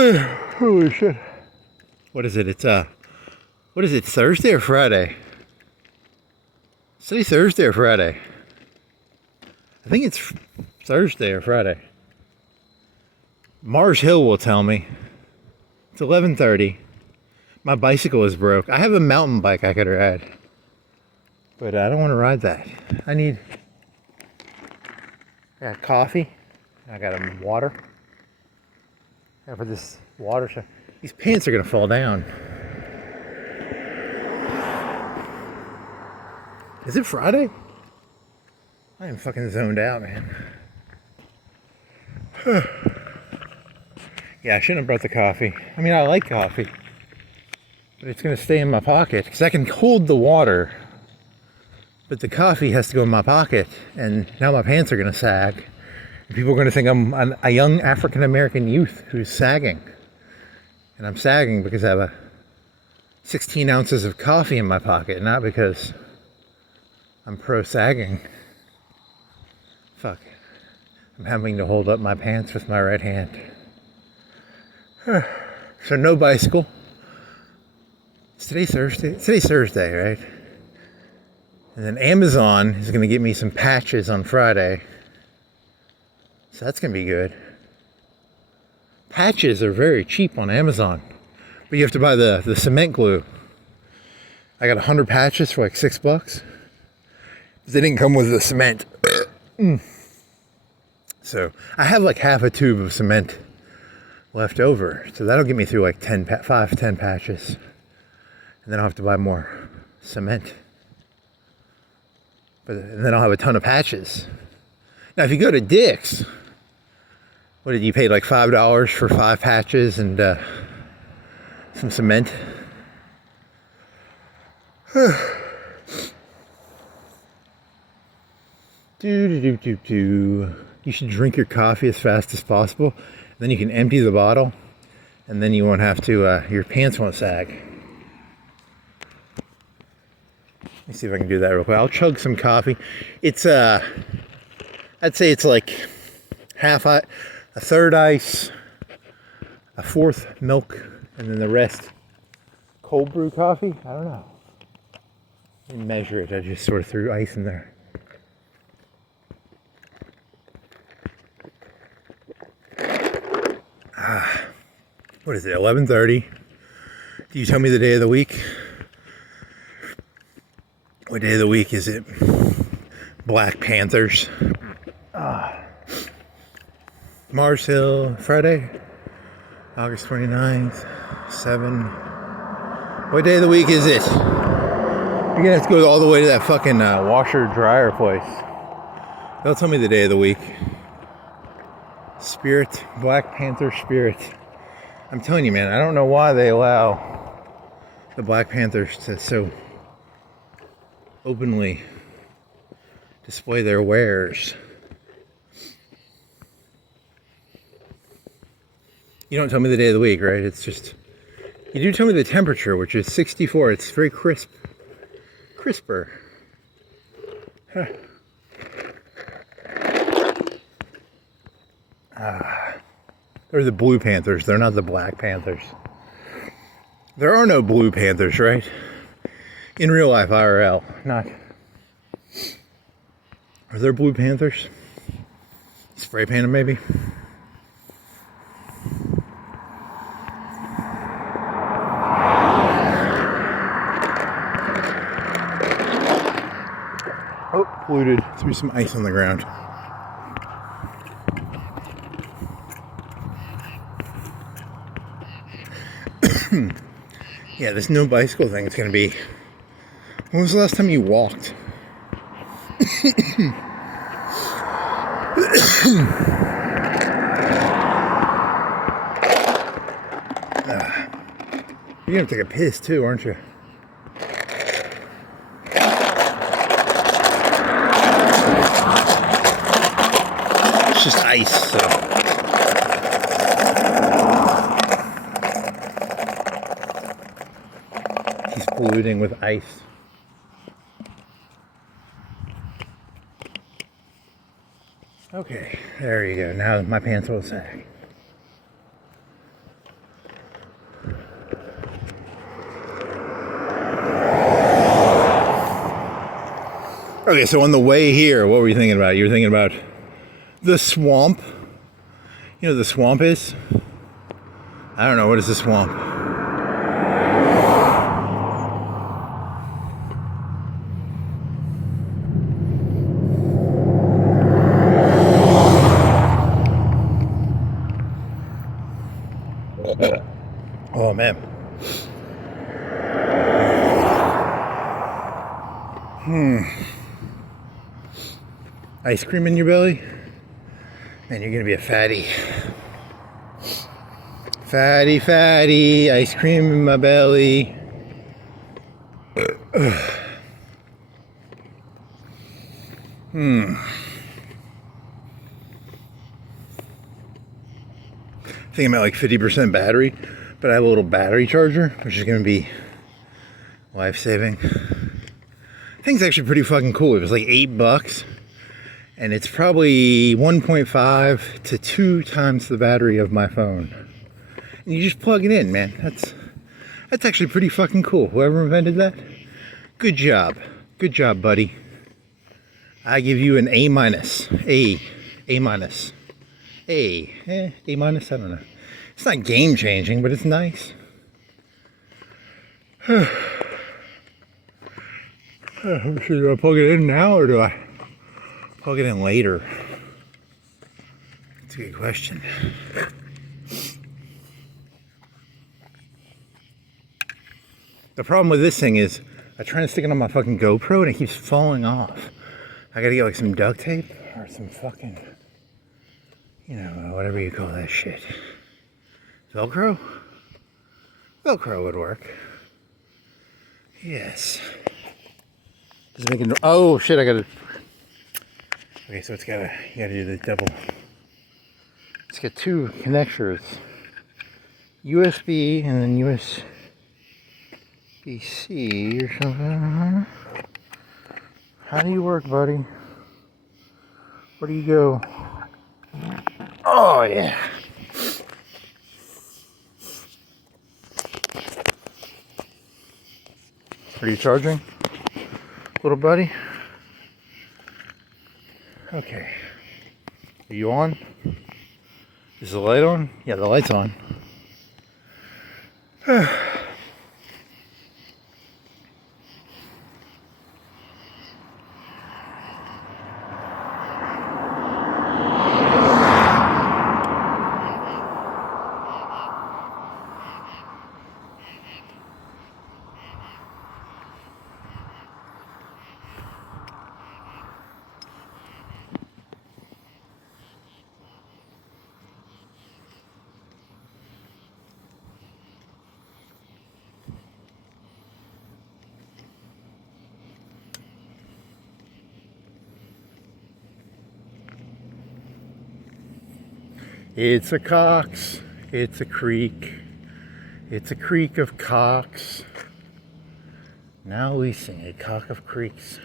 Holy shit. What is it? What is it, Thursday or Friday? Say Thursday or Friday. I think it's Thursday or Friday. Mars Hill will tell me. It's 11:30. My bicycle is broke. I have a mountain bike I could ride, but I don't want to ride that. I got coffee. I got water. I got this water. These pants are gonna fall down. Is it Friday? I am fucking zoned out, man. Yeah, I shouldn't have brought the coffee. I mean, I like coffee, but it's gonna stay in my pocket because I can hold the water, but the coffee has to go in my pocket, and now my pants are gonna sag. And people are gonna think I'm a young African-American youth who's sagging, and I'm sagging because I have 16 ounces of coffee in my pocket, not because I'm pro-sagging. Fuck. I'm having to hold up my pants with my right hand. So no bicycle. Today's Thursday, right? And then Amazon is going to get me some patches on Friday. So that's going to be good. Patches are very cheap on Amazon, but you have to buy the cement glue. I got 100 patches for like $6. They didn't come with the cement. So I have like half a tube of cement left over. So that'll get me through like 10 patches. And then I'll have to buy more cement. And then I'll have a ton of patches. Now if you go to Dick's, what did you pay, like $5 for 5 patches and some cement? You should drink your coffee as fast as possible. Then you can empty the bottle, and then you won't have to, your pants won't sag. Let me see if I can do that real quick. I'll chug some coffee. It's, I'd say it's like a third ice, a fourth milk, and then the rest cold brew coffee. I don't know. Let me measure it. I just sort of threw ice in there. What is it, 11:30? Do you tell me the day of the week? What day of the week is it? Black Panthers. Mars Hill, Friday, August 29th, 7. What day of the week is it? You're gonna have to go all the way to that fucking washer dryer place. They'll tell me the day of the week. Spirit, Black Panther Spirit. I'm telling you, man, I don't know why they allow the Black Panthers to so openly display their wares. You don't tell me the day of the week, right? It's just, you do tell me the temperature, which is 64. It's very crisper. Huh. They're the Blue Panthers. They're not the Black Panthers. There are no Blue Panthers, right? In real life, IRL. Not. Are there Blue Panthers? Spray paint them, maybe? Oh, polluted. Threw some ice on the ground. Yeah, this no bicycle thing is going to be... When was the last time you walked? You're going to take a piss too, aren't you? It's just ice, so... polluting with ice. Okay, there you go. Now my pants will sag. Okay, so on the way here, what were you thinking about? You were thinking about the swamp. You know what the swamp is? I don't know. What is the swamp? Oh, man. Ice cream in your belly? Man, you're gonna be a fatty. Fatty, fatty, ice cream in my belly. I think I'm at like 50% battery, but I have a little battery charger, which is gonna be life-saving. Thing's actually pretty fucking cool. It was like $8, and it's probably 1.5 to 2 times the battery of my phone. And you just plug it in, man. That's actually pretty fucking cool. Whoever invented that, good job. Good job, buddy. I give you an A minus. A minus. A minus, I don't know. It's not game changing, but it's nice. Should I plug it in now, or do I plug it in later? That's a good question. The problem with this thing is I try to stick it on my fucking GoPro and it keeps falling off. I gotta get like some duct tape or some fucking, you know, whatever you call that shit. Velcro? Velcro would work. Yes. Just making. Oh shit! I gotta. Okay, so you gotta do the double. Let's get 2 connectors. USB and then USB-C or something. How do you work, buddy? Where do you go? Oh yeah. Are you charging, little buddy? Okay. Are you on? Is the light on? Yeah, the light's on. It's a Cox, it's a creek, it's a creek of cocks. Now we sing a cock of creeks.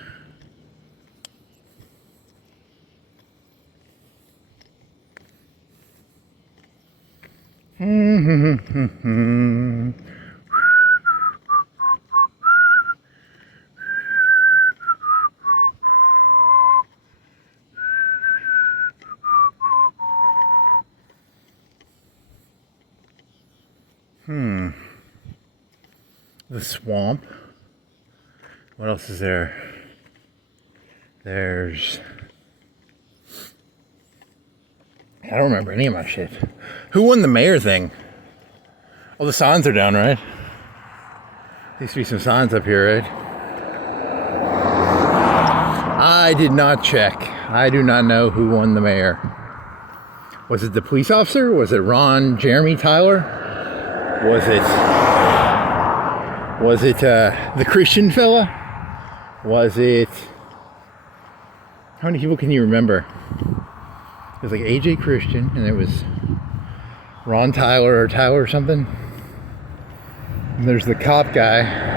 The swamp. What else is there? There's... I don't remember any of my shit. Who won the mayor thing? Oh, the signs are down, right? There used to be some signs up here, right? I did not check. I do not know who won the mayor. Was it the police officer? Was it Ron Jeremy Tyler? Was it the Christian fella? Was it... How many people can you remember? It was like AJ Christian, and it was Ron Tyler or Tyler or something. And there's the cop guy.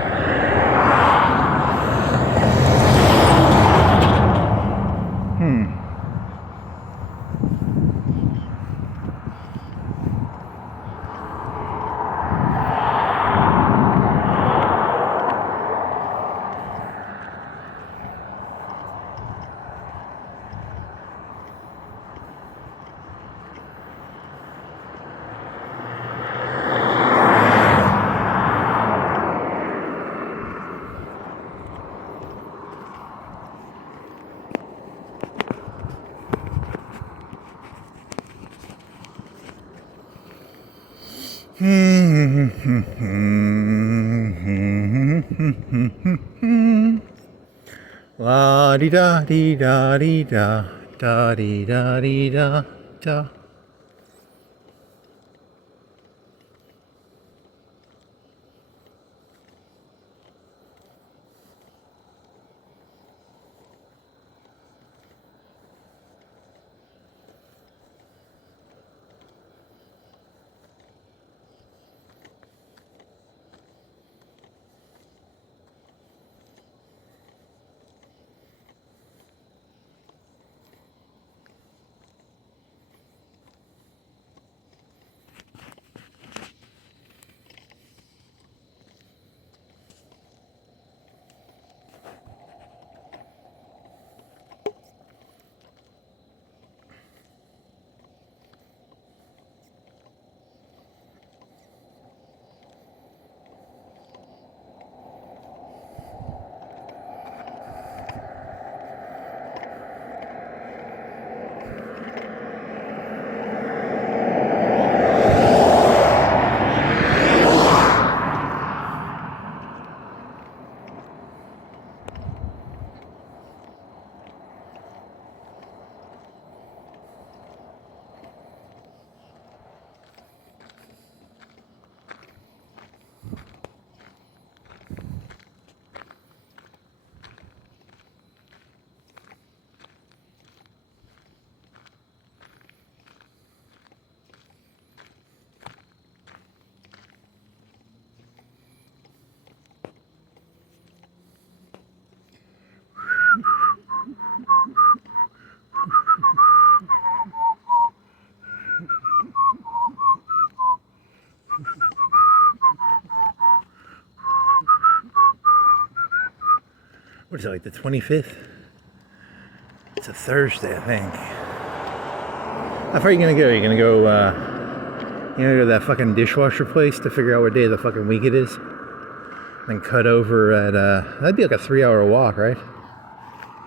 La di da di da di da da di da di da da. What is it, like the 25th? It's a Thursday, I think. How far are you gonna go? Are you gonna go, to that fucking dishwasher place to figure out what day of the fucking week it is? Then cut over at, that'd be like a 3-hour walk, right?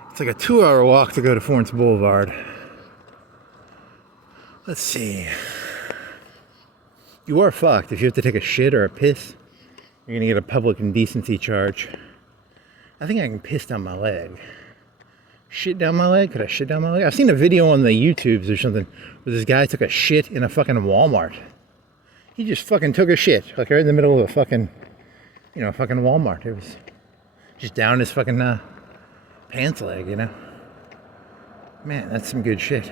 It's like a 2-hour walk to go to Florence Boulevard. Let's see. You are fucked. If you have to take a shit or a piss, you're gonna get a public indecency charge. I think I can piss down my leg. Shit down my leg? Could I shit down my leg? I've seen a video on the YouTubes or something where this guy took a shit in a fucking Walmart. He just fucking took a shit, like right in the middle of a fucking, fucking Walmart. It was just down his fucking pants leg, Man, that's some good shit.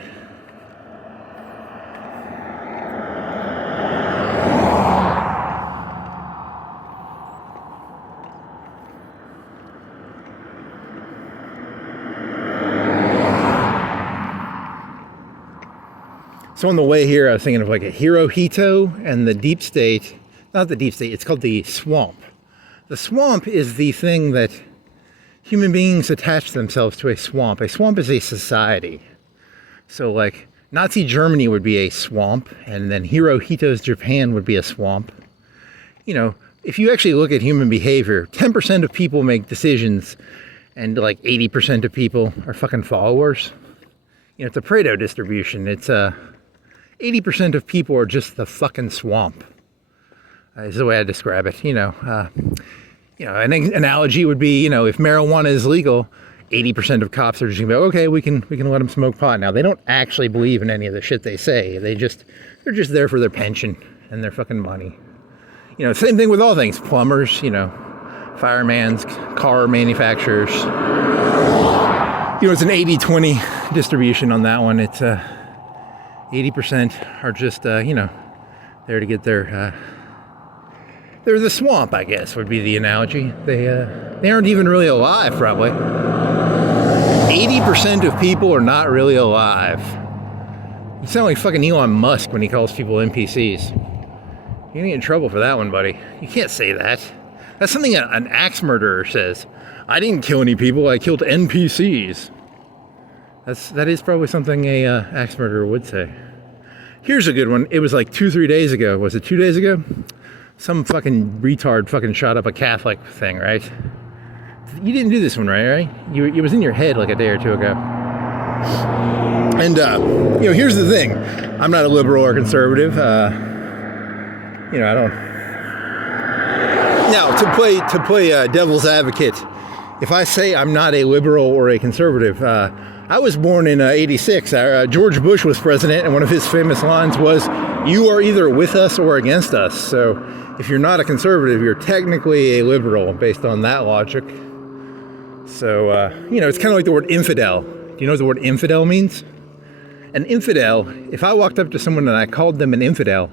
So on the way here, I was thinking of like a Hirohito and the deep state. Not the deep state, it's called the swamp. The swamp is the thing that human beings attach themselves to. A swamp. A swamp is a society. So like Nazi Germany would be a swamp, and then Hirohito's Japan would be a swamp. If you actually look at human behavior, 10% of people make decisions, and like 80% of people are fucking followers. It's a Pareto distribution. It's 80% of people are just the fucking swamp. Is the way I describe it. An analogy would be, if marijuana is legal, 80% of cops are just gonna be, okay, we can let them smoke pot now. They don't actually believe in any of the shit they say. They're just there for their pension and their fucking money. Same thing with all things. Plumbers, firemen's, car manufacturers. It's an 80-20 distribution on that one. It's 80% are just, there to get their, they're the swamp, I guess, would be the analogy. They aren't even really alive, probably. 80% of people are not really alive. You sound like fucking Elon Musk when he calls people NPCs. You're gonna get in trouble for that one, buddy. You can't say that. That's something an axe murderer says. I didn't kill any people, I killed NPCs. That is probably something a axe murderer would say. Here's a good one. It was like 2-3 days ago. Was it 2 days ago? Some fucking retard fucking shot up a Catholic thing, right? You didn't do this one, right? It was in your head like a day or two ago. And, here's the thing. I'm not a liberal or conservative. I don't. Now, to play devil's advocate, if I say I'm not a liberal or a conservative, I was born in '86. George Bush was president, and one of his famous lines was, "You are either with us or against us." So if you're not a conservative, you're technically a liberal based on that logic. So, it's kind of like the word infidel. Do you know what the word infidel means? An infidel, if I walked up to someone and I called them an infidel,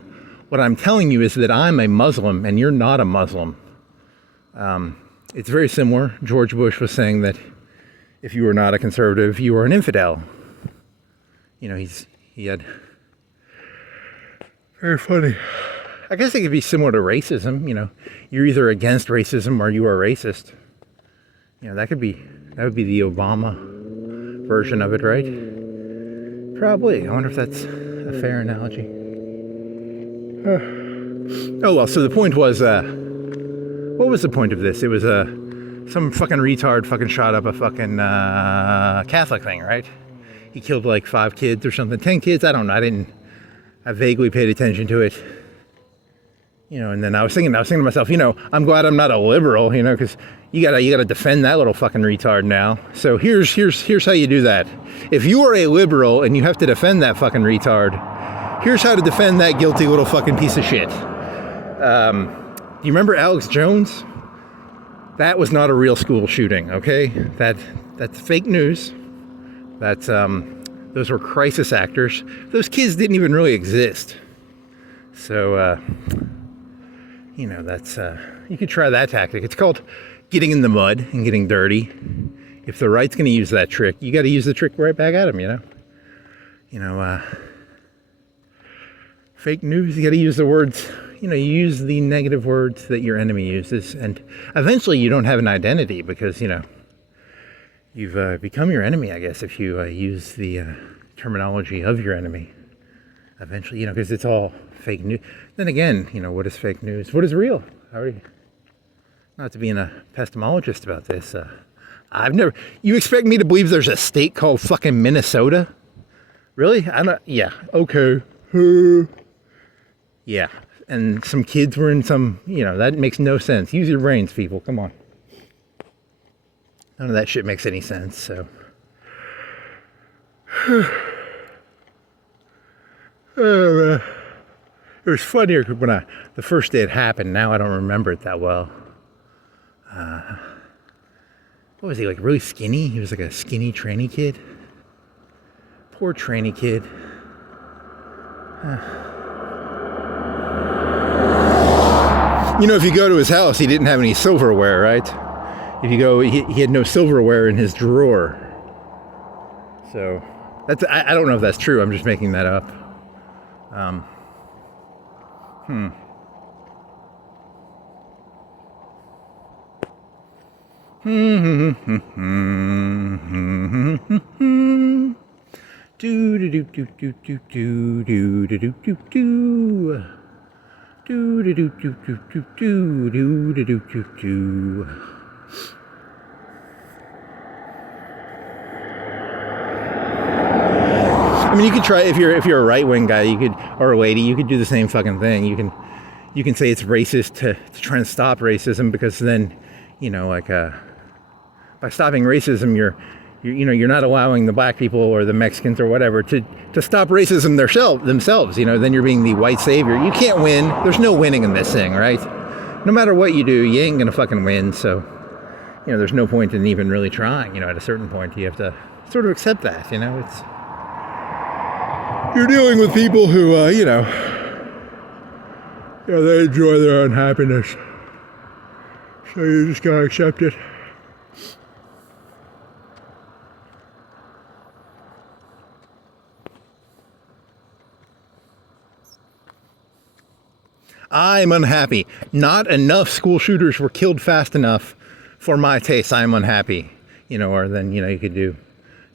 what I'm telling you is that I'm a Muslim and you're not a Muslim. It's very similar. George Bush was saying that if you were not a conservative, you were an infidel. He had... Very funny. I guess it could be similar to racism, You're either against racism or you are racist. That would be the Obama version of it, right? Probably. I wonder if that's a fair analogy. Oh, well, so the point was, what was the point of this? It was some fucking retard fucking shot up a fucking Catholic thing, right? He killed like 5 kids or something, 10 kids, I don't know. I vaguely paid attention to it. And then I was thinking to myself, I'm glad I'm not a liberal, because you gotta defend that little fucking retard now. So here's how you do that. If you are a liberal and you have to defend that fucking retard, here's how to defend that guilty little fucking piece of shit. Do you remember Alex Jones? That was not a real school shooting, okay? That's fake news. Those were crisis actors. Those kids didn't even really exist. So, that's, you could try that tactic. It's called getting in the mud and getting dirty. If the right's going to use that trick, you got to use the trick right back at them, fake news, you got to use the words, you use the negative words that your enemy uses. And eventually you don't have an identity because, you've become your enemy, I guess, if you use the terminology of your enemy. Eventually, because it's all fake news. Then again, what is fake news? What is real? Not to be an epistemologist about this. You expect me to believe there's a state called fucking Minnesota? Really? Yeah, okay. Yeah, and some kids were in some, that makes no sense. Use your brains, people, come on. None of that shit makes any sense, so. It was funnier when the first day it happened. Now I don't remember it that well. What was he, like really skinny? He was like a skinny trainee kid. Poor trainee kid. If you go to his house, he didn't have any silverware, right? If you go, he had no silverware in his drawer. So, I don't know if that's true. I'm just making that up. You could try if you're a right-wing guy, or a lady, you could do the same fucking thing. You can say it's racist to try and stop racism, because then, by stopping racism, you're not allowing the black people or the Mexicans or whatever to stop racism themselves. Then you're being the white savior. You can't win. There's no winning in this thing, right? No matter what you do, you ain't gonna fucking win. So, there's no point in even really trying. At a certain point, you have to sort of accept that. It's. You're dealing with people who, they enjoy their own happiness. So you just gotta accept it. I'm unhappy. Not enough school shooters were killed fast enough for my taste. I'm unhappy. Or then, you could do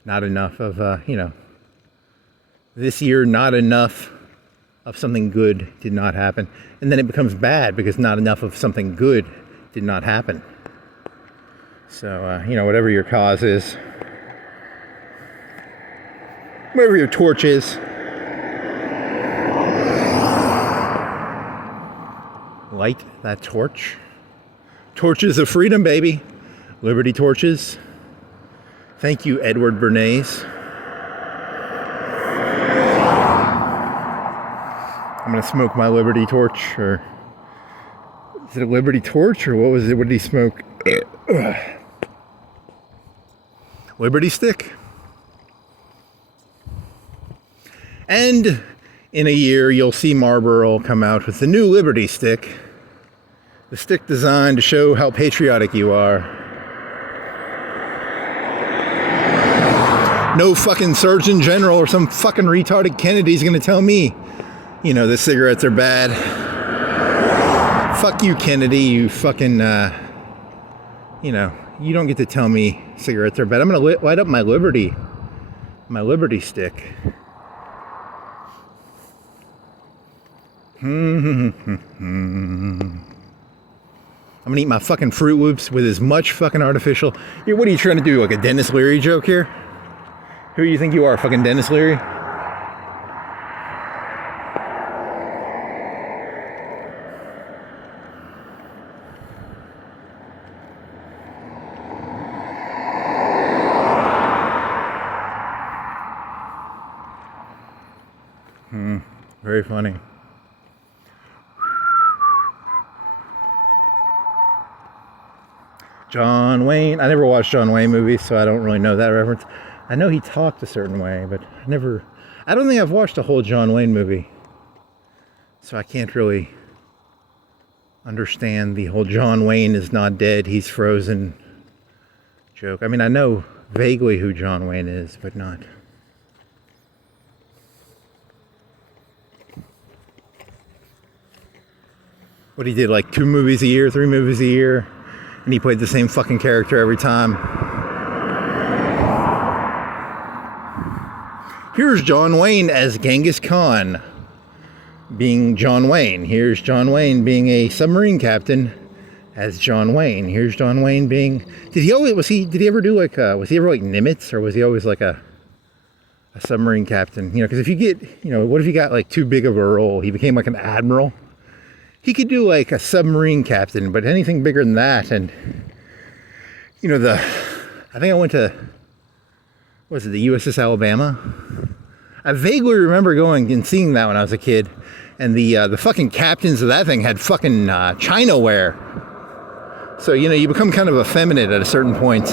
not enough of, this year, not enough of something good did not happen. And then it becomes bad because not enough of something good did not happen. So, whatever your cause is, whatever your torch is, light that torch. Torches of freedom, baby. Liberty torches. Thank you, Edward Bernays. I'm gonna smoke my Liberty torch, or is it a Liberty torch, or what was it? What did he smoke? Liberty stick. And in a year, you'll see Marlboro come out with the new Liberty stick. The stick designed to show how patriotic you are. No fucking Surgeon General or some fucking retarded Kennedy's gonna tell me, you know, the cigarettes are bad. Fuck you, Kennedy, you fucking, you know, you don't get to tell me cigarettes are bad. I'm gonna light up my Liberty stick. I'm gonna eat my fucking Fruit Loops with as much fucking artificial. What are you trying to do? Like a Dennis Leary joke here? Who do you think you are, fucking Dennis Leary? Very funny. John Wayne. I never watched John Wayne movies, so I don't really know that reference. I know he talked a certain way, but I don't think I've watched a whole John Wayne movie. So I can't really understand the whole John Wayne is not dead, he's frozen joke. I mean, I know vaguely who John Wayne is, but not. What he did, like 2 movies a year, 3 movies a year, and he played the same fucking character every time. Here's John Wayne as Genghis Khan, being John Wayne. Here's John Wayne being a submarine captain as John Wayne. Here's John Wayne being... Did he ever do like, was he ever like Nimitz, or was he always like a submarine captain? You know, because if you get, you know, what if he got like too big of a role? He became like an admiral. He could do like a submarine captain, but anything bigger than that, and, you know, I think I went to, was it the USS Alabama? I vaguely remember going and seeing that when I was a kid, and the fucking captains of that thing had fucking China wear. So, you know, you become kind of effeminate at a certain point.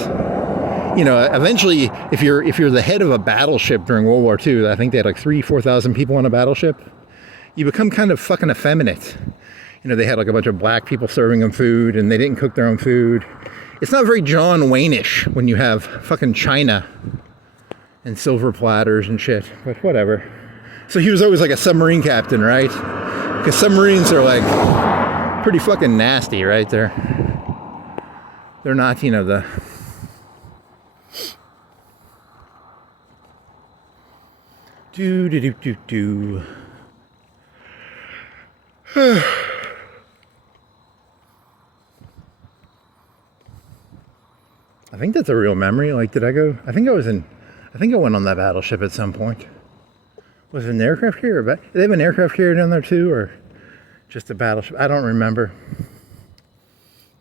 You know, eventually, if you're the head of a battleship during World War II, I think they had like 4,000 people on a battleship, you become kind of fucking effeminate. You know, they had like a bunch of black people serving them food, and they didn't cook their own food. It's not very John Wayne-ish when you have fucking China and silver platters and shit, but whatever. So he was always like a submarine captain, right? Because submarines are like pretty fucking nasty, right? They're not, you know, the... Do. I think that's a real memory. Like, did I go? I think I went on that battleship at some point. Was it an aircraft carrier? Did they have an aircraft carrier down there too, or just a battleship? I don't remember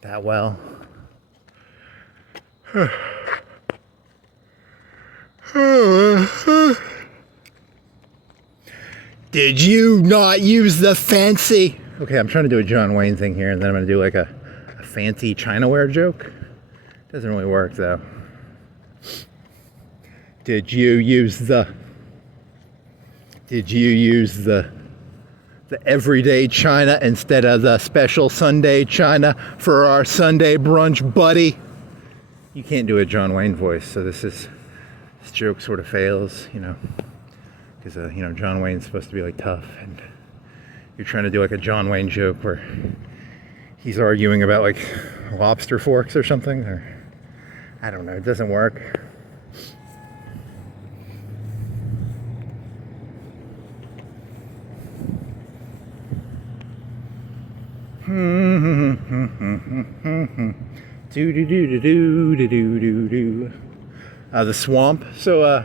that well. Did you not use the fancy? Okay, I'm trying to do a John Wayne thing here, and then I'm going to do like a fancy Chinaware joke. Doesn't really work though. Did you use the everyday China instead of the special Sunday China for our Sunday brunch, buddy? You can't do a John Wayne voice, so this joke sort of fails, you know, because you know, John Wayne's supposed to be like tough, and you're trying to do like a John Wayne joke where he's arguing about like lobster forks or something, or I don't know, it doesn't work. The swamp. So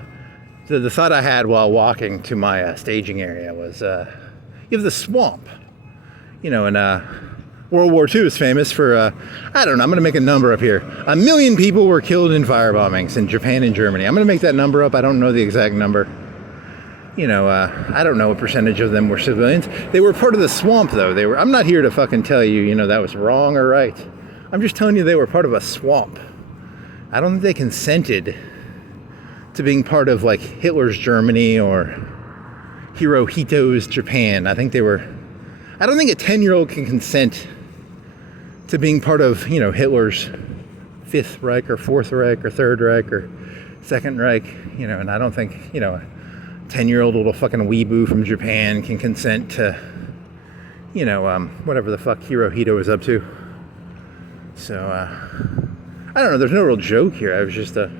the thought I had while walking to my staging area was, you have the swamp, you know, and World War II is famous for, I don't know, I'm going to make a number up here. 1 million people were killed in fire bombings in Japan and Germany. I'm going to make that number up. I don't know the exact number. You know, I don't know what percentage of them were civilians. They were part of the swamp, though. I'm not here to fucking tell you, you know, that was wrong or right. I'm just telling you they were part of a swamp. I don't think they consented to being part of, like, Hitler's Germany or Hirohito's Japan. I don't think a 10-year-old can consent to being part of, you know, Hitler's Fifth Reich or Fourth Reich or Third Reich or Second Reich, you know, and I don't think, you know, a 10-year-old little fucking weeboo from Japan can consent to, you know, whatever the fuck Hirohito is up to. So, I don't know, there's no real joke here. I was just, the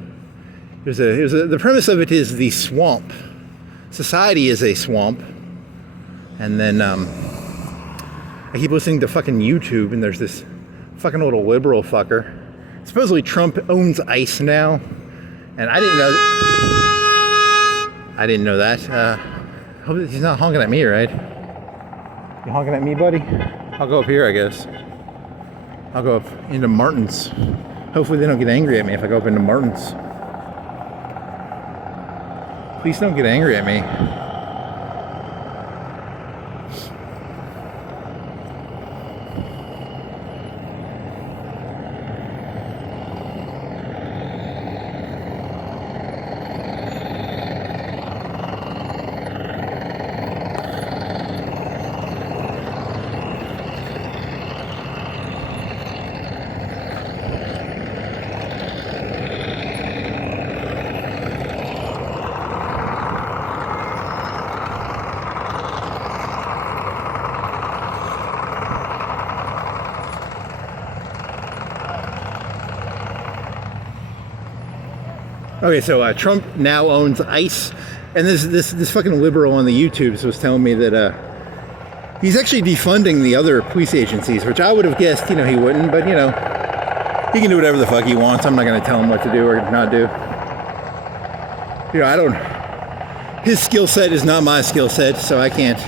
premise of it is the swamp. Society is a swamp. And then, I keep listening to fucking YouTube, and there's this fucking little liberal fucker. Supposedly Trump owns ICE now, and I didn't know that. Hope he's not honking at me, right? You honking at me, buddy? I'll go up here, I guess. I'll go up into Martin's. Hopefully they don't get angry at me if I go up into Martin's. Please don't get angry at me. Okay, so Trump now owns ICE, and this fucking liberal on the YouTubes was telling me that he's actually defunding the other police agencies, which I would have guessed, you know, he wouldn't, but, you know, he can do whatever the fuck he wants. I'm not going to tell him what to do or not do. You know, his skill set is not my skill set, so I can't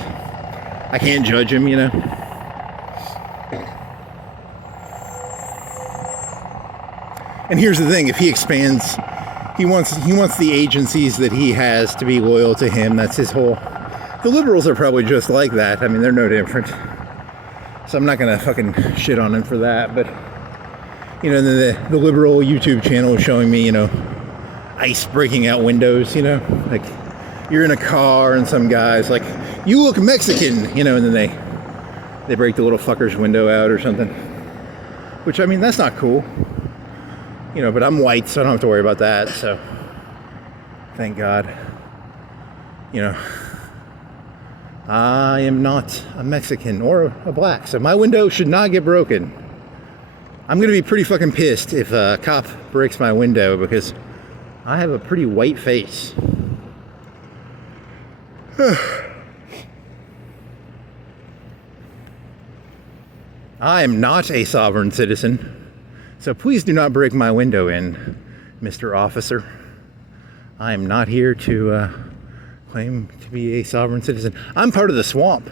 judge him, you know. And here's the thing, if he expands, he wants the agencies that he has to be loyal to him. That's his whole... The liberals are probably just like that. I mean, they're no different. So I'm not going to fucking shit on him for that. But, you know, the liberal YouTube channel is showing me, you know, ICE breaking out windows, you know. Like, you're in a car and some guy's like, you look Mexican, you know, and then they break the little fucker's window out or something. Which, I mean, that's not cool. You know, but I'm white, so I don't have to worry about that, so thank God. You know, I am not a Mexican or a black, so my window should not get broken. I'm going to be pretty fucking pissed if a cop breaks my window because I have a pretty white face. I am not a sovereign citizen. So please do not break my window in, Mr. Officer. I am not here to claim to be a sovereign citizen. I'm part of the swamp.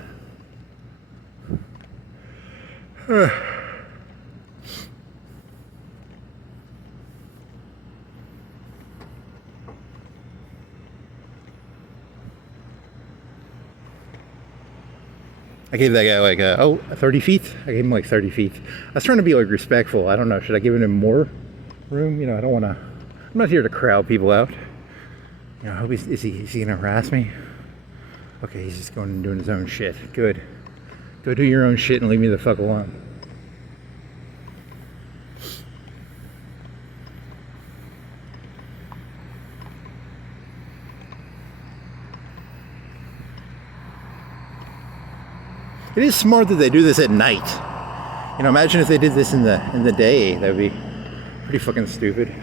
I gave that guy like, 30 feet? I gave him like 30 feet. I was trying to be like respectful. I don't know. Should I give him more room? You know, I don't want to, I'm not here to crowd people out. You know, I hope is he going to harass me? Okay, he's just going and doing his own shit. Good. Go do your own shit and leave me the fuck alone. It is smart that they do this at night. You know, imagine if they did this in the day. That would be pretty fucking stupid.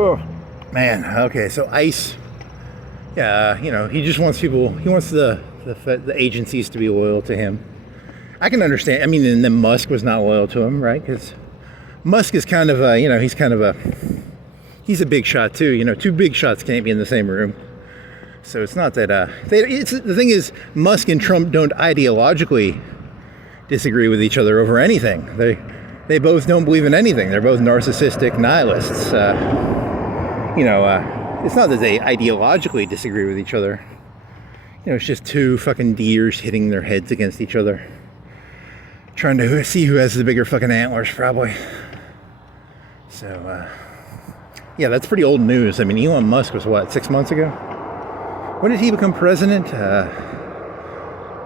Oh, man. Okay, so ICE. Yeah, you know, he just wants people. He wants the agencies to be loyal to him. I can understand. I mean, and then Musk was not loyal to him, right? Because Musk is kind of a, you know, he's a big shot too. You know, two big shots can't be in the same room. So it's not that. The thing is, Musk and Trump don't ideologically disagree with each other over anything. They both don't believe in anything. They're both narcissistic nihilists. You know. It's not that they ideologically disagree with each other. You know, it's just two fucking deers hitting their heads against each other. Trying to see who has the bigger fucking antlers, probably. So, yeah, that's pretty old news. I mean, Elon Musk was, what, 6 months ago? When did he become president?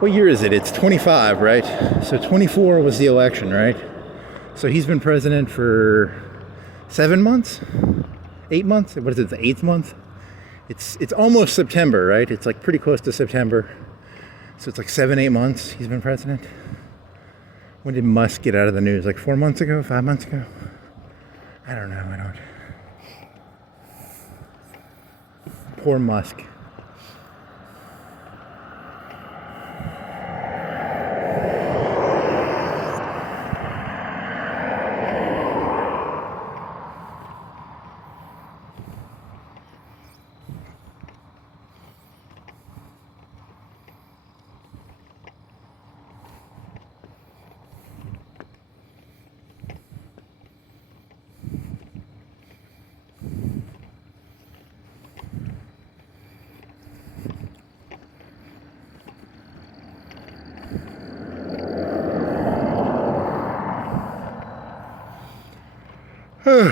What year is it? It's 25, right? So 24 was the election, right? So he's been president for 7 months? 8 months? What is it, the 8th month? It's almost September, right? It's like pretty close to September. So it's like 7-8 months he's been president. When did Musk get out of the news? Like 4 months ago? 5 months ago? I don't know. Poor Musk.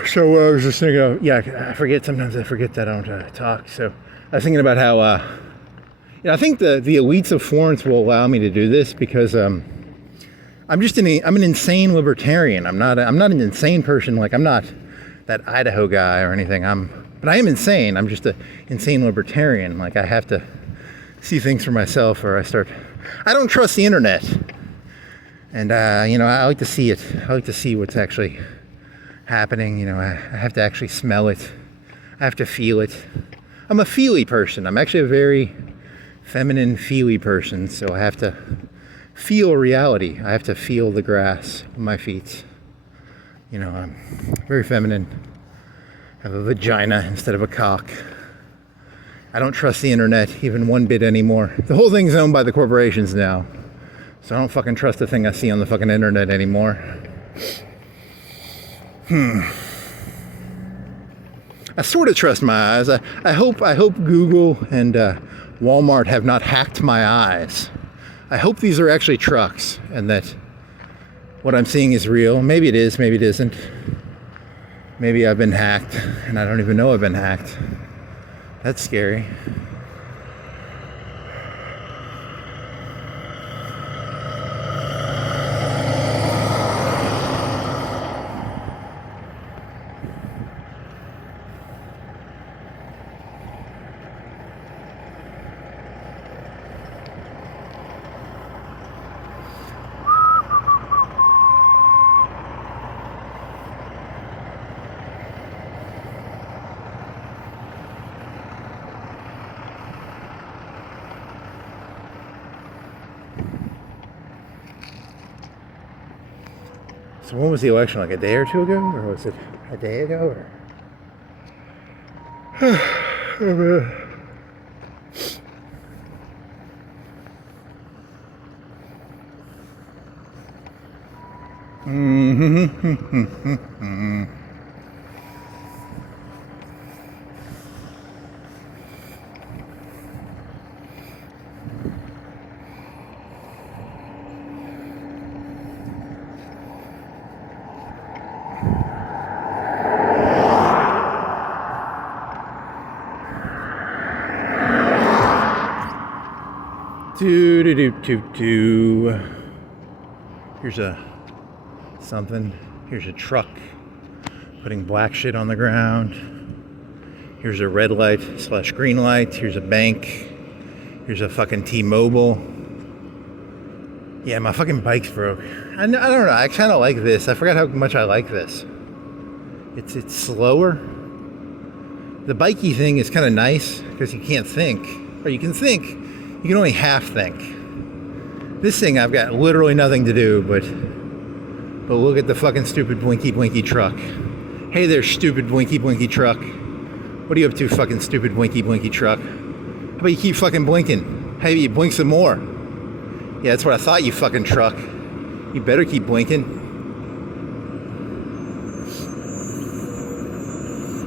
So I was just thinking of, sometimes I forget that I don't talk. So I was thinking about how, I think the elites of Florence will allow me to do this because I'm an insane libertarian. I'm not an insane person. Like, I'm not that Idaho guy or anything. But I am insane. I'm just an insane libertarian. Like, I have to see things for myself or I don't trust the internet. And, I like to see it. I like to see what's actually happening. I have to actually smell it. I have to feel it. I'm a feely person. I'm actually a very feminine, feely person. So I have to feel reality. I have to feel the grass on my feet. I'm very feminine. I have a vagina instead of a cock. I don't trust the internet even one bit anymore. The whole thing's owned by the corporations now. So I don't fucking trust a thing I see on the fucking internet anymore. I sort of trust my eyes. I hope Google and Walmart have not hacked my eyes. I hope these are actually trucks and that what I'm seeing is real. Maybe it is, maybe it isn't. Maybe I've been hacked and I don't even know I've been hacked. That's scary. So when was the election? Like a day or two ago? Or was it a day ago? Here's something. Here's a truck putting black shit on the ground. Here's a red light / green light. Here's a bank. Here's a fucking T-Mobile. Yeah, my fucking bike's broke. I don't know. I kind of like this. I forgot how much I like this. It's slower. The bikey thing is kind of nice because you can't think. Or you can think, you can only half think. This thing I've got literally nothing to do but look at the fucking stupid blinky blinky truck. Hey there, stupid blinky blinky truck. What are you up to, fucking stupid blinky blinky truck? How about you keep fucking blinking? Hey, you blink some more. Yeah, that's what I thought, you fucking truck. You better keep blinking.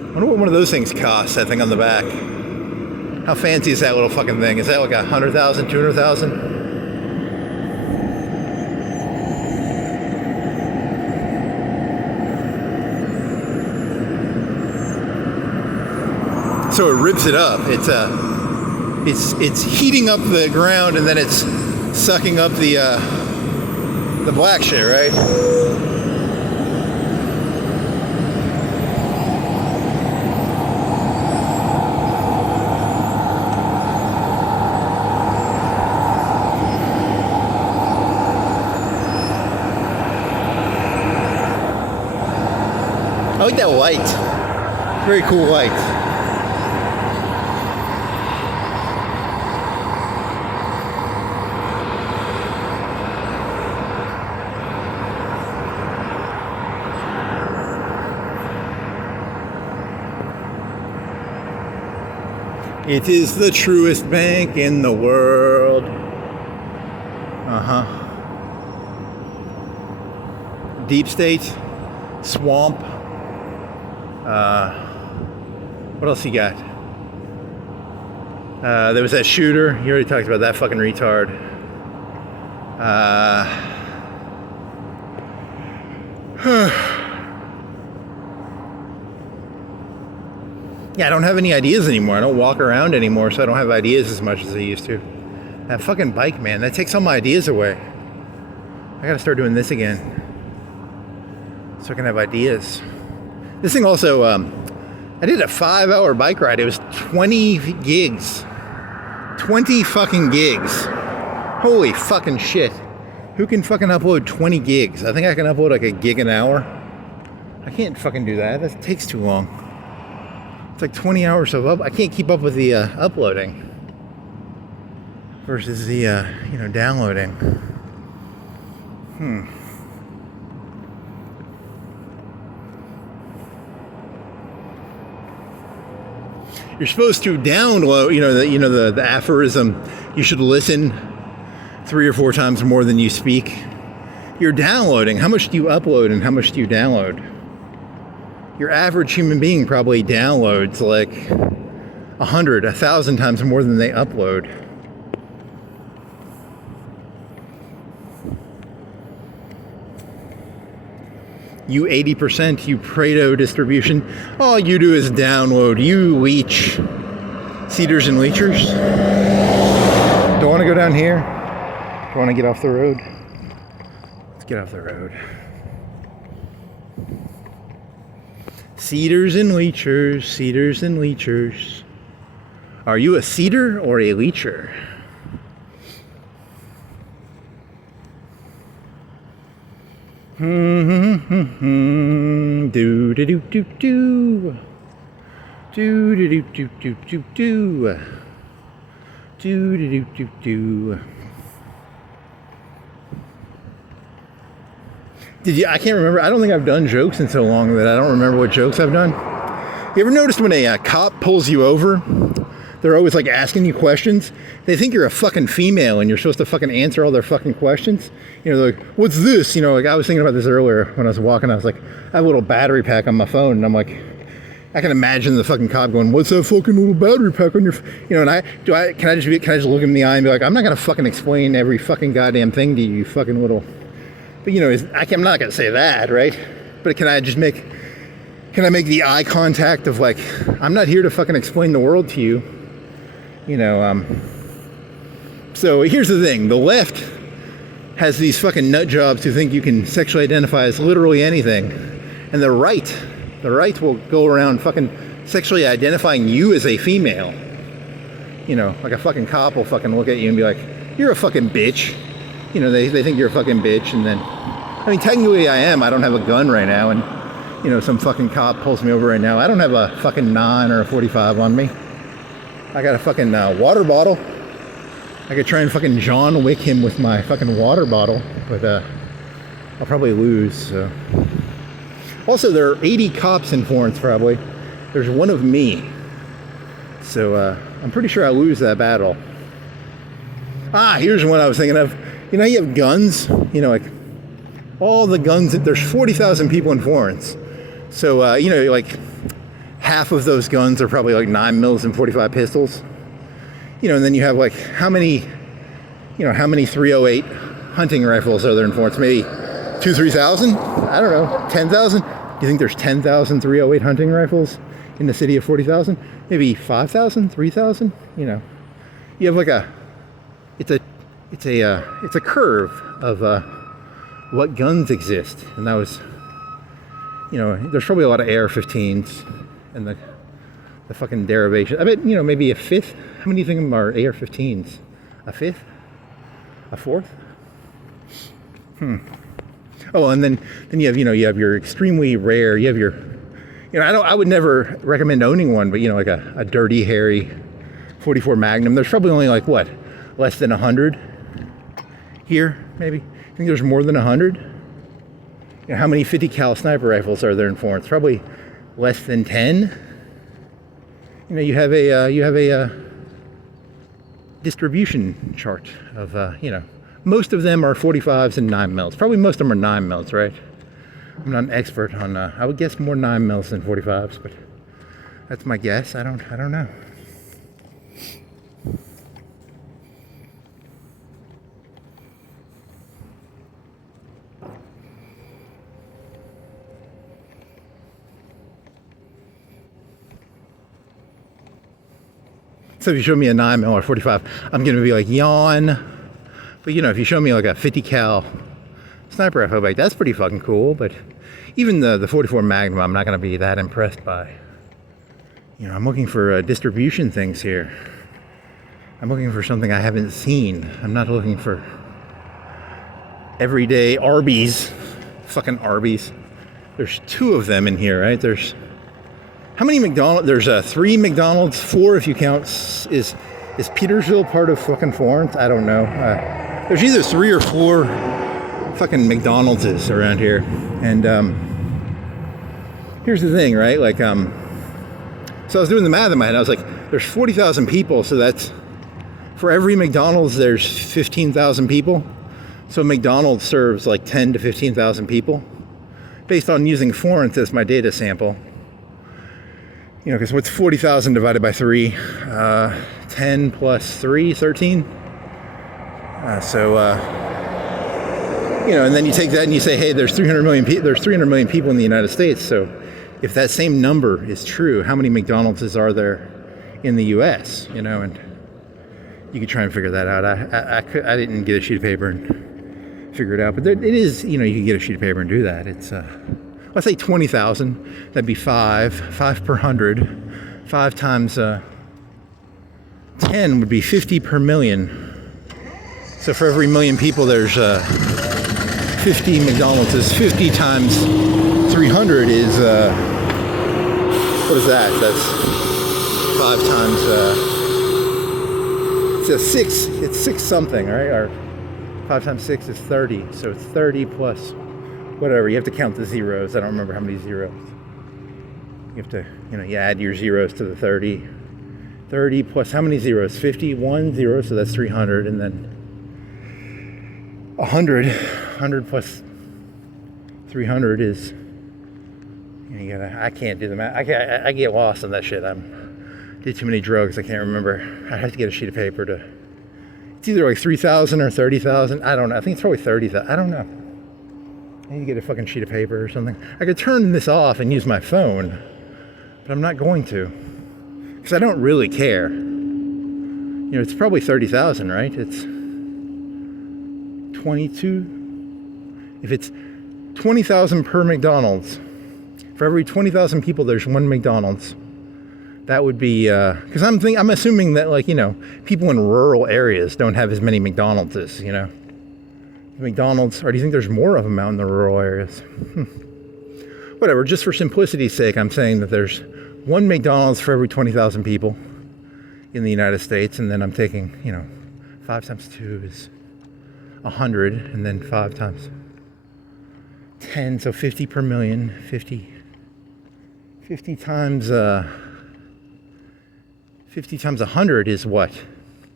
I wonder what one of those things costs, that thing on the back. How fancy is that little fucking thing? Is that like 100,000, 200,000? So it rips it up. It's heating up the ground and then it's sucking up the black shit, right? I like that light. Very cool light. It is the truest bank in the world. Deep state, swamp. What else you got? There was that shooter. You already talked about that fucking retard. Yeah, I don't have any ideas anymore. I don't walk around anymore, so I don't have ideas as much as I used to. That fucking bike, man, that takes all my ideas away. I gotta start doing this again, so I can have ideas. This thing also, I did a 5-hour bike ride. It was 20 gigs. 20 fucking gigs. Holy fucking shit. Who can fucking upload 20 gigs? I think I can upload like a gig an hour. I can't fucking do that. That takes too long. It's like 20 hours of I can't keep up with the uploading versus the downloading. You're supposed to download, the aphorism. You should listen 3 or 4 times more than you speak. You're downloading. How much do you upload and how much do you download? Your average human being probably downloads like 100, 1,000 times more than they upload. You 80%, you Pareto distribution, all you do is download. You leech. Cedars and leechers. Don't want to go down here. Don't want to get off the road. Let's get off the road. Cedars and leechers, cedars and leechers. Are you a cedar or a leecher? Do do do do do. Do do do do do do do. Do do do do do. I can't remember. I don't think I've done jokes in so long that I don't remember what jokes I've done. You ever noticed when a cop pulls you over, they're always like asking you questions? They think you're a fucking female and you're supposed to fucking answer all their fucking questions. They're like, what's this? Like I was thinking about this earlier when I was walking. I was like, I have a little battery pack on my phone. And I'm like, I can imagine the fucking cop going, what's that fucking little battery pack on your, can I just look him in the eye and be like, I'm not going to fucking explain every fucking goddamn thing to you, you fucking little. But I'm not gonna say that, right? But can I make the eye contact of like, I'm not here to fucking explain the world to you, So here's the thing: the left has these fucking nut jobs who think you can sexually identify as literally anything, and the right will go around fucking sexually identifying you as a female. Like a fucking cop will fucking look at you and be like, "You're a fucking bitch." They think you're a fucking bitch, and then, technically I am. I don't have a gun right now, and, you know, some fucking cop pulls me over right now. I don't have a fucking 9 or a 45 on me. I got a fucking water bottle. I could try and fucking John Wick him with my fucking water bottle, but I'll probably lose, so. Also, there are 80 cops in Florence, probably. There's one of me. So, I'm pretty sure I'll lose that battle. Ah, here's one I was thinking of. You know, you have guns, you know, like, all the guns, there's 40,000 people in Florence. So, you know, like, half of those guns are probably like 9 mils and 45 pistols. You know, and then you have like, how many 308 hunting rifles are there in Florence? Maybe 3,000? I don't know, 10,000? Do you think there's 10,000 308 hunting rifles in the city of 40,000? Maybe 5,000, 3,000? You know, you have like it's a curve of what guns exist. And that was, you know, there's probably a lot of AR-15s and the fucking derivation. I bet, you know, maybe a fifth. How many do you think are AR-15s? A fifth? A fourth? Oh, and then you have, you know, you have your extremely rare, you have your, you know, I would never recommend owning one, but, you know, like a Dirty Harry 44 Magnum. There's probably only like, what, less than 100 here, maybe? I think there's more than 100. You know, how many 50 cal sniper rifles are there in Florence? Probably less than 10. You know, you have a distribution chart of, you know, most of them are 45s and 9 mils. Probably most of them are 9 mils, right? I'm not an expert on, I would guess more 9 mils than 45s, but that's my guess. I don't know. So if you show me a 9 mil or 45, I'm going to be like, yawn. But, you know, if you show me like a 50 cal sniper rifle, like, that's pretty fucking cool. But even the 44 Magnum, I'm not going to be that impressed by. You know, I'm looking for distribution things here. I'm looking for something I haven't seen. I'm not looking for everyday Arby's. Fucking Arby's. There's 2 of them in here, right? There's, how many McDonald's? There's 3 McDonald's, 4 if you count. Is Petersville part of fucking Florence? I don't know. There's either 3 or 4 fucking McDonald's around here. And here's the thing, right? Like, so I was doing the math in my head. I was like, there's 40,000 people, so that's, for every McDonald's, there's 15,000 people. So McDonald's serves like 10 to 15,000 people, based on using Florence as my data sample. You know, because what's 40,000 divided by 3? 10 plus 3, 13. You know, and then you take that and you say, hey, there's 300 million people in the United States. So if that same number is true, how many McDonald's are there in the U.S.? You know, and you could try and figure that out. I didn't get a sheet of paper and figure it out, but it is, you know, you can get a sheet of paper and do that. It's let's say 20,000, that'd be 5 per 100. 5 times 10 would be 50 per million. So for every million people, there's 50 McDonald's. 50 times 300 is, what is that? That's 5 times, it's 6 something, right? Or 5 times 6 is 30. So it's 30 plus whatever. You have to count the zeros. I don't remember how many zeros. You have to, you know, you add your zeros to the 30. 30 plus how many zeros? 50, 1 0, so that's 300. And then 100 plus 300 is, you gotta, I can't do the math. I get lost on that shit. Did too many drugs. I can't remember. I have to get a sheet of paper to, it's either like 3,000 or 30,000. I don't know. I think it's probably 30,000. I don't know. I need to get a fucking sheet of paper or something. I could turn this off and use my phone, but I'm not going to, because I don't really care. You know, it's probably 30,000, right? It's 22. If it's 20,000 per McDonald's, for every 20,000 people, there's 1 McDonald's. That would be, because I'm assuming that, like, you know, people in rural areas don't have as many McDonald's as, you know. McDonald's, or do you think there's more of them out in the rural areas? whatever, just for simplicity's sake, I'm saying that there's one McDonald's for every 20,000 people in the United States, and then I'm taking, 5 times 2 is 100, and then 5 times 10, so 50 per million. 50 times 50 times 100 is what?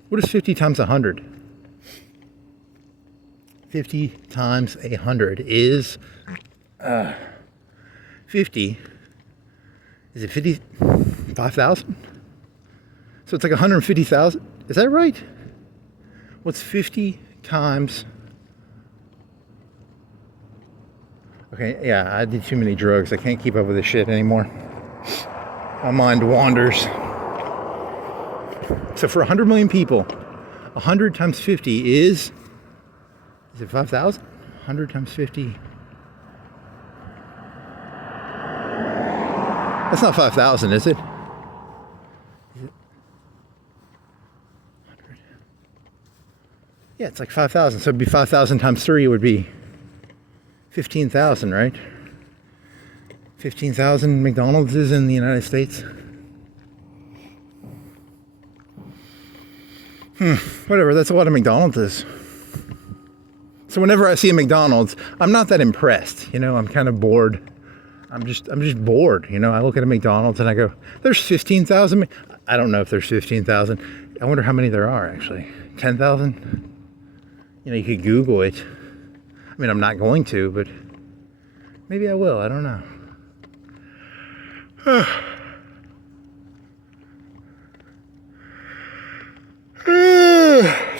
What is 50 times 100? 50 times 100 is 50. Is it 55,000? So it's like 150,000. Is that right? What's 50 times? Okay, yeah, I did too many drugs. I can't keep up with this shit anymore. My mind wanders. So for 100 million people, 100 times 50 is it 5,000? 100 times 50. That's not 5,000, is it? Is it 100? Yeah, it's like 5,000. So it'd be 5,000 times 3 would be 15,000, right? 15,000 McDonald's is in the United States. Whatever, that's a lot of McDonald's is. So whenever I see a McDonald's, I'm not that impressed. I'm kind of bored. I'm just bored. I look at a McDonald's and I go, there's 15,000. I don't know if there's 15,000. I wonder how many there are actually. 10,000? You could Google it. I mean, I'm not going to, but maybe I will. I don't know.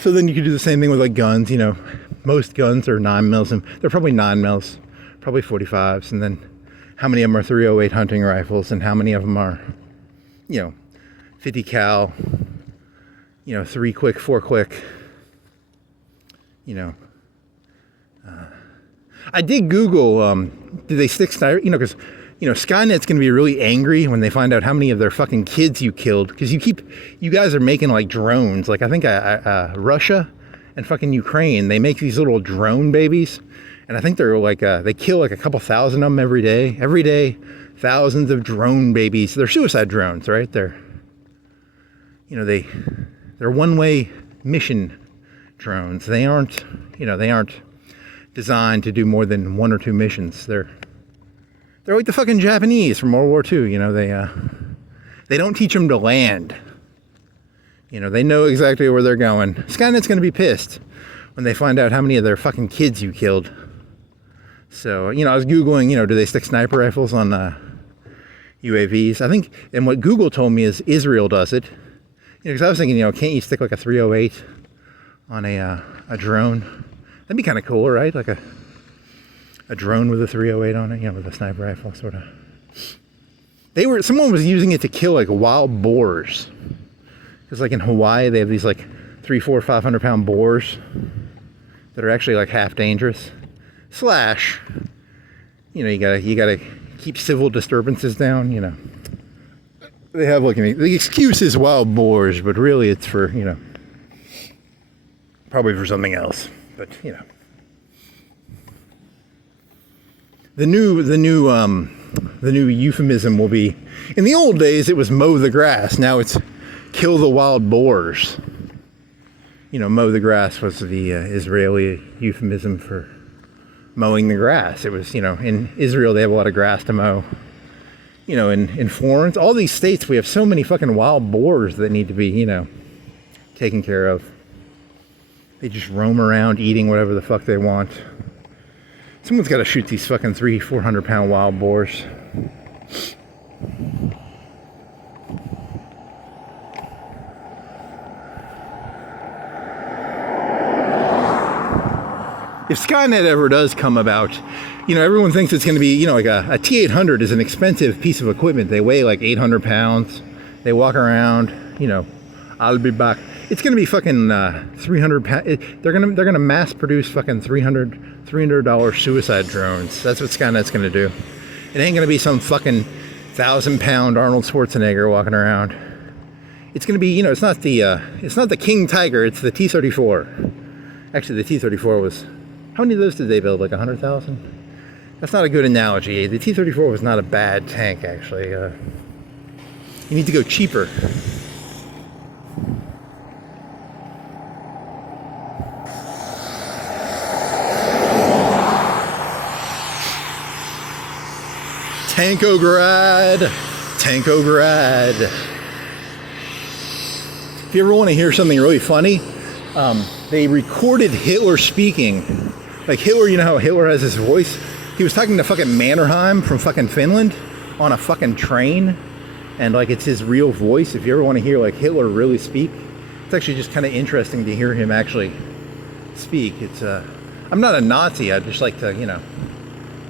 So then you could do the same thing with like guns. Most guns are 9 mils, and they're probably 9 mils, probably 45s, and then how many of them are 308 hunting rifles, and how many of them are 50 cal, 3 quick, 4 quick. I did Google, do they stick sniper, because Skynet's going to be really angry when they find out how many of their fucking kids you killed, because you guys are making like drones. Like I think Russia and fucking Ukraine, they make these little drone babies, and I think they're like they kill like a couple thousand of them every day. Every day, thousands of drone babies. They're suicide drones, right? They're they're one-way mission drones. They aren't designed to do more than 1 or 2 missions. They're like the fucking Japanese from World War II. They don't teach them to land. They know exactly where they're going. Skynet's going to be pissed when they find out how many of their fucking kids you killed. So, I was Googling, do they stick sniper rifles on UAVs? I think, and what Google told me is Israel does it. Because I was thinking, can't you stick like a 308 on a drone? That'd be kind of cool, right? Like a drone with a 308 on it, with a sniper rifle, sort of. Someone was using it to kill like wild boars. Because like in Hawaii, they have these like 300, 400, 500 pound boars that are actually like half dangerous. You gotta keep civil disturbances down, They have like, the excuse is wild boars, but really it's for, probably for something else. But, the new euphemism will be, in the old days it was mow the grass. Now it's kill the wild boars. Mow the grass was the Israeli euphemism for mowing the grass. It was, in Israel they have a lot of grass to mow. In Florence, all these states, we have so many fucking wild boars that need to be, taken care of. They just roam around eating whatever the fuck they want. Someone's got to shoot these fucking 300-400 pound wild boars. If Skynet ever does come about, everyone thinks it's going to be, like a T-800 is an expensive piece of equipment. They weigh like 800 pounds. They walk around, I'll be back. It's going to be fucking 300 pounds. They're going to mass produce fucking $300 suicide drones. That's what Skynet's going to do. It ain't going to be some fucking 1,000-pound Arnold Schwarzenegger walking around. It's going to be, it's not the King Tiger, it's the T-34. Actually, the T-34 was, how many of those did they build? Like 100,000? That's not a good analogy. The T-34 was not a bad tank, actually. You need to go cheaper. Tankograd. Tankograd. If you ever want to hear something really funny, they recorded Hitler speaking. Like Hitler, you know how Hitler has his voice? He was talking to fucking Mannerheim from fucking Finland on a fucking train. And like it's his real voice. If you ever want to hear like Hitler really speak, it's actually just kind of interesting to hear him actually speak. It's I'm not a Nazi. I just like to, you know,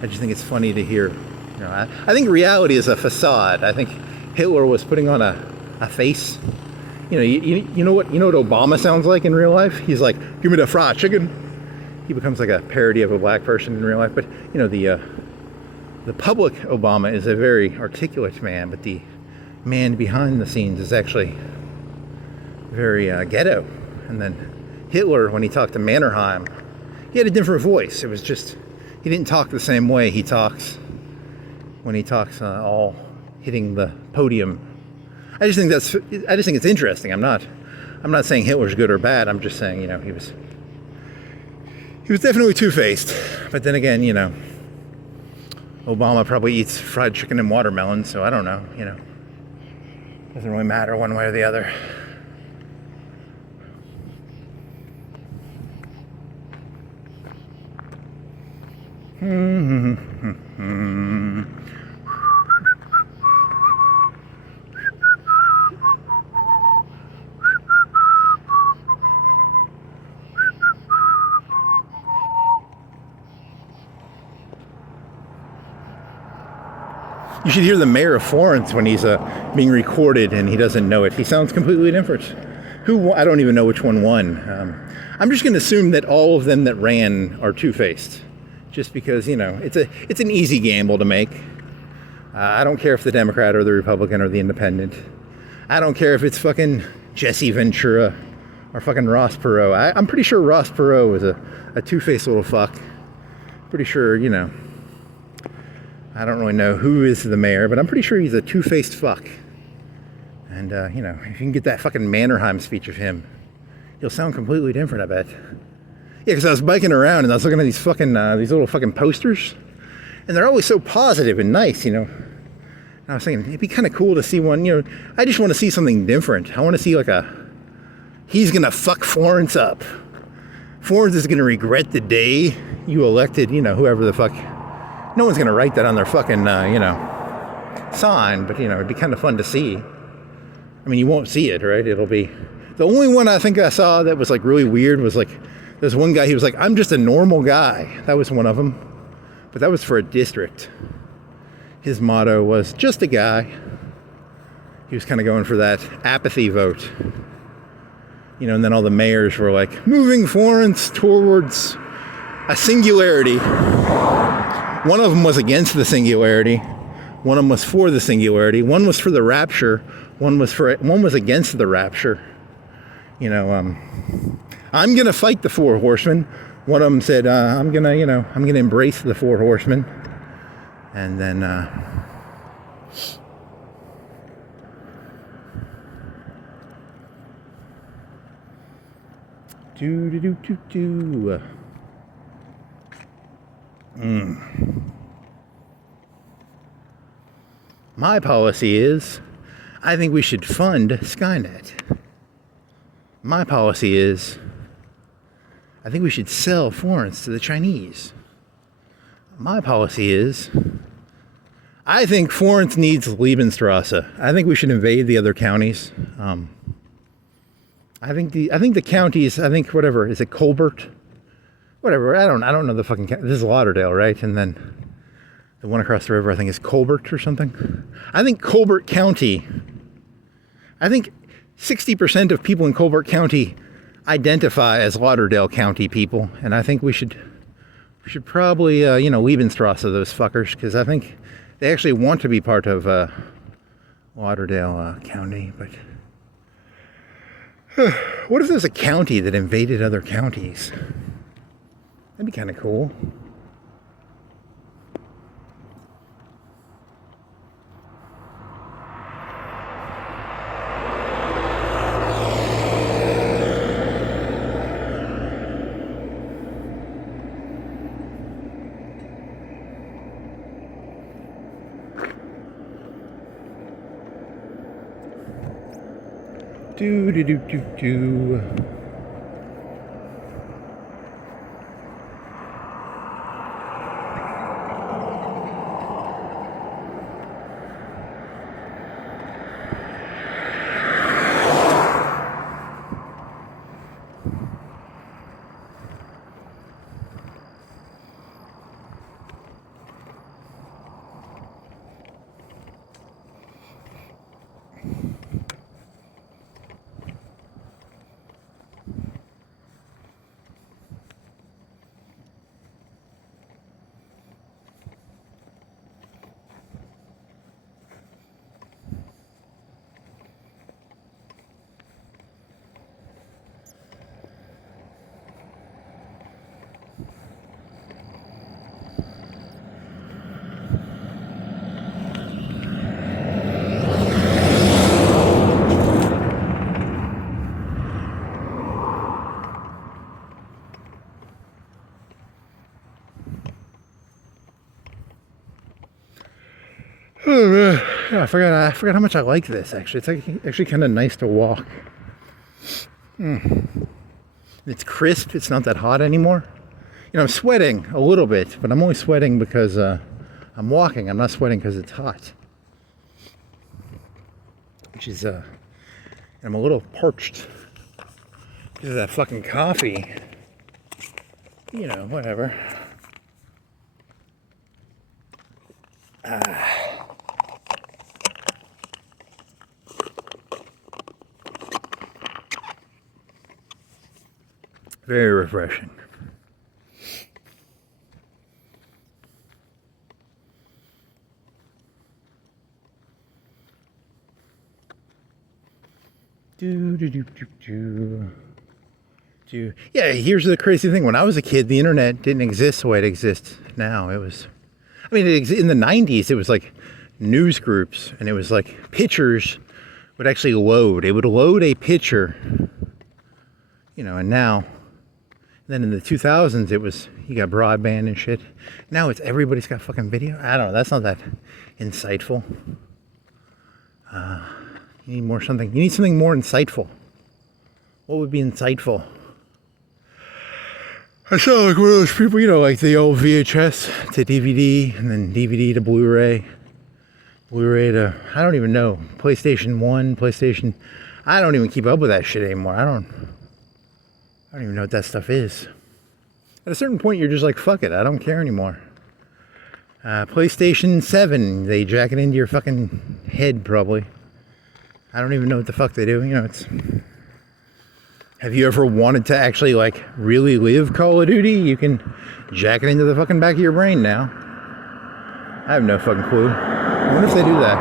I just think it's funny to hear. You know, I think reality is a facade. I think Hitler was putting on a face. You know, you know what Obama sounds like in real life? He's like, give me the fried chicken. He becomes like a parody of a black person in real life. But you know, the public Obama is a very articulate man, but the man behind the scenes is actually very ghetto. And then Hitler, when he talked to Mannerheim, he had a different voice. It was just, he didn't talk the same way he talks when he talks all hitting the podium. I just think it's interesting. I'm not saying Hitler's good or bad. I'm just saying, you know, he was definitely two-faced. But then again, you know, Obama probably eats fried chicken and watermelon, so I don't know, you know. Doesn't really matter one way or the other. You should hear the mayor of Florence when he's being recorded and he doesn't know it. He sounds completely different. I don't even know which one won. I'm just going to assume that all of them that ran are two-faced. Just because, you know, it's an easy gamble to make. I don't care if the Democrat or the Republican or the Independent. I don't care if it's fucking Jesse Ventura or fucking Ross Perot. I'm pretty sure Ross Perot is a two-faced little fuck. Pretty sure, you know. I don't really know who is the mayor, but I'm pretty sure he's a two-faced fuck. And, you know, if you can get that fucking Mannerheim speech of him, he'll sound completely different, I bet. Yeah, because I was biking around and I was looking at these fucking, these little fucking posters. And they're always so positive and nice, you know. And I was thinking, it'd be kind of cool to see one, you know. I just want to see something different. I want to see like he's going to fuck Florence up. Florence is going to regret the day you elected, you know, whoever the fuck. No one's going to write that on their fucking, you know, sign, but, you know, it'd be kind of fun to see. I mean, you won't see it, right? It'll be... The only one I think I saw that was, like, really weird was, like, there's one guy, he was like, I'm just a normal guy. That was one of them. But that was for a district. His motto was, just a guy. He was kind of going for that apathy vote. You know, and then all the mayors were like, moving Florence towards a singularity. One of them was against the singularity. One of them was for the singularity. One was for the rapture. One was against the rapture. You know, I'm gonna fight the four horsemen. One of them said, I'm gonna embrace the four horsemen. And then, My policy is, I think we should fund Skynet. My policy is, I think we should sell Florence to the Chinese. My policy is, I think Florence needs Lebensstrasse. I think we should invade the other counties. I think the counties, whatever, is it Colbert? Whatever, I don't know the fucking county. This is Lauderdale, right? And then the one across the river, I think, is Colbert or something. I think Colbert County, I think 60% of people in Colbert County identify as Lauderdale County people. And I think we should probably, Lebensstrasse those fuckers, because I think they actually want to be part of Lauderdale County. But what if there's a county that invaded other counties? That'd be kind of cool. Do do do do do. Oh, man. Yeah, I forgot how much I like this. Actually, it's actually kind of nice to walk. It's crisp. It's not that hot anymore. You know, I'm sweating a little bit, but I'm only sweating because I'm walking. I'm not sweating because it's hot. Which is, I'm a little parched because of that fucking coffee. You know, whatever. Very refreshing. Yeah, here's the crazy thing. When I was a kid, the internet didn't exist the way it exists now. It was, I mean, in the 90s, it was like news groups, and it was like pictures would actually load. It would load a picture, you know, and now, then in the 2000s, it was, you got broadband and shit. Now it's everybody's got fucking video. I don't know. That's not that insightful. You need something more insightful. What would be insightful? I sound like one of those people, you know, like the old VHS to DVD, and then DVD to Blu-ray. Blu-ray to, I don't even know, PlayStation 1, PlayStation, I don't even keep up with that shit anymore. I don't even know what that stuff is. At a certain point, you're just like, fuck it, I don't care anymore. PlayStation 7, they jack it into your fucking head, probably. I don't even know what the fuck they do. You know, it's... Have you ever wanted to actually, like, really live Call of Duty? You can jack it into the fucking back of your brain now. I have no fucking clue. I wonder if they do that.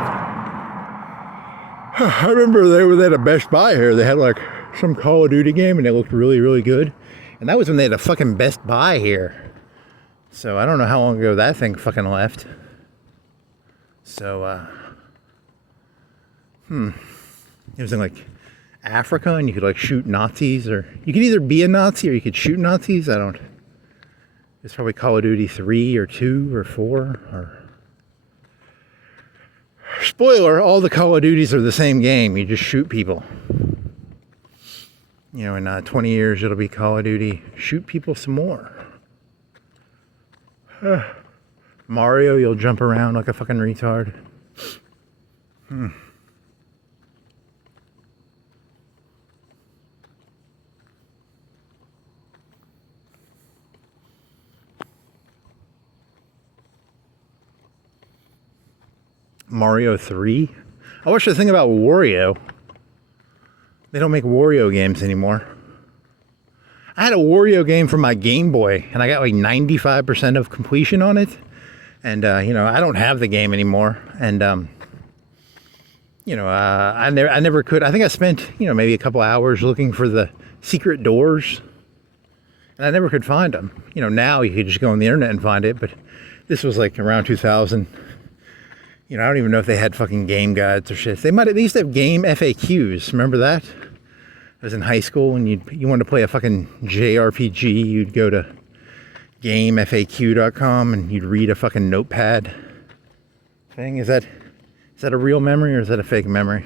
I remember they were at a Best Buy here. They had, like, some Call of Duty game, and it looked really, really good. And that was when they had a fucking Best Buy here. So I don't know how long ago that thing fucking left. So, it was in, like, Africa, and you could, like, shoot Nazis, or you could either be a Nazi or you could shoot Nazis. It's probably Call of Duty 3 or 2 or 4 or... Spoiler, all the Call of Duties are the same game. You just shoot people. You know, in 20 years, it'll be Call of Duty Shoot People Some More. Mario, you'll jump around like a fucking retard. Mario 3? I watched the thing about Wario. They don't make Wario games anymore. I had a Wario game for my Game Boy, and I got like 95% of completion on it. And, you know, I don't have the game anymore. And, you know, I never could. I think I spent, you know, maybe a couple hours looking for the secret doors. And I never could find them. You know, now you could just go on the internet and find it. But this was like around 2000. You know, I don't even know if they had fucking game guides or shit. They used to have game FAQs. Remember that? I was in high school, and you wanted to play a fucking JRPG, you'd go to gamefaq.com and you'd read a fucking notepad thing. Is that a real memory or is that a fake memory?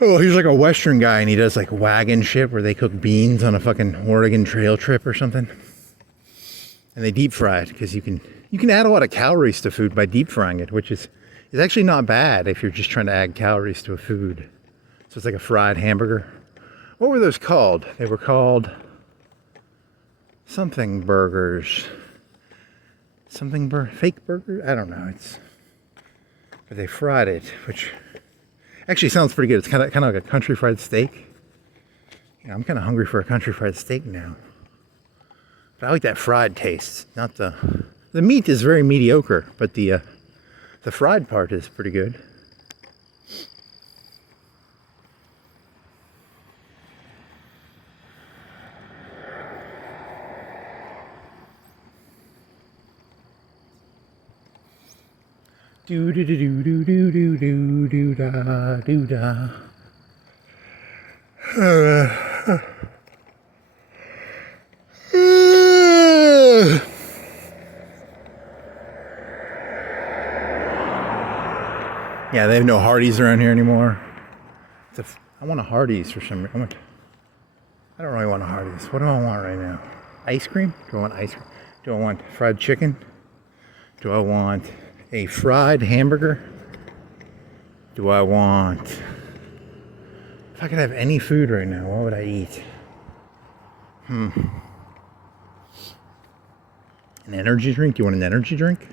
Oh, he's like a Western guy, and he does like wagon shit where they cook beans on a fucking Oregon Trail trip or something, and they deep fry it because you can add a lot of calories to food by deep frying it, which is actually not bad if you're just trying to add calories to a food. So it's like a fried hamburger. What were those called? They were called something burgers, fake burger. I don't know. But they fried it, which actually sounds pretty good. It's kind of like a country fried steak. Yeah, I'm kind of hungry for a country fried steak now. But I like that fried taste. Not the meat is very mediocre, but the fried part is pretty good. Do do do do do do do do do da do da. Yeah, they have no Hardee's around here anymore. I want a Hardee's for some reason. I don't really want a Hardee's. What do I want right now? Ice cream? Do I want ice cream? Do I want fried chicken? Do I want a fried hamburger? Do I want... If I could have any food right now, what would I eat? An energy drink? Do you want an energy drink,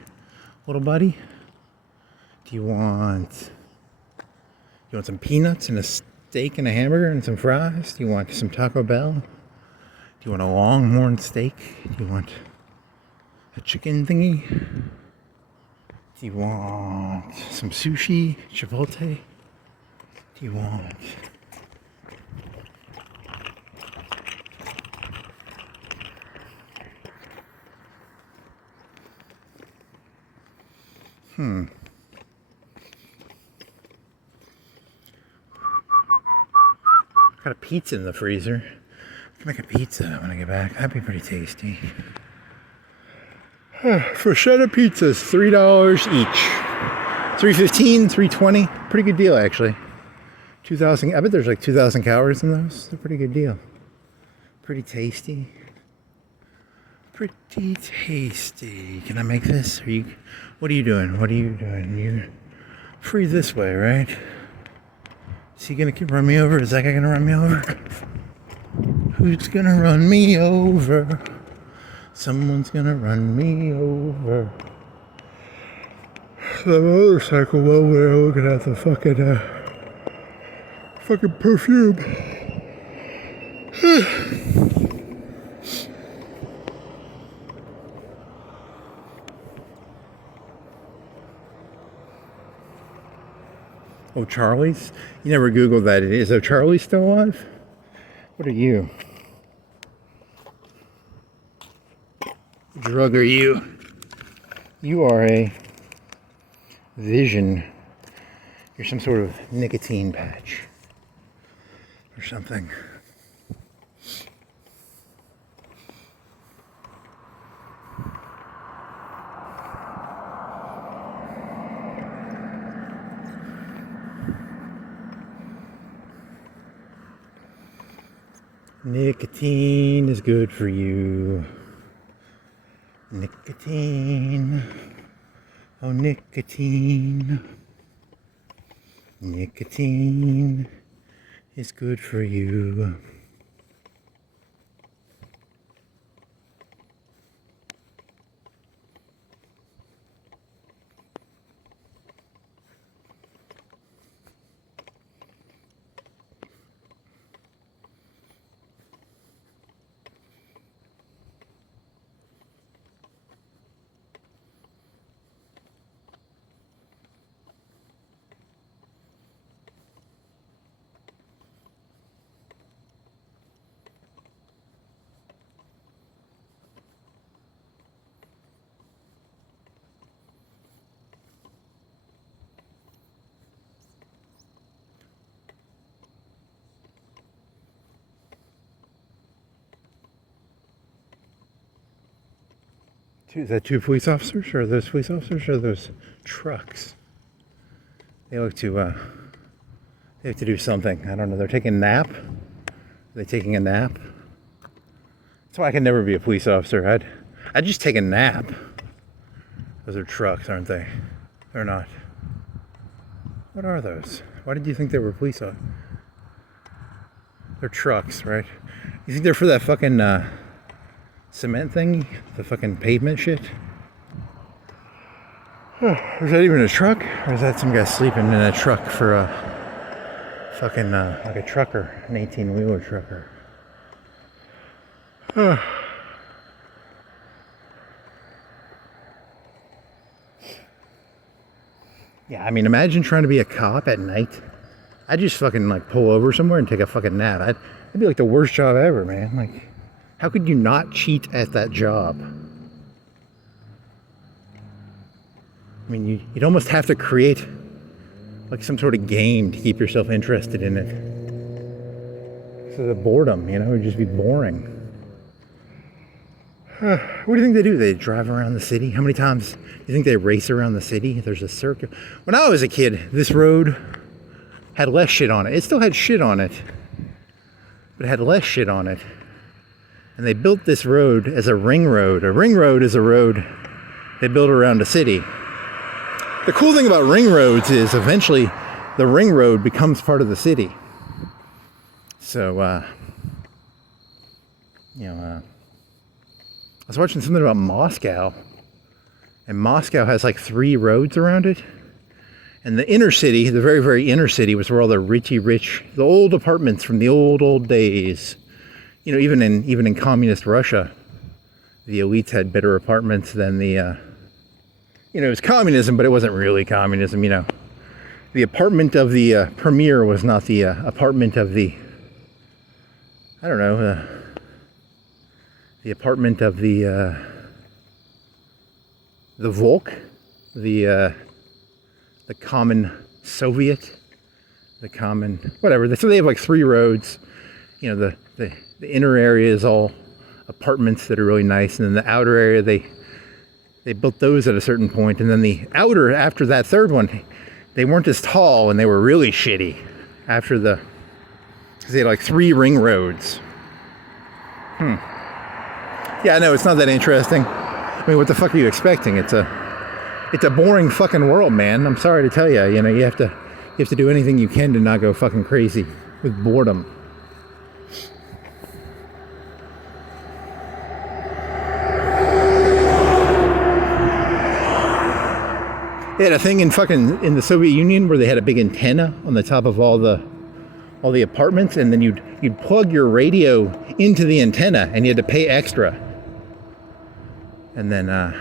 little buddy? Do you want some peanuts and a steak and a hamburger and some fries? Do you want some Taco Bell? Do you want a Longhorn steak? Do you want a chicken thingy? Do you want some sushi, Chipotle? Do you want... Got a pizza in the freezer. I can make a pizza when I get back. That'd be pretty tasty. Freschetta pizzas, $3 each. $3.15, $3.20. Pretty good deal, actually. 2,000. I bet there's like 2,000 calories in those. They're a pretty good deal. Pretty tasty. Pretty tasty. Can I make this? What are you doing? What are you doing? You're free this way, right? Is he gonna run me over? Is that guy gonna run me over? Who's gonna run me over? Someone's gonna run me over. The motorcycle over there looking at the fucking perfume. Oh, Charlie's? You never Googled that. Is Charlie still alive? What are you? What drug are you? You are a Vision. You're some sort of nicotine patch or something. Nicotine is good for you. Nicotine. Oh, nicotine. Nicotine is good for you. Is that two police officers? Or are those police officers? Or are those trucks? They look to They have to do something. I don't know. They're taking a nap. Are they taking a nap? That's why I can never be a police officer. I'd just take a nap. Those are trucks, aren't they? They're not. What are those? Why did you think they were police officers? They're trucks, right? You think they're for that fucking cement thing? The fucking pavement shit? Is that even a truck? Or is that some guy sleeping in a truck for a fucking, like a trucker, an 18-wheeler trucker? Yeah, I mean, imagine trying to be a cop at night. I'd just fucking like pull over somewhere and take a fucking nap. That'd be like the worst job ever, man. Like, how could you not cheat at that job? I mean, you'd almost have to create like some sort of game to keep yourself interested in it. So the boredom, it would just be boring. What do you think they do? They drive around the city? How many times do you think they race around the city? There's a circuit. When I was a kid, this road had less shit on it. It still had shit on it, but it had less shit on it. And they built this road as a ring road. A ring road is a road they built around a city. The cool thing about ring roads is eventually the ring road becomes part of the city. So, I was watching something about Moscow, and Moscow has like 3 roads around it. And the inner city, the very, very inner city, was where all the rich, the old apartments from the old days. Even in communist Russia, the elites had better apartments than the, it was communism, but it wasn't really communism, The apartment of the premier was not the apartment of the, I don't know, the apartment of the Volk, the common Soviet, the common, whatever. So they have like 3 roads. The inner area is all apartments that are really nice, and then the outer area, they built those at a certain point, and then the outer, after that third one, they weren't as tall, and they were really shitty after because they had like 3 ring roads. Yeah, I know, it's not that interesting. I mean, what the fuck are you expecting? It's a boring fucking world, man. I'm sorry to tell you. You have to do anything you can to not go fucking crazy with boredom. They had a thing in the Soviet Union where they had a big antenna on the top of all the apartments, and then you'd plug your radio into the antenna, and you had to pay extra. And then, I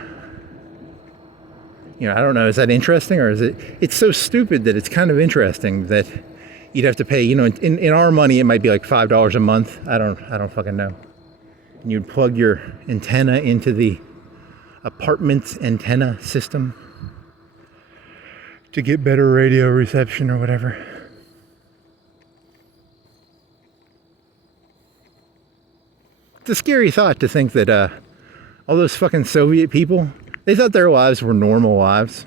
don't know, is that interesting, or is it's so stupid that it's kind of interesting that you'd have to pay, in our money, it might be like $5 a month. I don't fucking know. And you'd plug your antenna into the apartment's antenna system to get better radio reception or whatever. It's a scary thought to think that all those fucking Soviet people, they thought their lives were normal lives.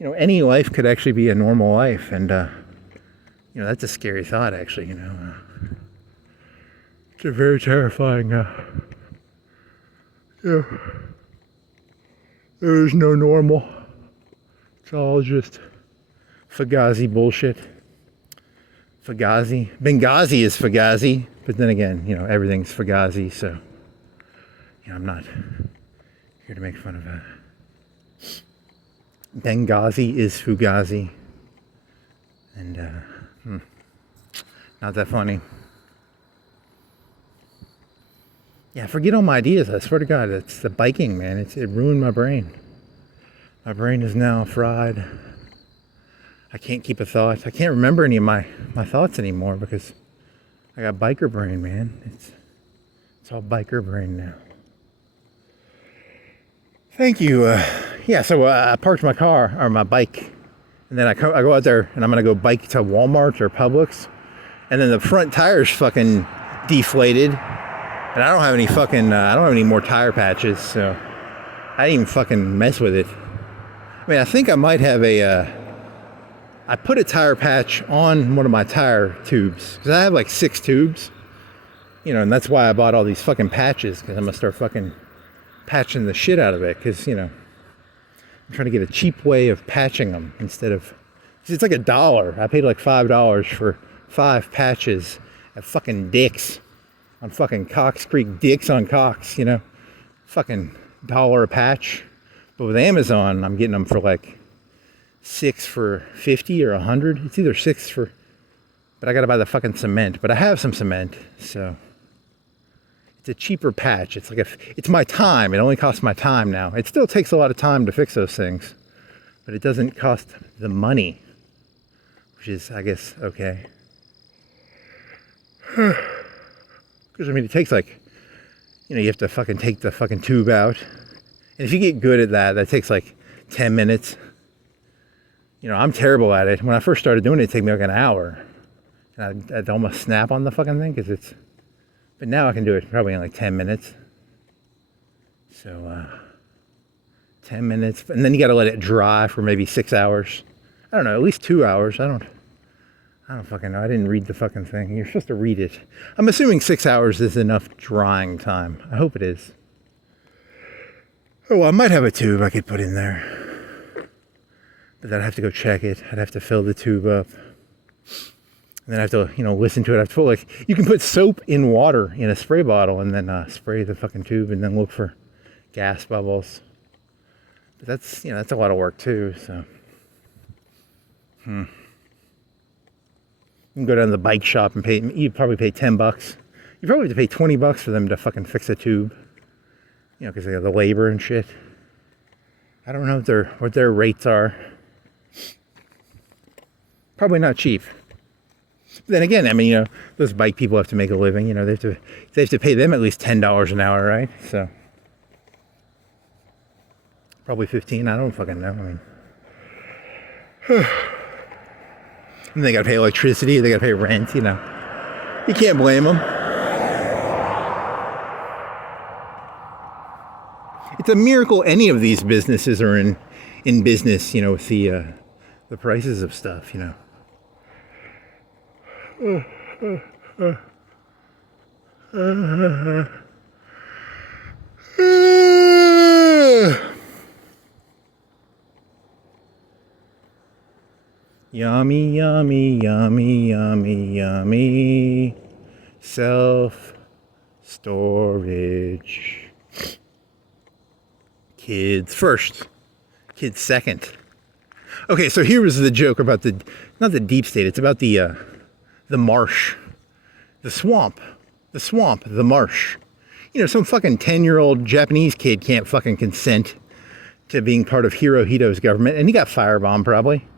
Any life could actually be a normal life, and that's a scary thought, actually. It's a very terrifying. There is no normal. It's all just Fugazi bullshit. Fugazi. Benghazi is Fugazi, but then again, everything's Fugazi, so I'm not here to make fun of that. Benghazi is Fugazi. And not that funny. Yeah, forget all my ideas. I swear to God, it's the biking, man. It ruined my brain. My brain is now fried. I can't keep a thought. I can't remember any of my thoughts anymore because I got biker brain, man. It's all biker brain now. Thank you. So I parked my car, or my bike, and then I go out there, and I'm going to go bike to Walmart or Publix, and then the front tire's fucking deflated, and I don't have any more tire patches, so I didn't even fucking mess with it. I mean, I think I might have I put a tire patch on one of my tire tubes because I have like 6 tubes, you know, and that's why I bought all these fucking patches, because I'm gonna start fucking patching the shit out of it, because, you know, I'm trying to get a cheap way of patching them instead of, it's like $1. I paid like $5 for 5 patches at fucking Dick's on fucking Cox Creek, Dick's on Cox, you know, fucking $1 a patch. But with Amazon, I'm getting them for like 6 for 50 or 100. It's either 6 for, but I gotta buy the fucking cement. But I have some cement, so it's a cheaper patch. It's like it's my time. It only costs my time now. It still takes a lot of time to fix those things, but it doesn't cost the money, which is, I guess, okay. Because I mean, it takes like, you know, you have to fucking take the fucking tube out. And if you get good at that, that takes like 10 minutes. You know, I'm terrible at it. When I first started doing it, it'd take me like an hour. And I'd almost snap on the fucking thing, because it's, but now I can do it probably in like 10 minutes. So, 10 minutes. And then you got to let it dry for maybe 6 hours. I don't know, at least 2 hours. I don't fucking know. I didn't read the fucking thing. You're supposed to read it. I'm assuming 6 hours is enough drying time. I hope it is. Oh, well, I might have a tube I could put in there. But then I'd have to go check it. I'd have to fill the tube up. And then I have to, you know, listen to it. I have to put, like, you can put soap in water in a spray bottle and then spray the fucking tube and then look for gas bubbles. But that's, you know, that's a lot of work too, so. You can go down to the bike shop and pay, you'd probably pay $10. You probably have to pay $20 for them to fucking fix a tube. You know, because they have the labor and shit. I don't know what their rates are. Probably not cheap. But then again, I mean, you know, those bike people have to make a living. You know, they have to pay them at least $10 an hour, right? So probably 15. I don't fucking know. I mean, and they got to pay electricity. They got to pay rent. You know, you can't blame them. It's a miracle any of these businesses are in business, you know, with the prices of stuff, you know. Yummy, yummy, yummy, yummy, yummy. Self-storage. Kids first, kids second. Okay, so here was the joke about not the deep state, it's about the marsh, the swamp, the marsh. You know, some fucking 10-year-old Japanese kid can't fucking consent to being part of Hirohito's government, and he got firebombed probably.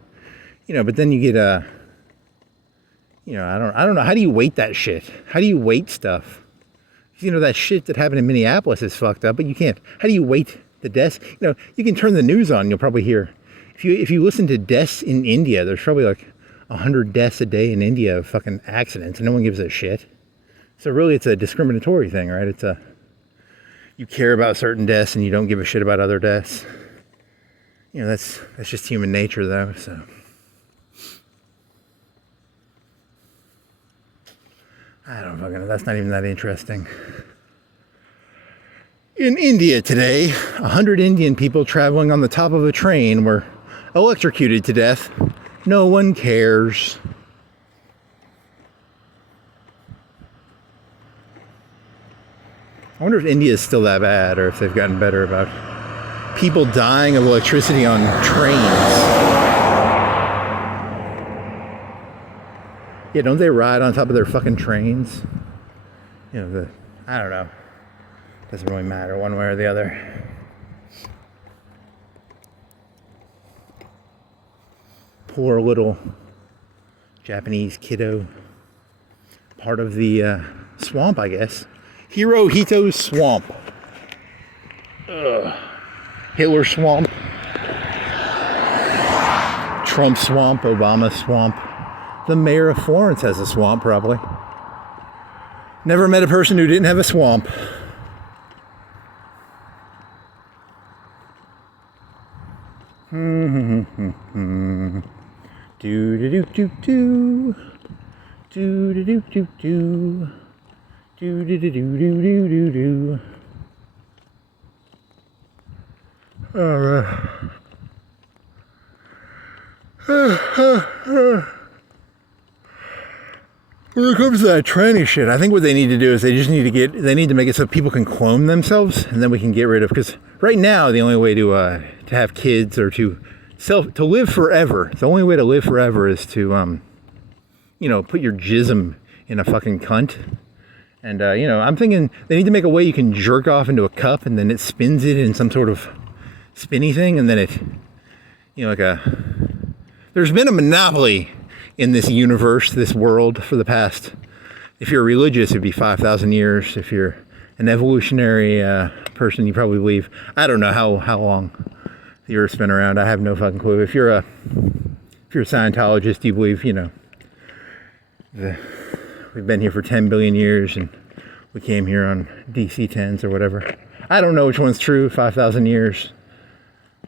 You know, but then you get you know, I don't know, how do you weight that shit? How do you weight stuff? You know, that shit that happened in Minneapolis is fucked up, but you can't. How do you weight the deaths? You know, you can turn the news on, you'll probably hear, if you listen to deaths in India, there's probably like 100 deaths a day in India of fucking accidents, and no one gives a shit. So really, it's a discriminatory thing, right? It's you care about certain deaths and you don't give a shit about other deaths. You know, that's just human nature, though. So I don't fucking know. That's not even that interesting. In India today, 100 Indian people traveling on the top of a train were electrocuted to death. No one cares. I wonder if India is still that bad, or if they've gotten better about people dying of electricity on trains. Yeah, don't they ride on top of their fucking trains? You know, I don't know. Doesn't really matter one way or the other. Poor little Japanese kiddo. Part of the swamp, I guess. Hirohito's swamp. Ugh. Hitler swamp. Trump swamp. Obama swamp. The mayor of Florence has a swamp, probably. Never met a person who didn't have a swamp. Do do do do do. Do do do do do. Do do do do do do do do. When it comes to that tranny shit, I think what they need to do is they need to make it so people can clone themselves, and then we can get rid of, because right now the only way to have kids or to live forever, the only way to live forever is to put your jism in a fucking cunt. And I'm thinking they need to make a way you can jerk off into a cup and then it spins it in some sort of spinny thing, and then it, there's been a monopoly in this universe, this world, for the past, if you're religious, it'd be 5,000 years. If you're an evolutionary person, you probably believe, I don't know how long the Earth's been around. I have no fucking clue. If you're a Scientologist, you believe, we've been here for 10 billion years and we came here on DC-10s or whatever. I don't know which one's true, 5,000 years,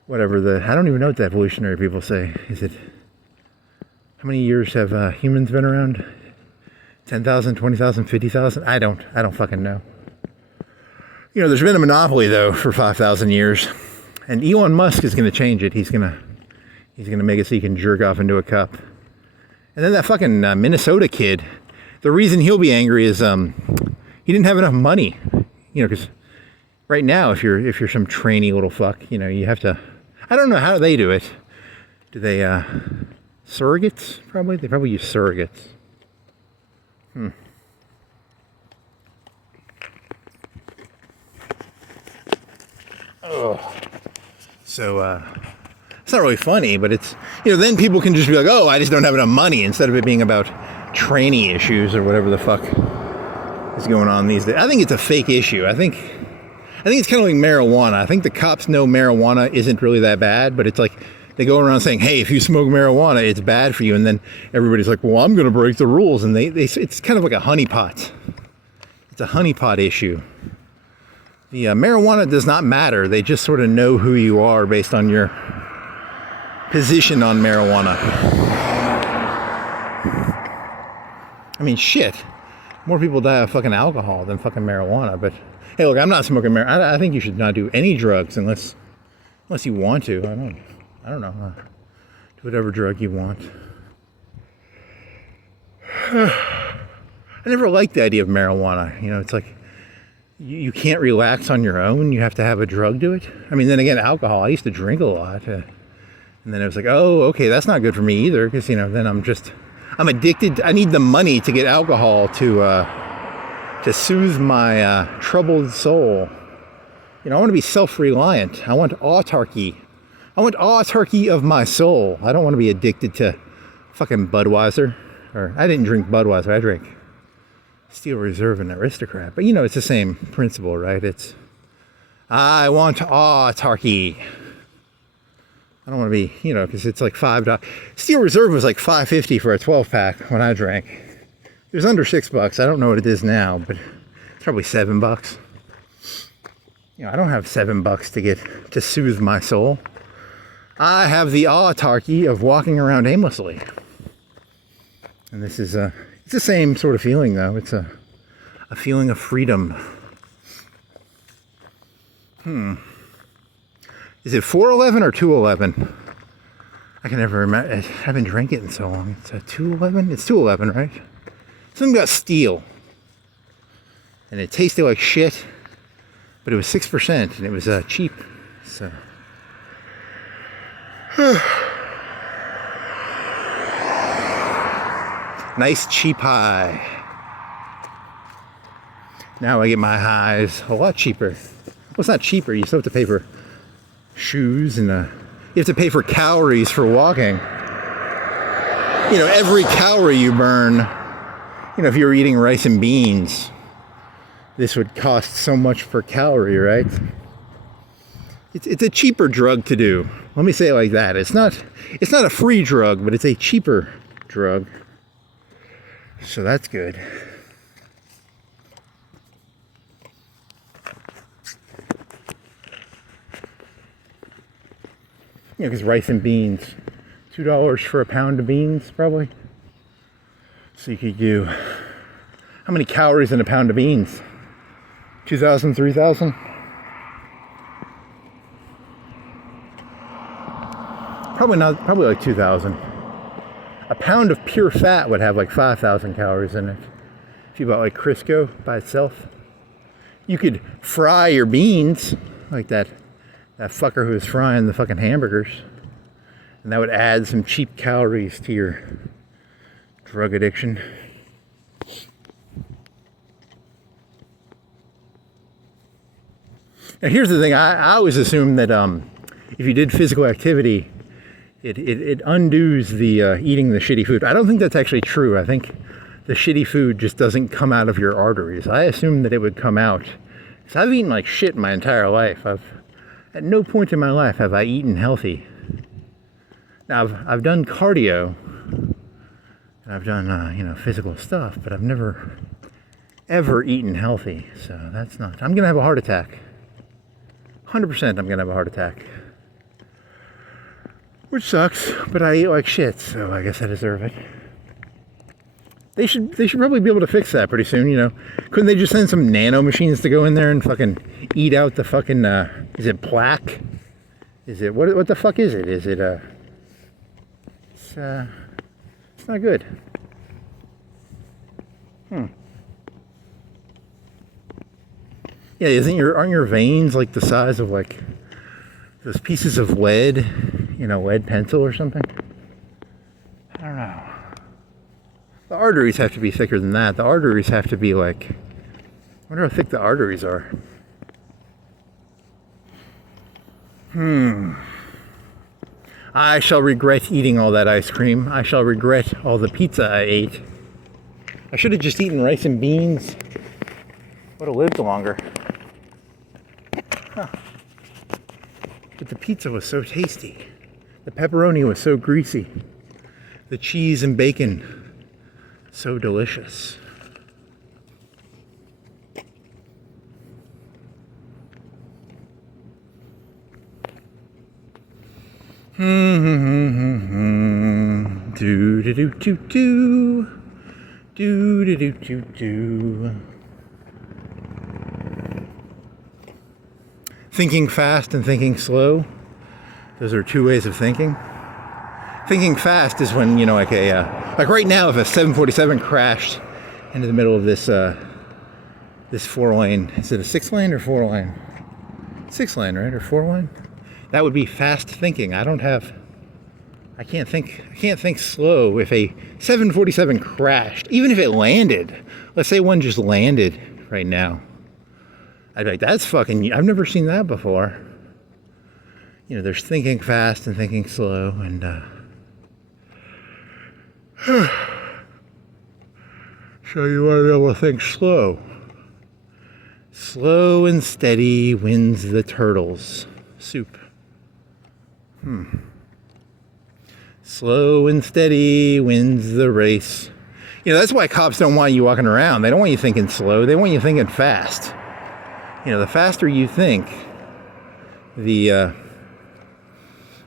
whatever I don't even know what the evolutionary people say. How many years have humans been around? 10,000, 20,000, 50,000? I don't fucking know. There's been a monopoly though for 5,000 years, and Elon Musk is going to change it. He's going to make it so you can jerk off into a cup. And then that fucking Minnesota kid, the reason he'll be angry is he didn't have enough money. Because right now, if you're some trainee little fuck, you have to. I don't know how they do it. Do they surrogates? Probably. They probably use surrogates. Oh. So it's not really funny, but it's, then people can just be like, oh, I just don't have enough money, instead of it being about trainee issues or whatever the fuck is going on these days. I think it's a fake issue. I think it's kind of like marijuana. I think the cops know marijuana isn't really that bad, but it's like they go around saying, hey, if you smoke marijuana, it's bad for you. And then everybody's like, well, I'm going to break the rules. And it's kind of like a honeypot. It's a honeypot issue. The marijuana does not matter. They just sort of know who you are based on your position on marijuana. I mean, shit. More people die of fucking alcohol than fucking marijuana. But hey, look, I'm not smoking marijuana. I think you should not do any drugs unless you want to. I don't know. Do whatever drug you want. I never liked the idea of marijuana. It's like you can't relax on your own. You have to have a drug do it. I mean, then again, alcohol. I used to drink a lot. And then it was like, oh, okay, that's not good for me either. Because, then I'm addicted. I need the money to get alcohol to soothe my troubled soul. I want to be self-reliant. I want autarky. I want autarky of my soul. I don't want to be addicted to fucking Budweiser. Or I didn't drink Budweiser. I drank Steel Reserve and Aristocrat. But it's the same principle, right? I want autarky. I don't want to be, because it's like $5. Steel Reserve was like $5.50 for a 12-pack when I drank. It was under $6. I don't know what it is now, but it's probably $7. I don't have $7 to soothe my soul. I have the autarky of walking around aimlessly. And this is it's the same sort of feeling, though. It's a feeling of freedom. Is it 411 or 211? I can never remember. I haven't drank it in so long. It's a 211? It's 211, right? Something about steel. And it tasted like shit, but it was 6% and it was cheap. So. Nice cheap high. Now I get my highs a lot cheaper. Well, it's not cheaper. You still have to pay for shoes and you have to pay for calories for walking. Every calorie you burn, if you were eating rice and beans, this would cost so much per calorie, right? It's a cheaper drug to do. Let me say it like that. It's not a free drug, but it's a cheaper drug. So that's good. Because rice and beans $2 for a pound of beans, probably. So you could do, how many calories in a pound of beans? 2,000, 3,000? Probably not, probably like 2,000. A pound of pure fat would have like 5,000 calories in it. If you bought like Crisco by itself. You could fry your beans, like that fucker who was frying the fucking hamburgers. And that would add some cheap calories to your drug addiction. Now here's the thing, I always assumed that if you did physical activity, it undoes the eating the shitty food. I don't think that's actually true. I think the shitty food just doesn't come out of your arteries. I assumed that it would come out. Because I've eaten like shit my entire life. At no point in my life have I eaten healthy. Now I've done cardio, and I've done physical stuff, but I've never ever eaten healthy. So that's not. I'm gonna have a heart attack. 100% I'm gonna have a heart attack. Which sucks, but I eat like shit, so I guess I deserve it. They should probably be able to fix that pretty soon, Couldn't they just send some nano machines to go in there and fucking eat out the fucking, is it plaque? Is it, what the fuck is it? Is it, it's not good. Yeah, aren't your veins like the size of like those pieces of lead, lead pencil or something? I don't know. The arteries have to be thicker than that. The arteries have to be like, I wonder how thick the arteries are. I shall regret eating all that ice cream. I shall regret all the pizza I ate. I should have just eaten rice and beans. Would have lived longer. Huh. But the pizza was so tasty. The pepperoni was so greasy. The cheese and bacon, so delicious. Do do do do do do do do do do. Thinking fast and thinking slow. Those are two ways of thinking. Thinking fast is when, like right now, if a 747 crashed into the middle of this 4-lane, is it a 6-lane or 4-lane? 6-lane, right? Or 4-lane? That would be fast thinking. I can't think slow. If a 747 crashed, even if it landed, let's say one just landed right now, I'd be like, that's fucking, I've never seen that before. There's thinking fast and thinking slow, and so you want to be able to think slow. Slow and steady wins the turtles. Soup. Slow and steady wins the race. That's why cops don't want you walking around. They don't want you thinking slow. They want you thinking fast. The faster you think, the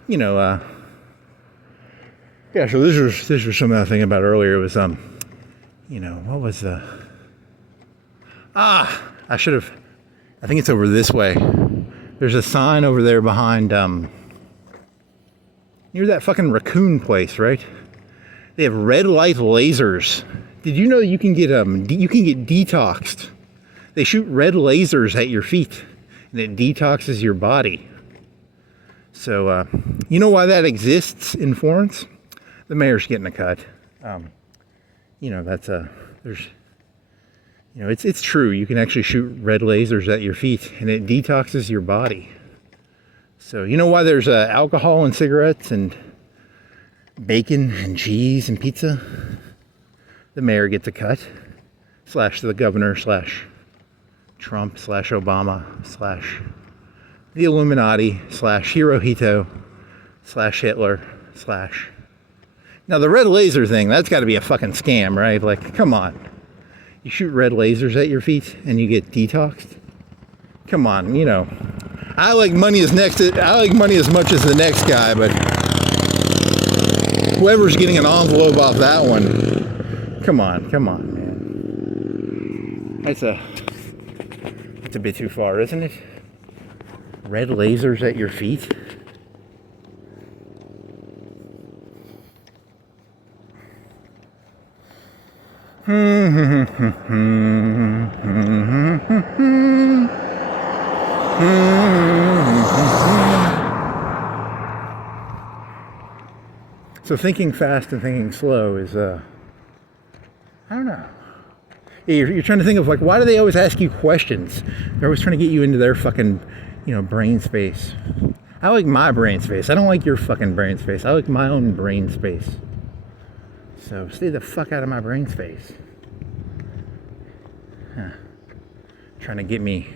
yeah, so this was something I was thinking about earlier. It was what was the I think it's over this way. There's a sign over there behind near that fucking raccoon place, right? They have red light lasers. Did you know you can get detoxed? They shoot red lasers at your feet, and it detoxes your body. So, you know why that exists in Florence? The mayor's getting a cut. It's true. You can actually shoot red lasers at your feet, and it detoxes your body. So, you know why there's alcohol and cigarettes and bacon and cheese and pizza? The mayor gets a cut. / the governor / Trump / Obama / the Illuminati / Hirohito / Hitler / Now the red laser thing, that's got to be a fucking scam, right? Like, come on. You shoot red lasers at your feet and you get detoxed? Come on, I like money as much as the next guy, but Whoever's getting an envelope off that one, come on, man. That's a bit too far, isn't it? Red lasers at your feet. So thinking fast and thinking slow is, I don't know. You're trying to think of, like, why do they always ask you questions? They're always trying to get you into their fucking, brain space. I like my brain space. I don't like your fucking brain space. I like my own brain space. So stay the fuck out of my brain space. Huh. Trying to get me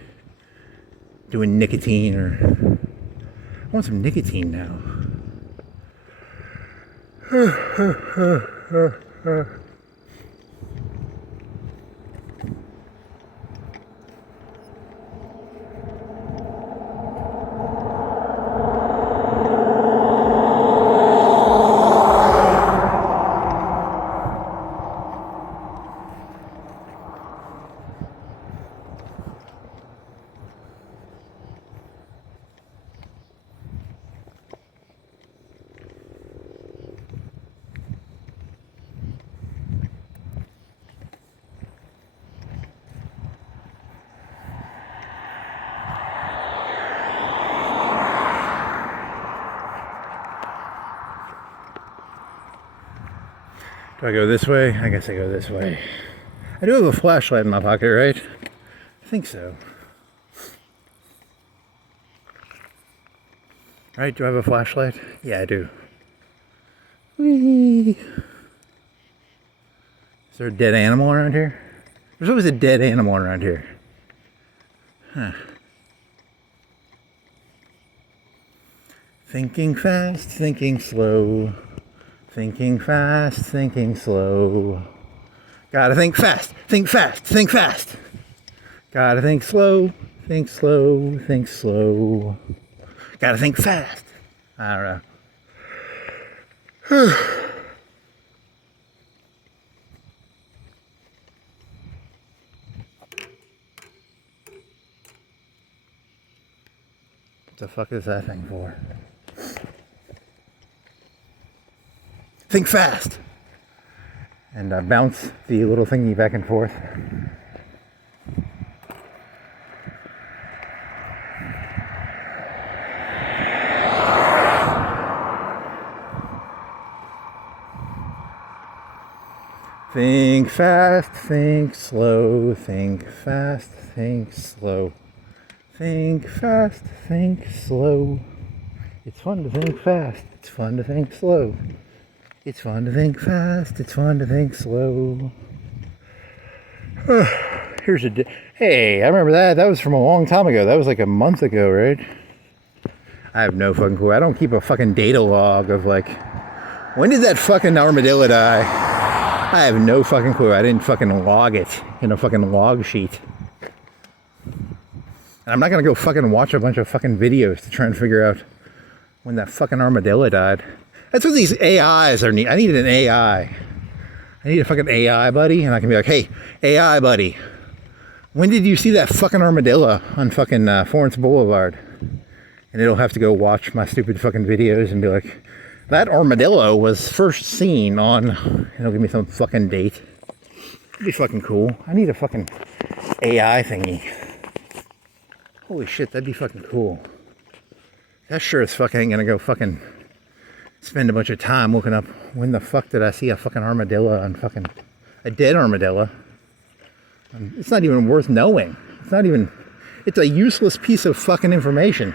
doing nicotine or... I want some nicotine now. Do I go this way? I guess I go this way. I do have a flashlight in my pocket, right? I think so. Right, do I have a flashlight? Yeah, I do. Whee! Is there a dead animal around here? There's always a dead animal around here. Huh. Thinking fast, thinking slow. Thinking fast, thinking slow. Gotta think fast, think fast, think fast. Gotta think slow, think slow, think slow. Gotta think fast. I don't know. What the fuck is that thing for? Think fast. And bounce the little thingy back and forth. Think fast, think slow, think fast, think slow. Think fast, think slow. It's fun to think fast, it's fun to think slow. It's fun to think fast, it's fun to think slow. Here's a... Hey, I remember that. That was from a long time ago. That was like a month ago, right? I have no fucking clue. I don't keep a fucking data log of like... When did that fucking armadillo die? I have no fucking clue. I didn't fucking log it in a fucking log sheet. And I'm not gonna go fucking watch a bunch of fucking videos to try and figure out when that fucking armadillo died. That's what these AIs are. I need an AI. I need a fucking AI buddy, and I can be like, hey, AI buddy, when did you see that fucking armadillo on fucking Florence Boulevard? And it'll have to go watch my stupid fucking videos and be like, that armadillo was first seen on, and it'll give me some fucking date. It'd be fucking cool. I need a fucking AI thingy. Holy shit, that'd be fucking cool. That sure as fuck ain't gonna go fucking spend a bunch of time looking up when the fuck did I see a fucking armadillo on fucking a dead armadillo. It's not even worth knowing. It's not even, it's a useless piece of fucking information.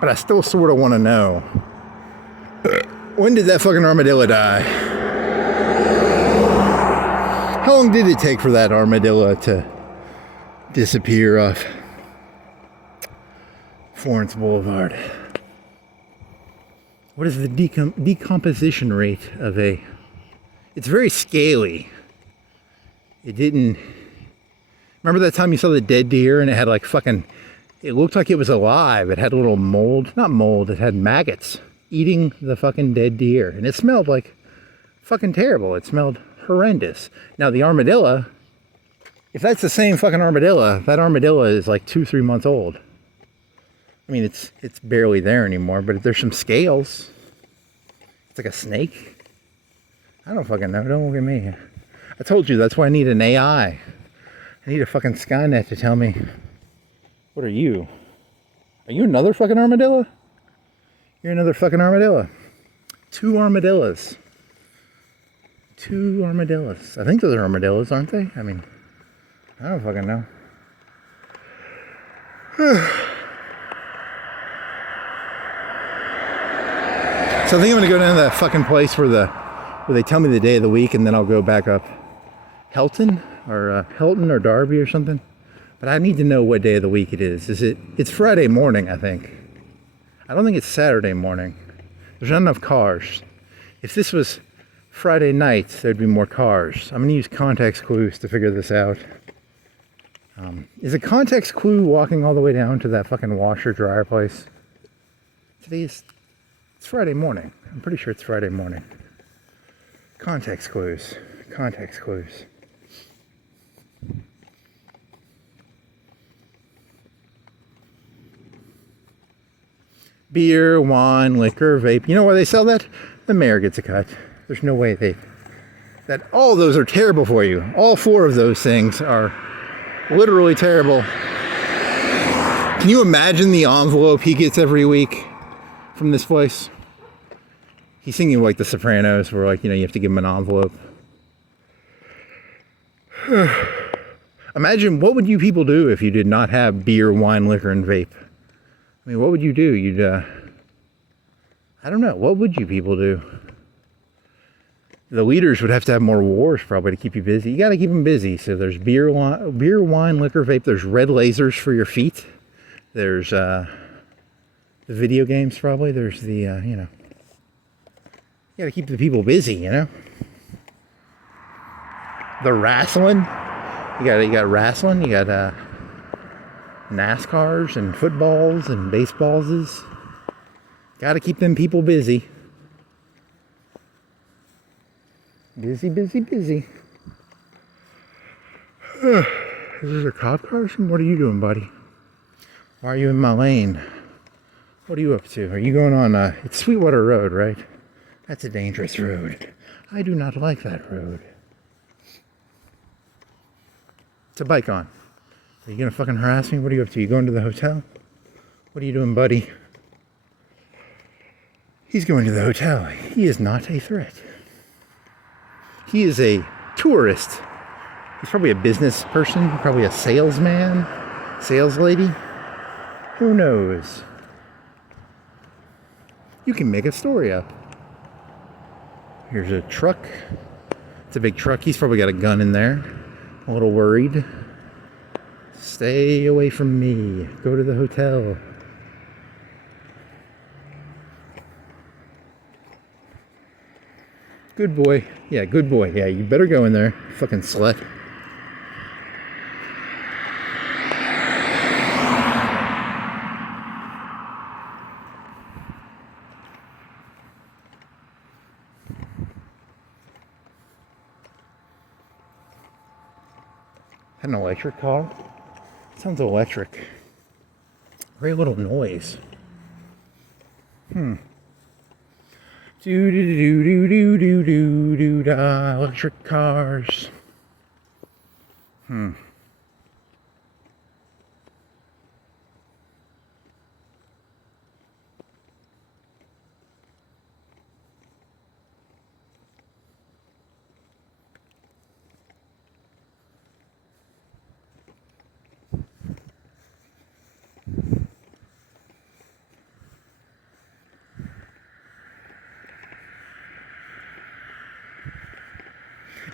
But I still sort of want to know, when did that fucking armadillo die? How long did it take for that armadillo to disappear off Florence Boulevard? What is the decomposition rate of a... It's very scaly. It didn't... Remember that time you saw the dead deer and it had like fucking It looked like it was alive. It had a little mold, not mold, it had maggots eating the fucking dead deer. And it smelled like fucking terrible. It smelled horrendous. Now the armadillo, if that's the same fucking armadillo, that armadillo is like 2-3 months old. I mean, it's barely there anymore, but there's some scales. It's like a snake. I don't fucking know. Don't look at me. I told you, that's why I need an AI. I need a fucking Skynet to tell me, what are you? Are you another fucking armadillo? You're another fucking armadillo. 2 armadillos. 2 armadillos. I think those are armadillos, aren't they? I mean, I don't fucking know. So I think I'm gonna go down to that fucking place where they tell me the day of the week, and then I'll go back up Helton or Darby or something. But I need to know what day of the week it is. It's Friday morning, I think. I don't think it's Saturday morning. There's not enough cars. If this was Friday night, there'd be more cars. I'm gonna use context clues to figure this out. Is a context clue walking all the way down to that fucking washer dryer place? It's Friday morning. I'm pretty sure it's Friday morning. Context clues. Context clues. Beer, wine, liquor, vape. You know why they sell that? The mayor gets a cut. There's no way that all those are terrible for you. All 4 of those things are literally terrible. Can you imagine the envelope he gets every week from this place? He's singing like The Sopranos, where like, you know, you have to give him an envelope. Imagine, what would you people do if you did not have beer, wine, liquor, and vape? I mean, what would you do? I don't know. What would you people do? The leaders would have to have more wars probably to keep you busy. You got to keep them busy. So there's beer, wine, liquor, vape. There's red lasers for your feet. There's the video games probably. There's the, you know. You got to keep the people busy, you know. The wrestling. You got wrestling. You got NASCARs and footballs and baseballs. Got to keep them people busy. Busy, busy, busy. Is this a cop car? What are you doing, buddy? Why are you in my lane? What are you up to? Are you going on, it's Sweetwater Road, right? That's a dangerous road. I do not like that road. It's a bike on. Are you gonna fucking harass me? What are you up to? You going to the hotel? What are you doing, buddy? He's going to the hotel. He is not a threat. He is a tourist. He's probably a business person, probably a salesman, sales lady. Who knows? You can make a story up. Here's a truck. It's a big truck. He's probably got a gun in there. A little worried. Stay away from me. Go to the hotel. Good boy. Yeah, good boy. Yeah, you better go in there, fucking slut. An electric car? Sounds electric. Very little noise. Do do do do do do do do da. Electric cars.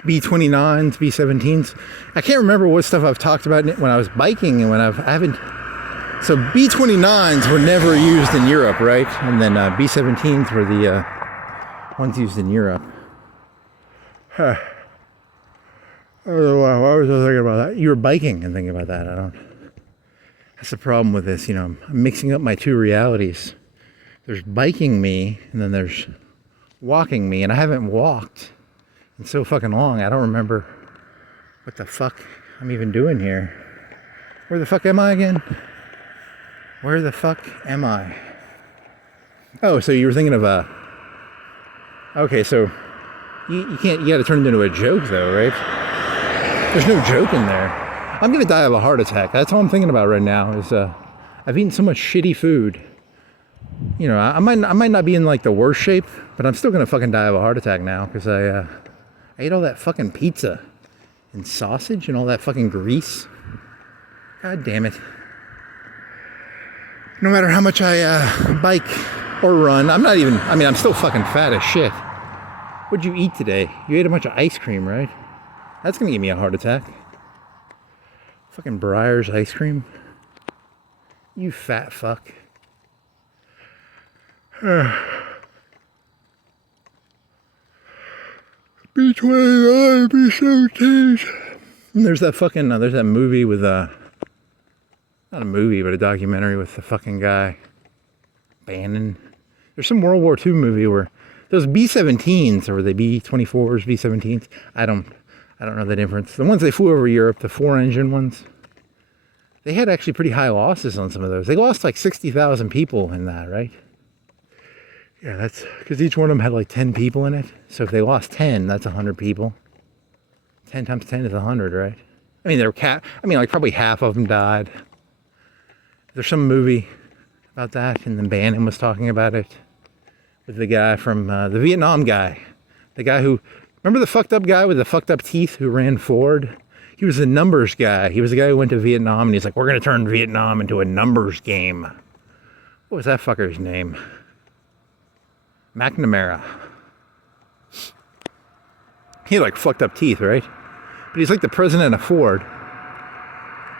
B29s, B17s. I can't remember what stuff I've talked about when I was biking and when I haven't. So B29s were never used in Europe, right? And then B17s were the ones used in Europe. I don't know why was I thinking about that? You were biking and thinking about that. I That's the problem with this, I'm mixing up my two realities. There's biking me, and then there's walking me, and I haven't walked in so fucking long. I don't remember what the fuck I'm even doing here. Where the fuck am I again? Where the fuck am I? Oh, so you were thinking of okay, so you can't, you gotta turn it into a joke though, right? There's no joke in there. I'm gonna die of a heart attack. That's all I'm thinking about right now is I've eaten so much shitty food. I might not be in like the worst shape, but I'm still gonna fucking die of a heart attack now because I ate all that fucking pizza and sausage and all that fucking grease. God damn it. No matter how much I bike or run, I'm still fucking fat as shit. What'd you eat today? You ate a bunch of ice cream, right? That's gonna give me a heart attack. Fucking Breyer's ice cream. You fat fuck. B29, B17. And there's that movie with not a movie, but a documentary with the fucking guy Bannon. There's some World War II movie where those B-17s, or were they B-24s, B-17s? I don't know the difference. The ones they flew over Europe, the 4-engine ones, they had actually pretty high losses on some of those. They lost like 60,000 people in that, right? Yeah, that's because each one of them had like 10 people in it. So if they lost 10, that's 100 people. 10 times 10 is 100, right? I mean, like probably half of them died. There's some movie about that, and then Bannon was talking about it with the guy from the Vietnam guy. The guy who, remember the fucked up guy with the fucked up teeth who ran Ford? He was the numbers guy. He was the guy who went to Vietnam, and he's like, we're going to turn Vietnam into a numbers game. What was that fucker's name? McNamara. He had like fucked up teeth, right? But he's like the president of Ford.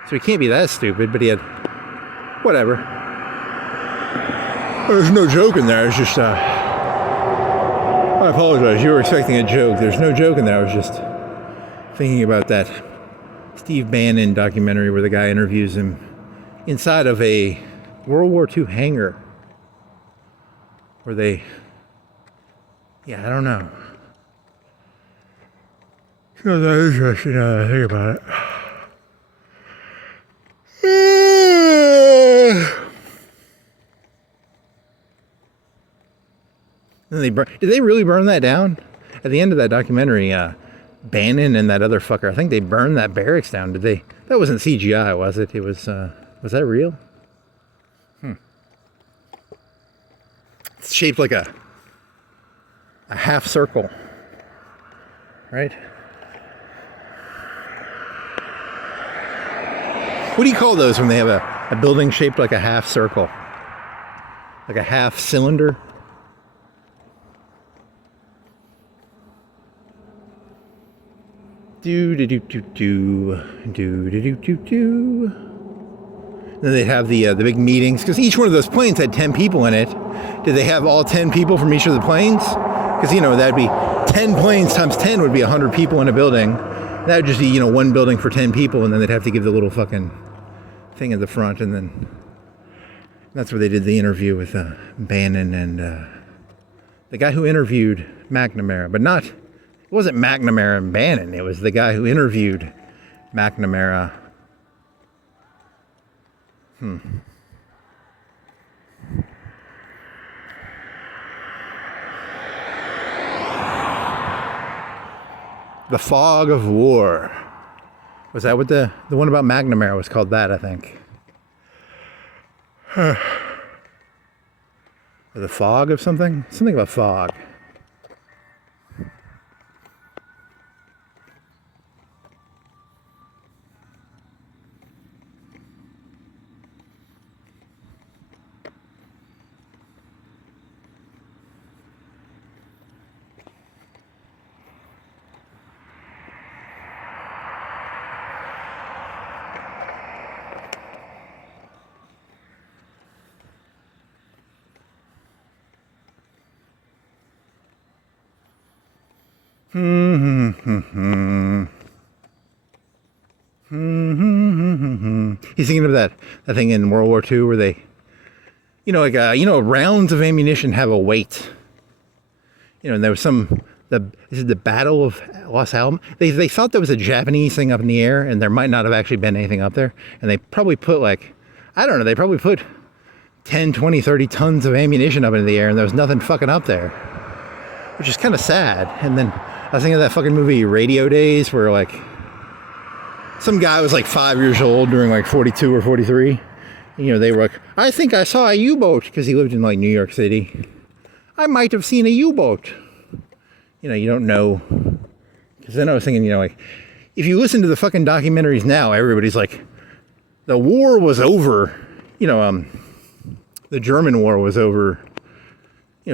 So he can't be that stupid, but he had, whatever. There's no joke in there. It's just, I apologize. You were expecting a joke. There's no joke in there. I was just thinking about that Steve Bannon documentary where the guy interviews him inside of a World War II hangar. Where they, I don't know. It's not that interesting now that I think about it. Then did they really burn that down? At the end of that documentary, Bannon and that other fucker, I think they burned that barracks down. Did they? That wasn't CGI, was it? It was that real? It's shaped like a half circle, right? What do you call those when they have a building shaped like a half circle? Like a half cylinder? Do. Then they'd have the big meetings, because each one of those planes had 10 people in it. Did they have all 10 people from each of the planes? Because, that'd be 10 planes times 10 would be 100 people in a building. That would just be, one building for 10 people, and then they'd have to give the little fucking thing at the front, and then that's where they did the interview with Bannon and the guy who interviewed McNamara, but it wasn't McNamara and Bannon, it was the guy who interviewed McNamara. The Fog of War. Was that what the one about McNamara was called? That, I think. Or the fog of something? Something about fog. He's you thinking of that thing in World War II where they, rounds of ammunition have a weight. And there was is it the Battle of Los Alamos? They thought there was a Japanese thing up in the air, and there might not have actually been anything up there. And they probably put they probably put 10, 20, 30 tons of ammunition up in the air, and there was nothing fucking up there. Which is kind of sad. And then I was thinking of that fucking movie Radio Days, where some guy was 5 years old during 42 or 43. They were I think I saw a U-boat, because he lived in New York City. I might have seen a U-boat. You don't know. Because then I was thinking, if you listen to the fucking documentaries now, everybody's the war was over. The German war was over.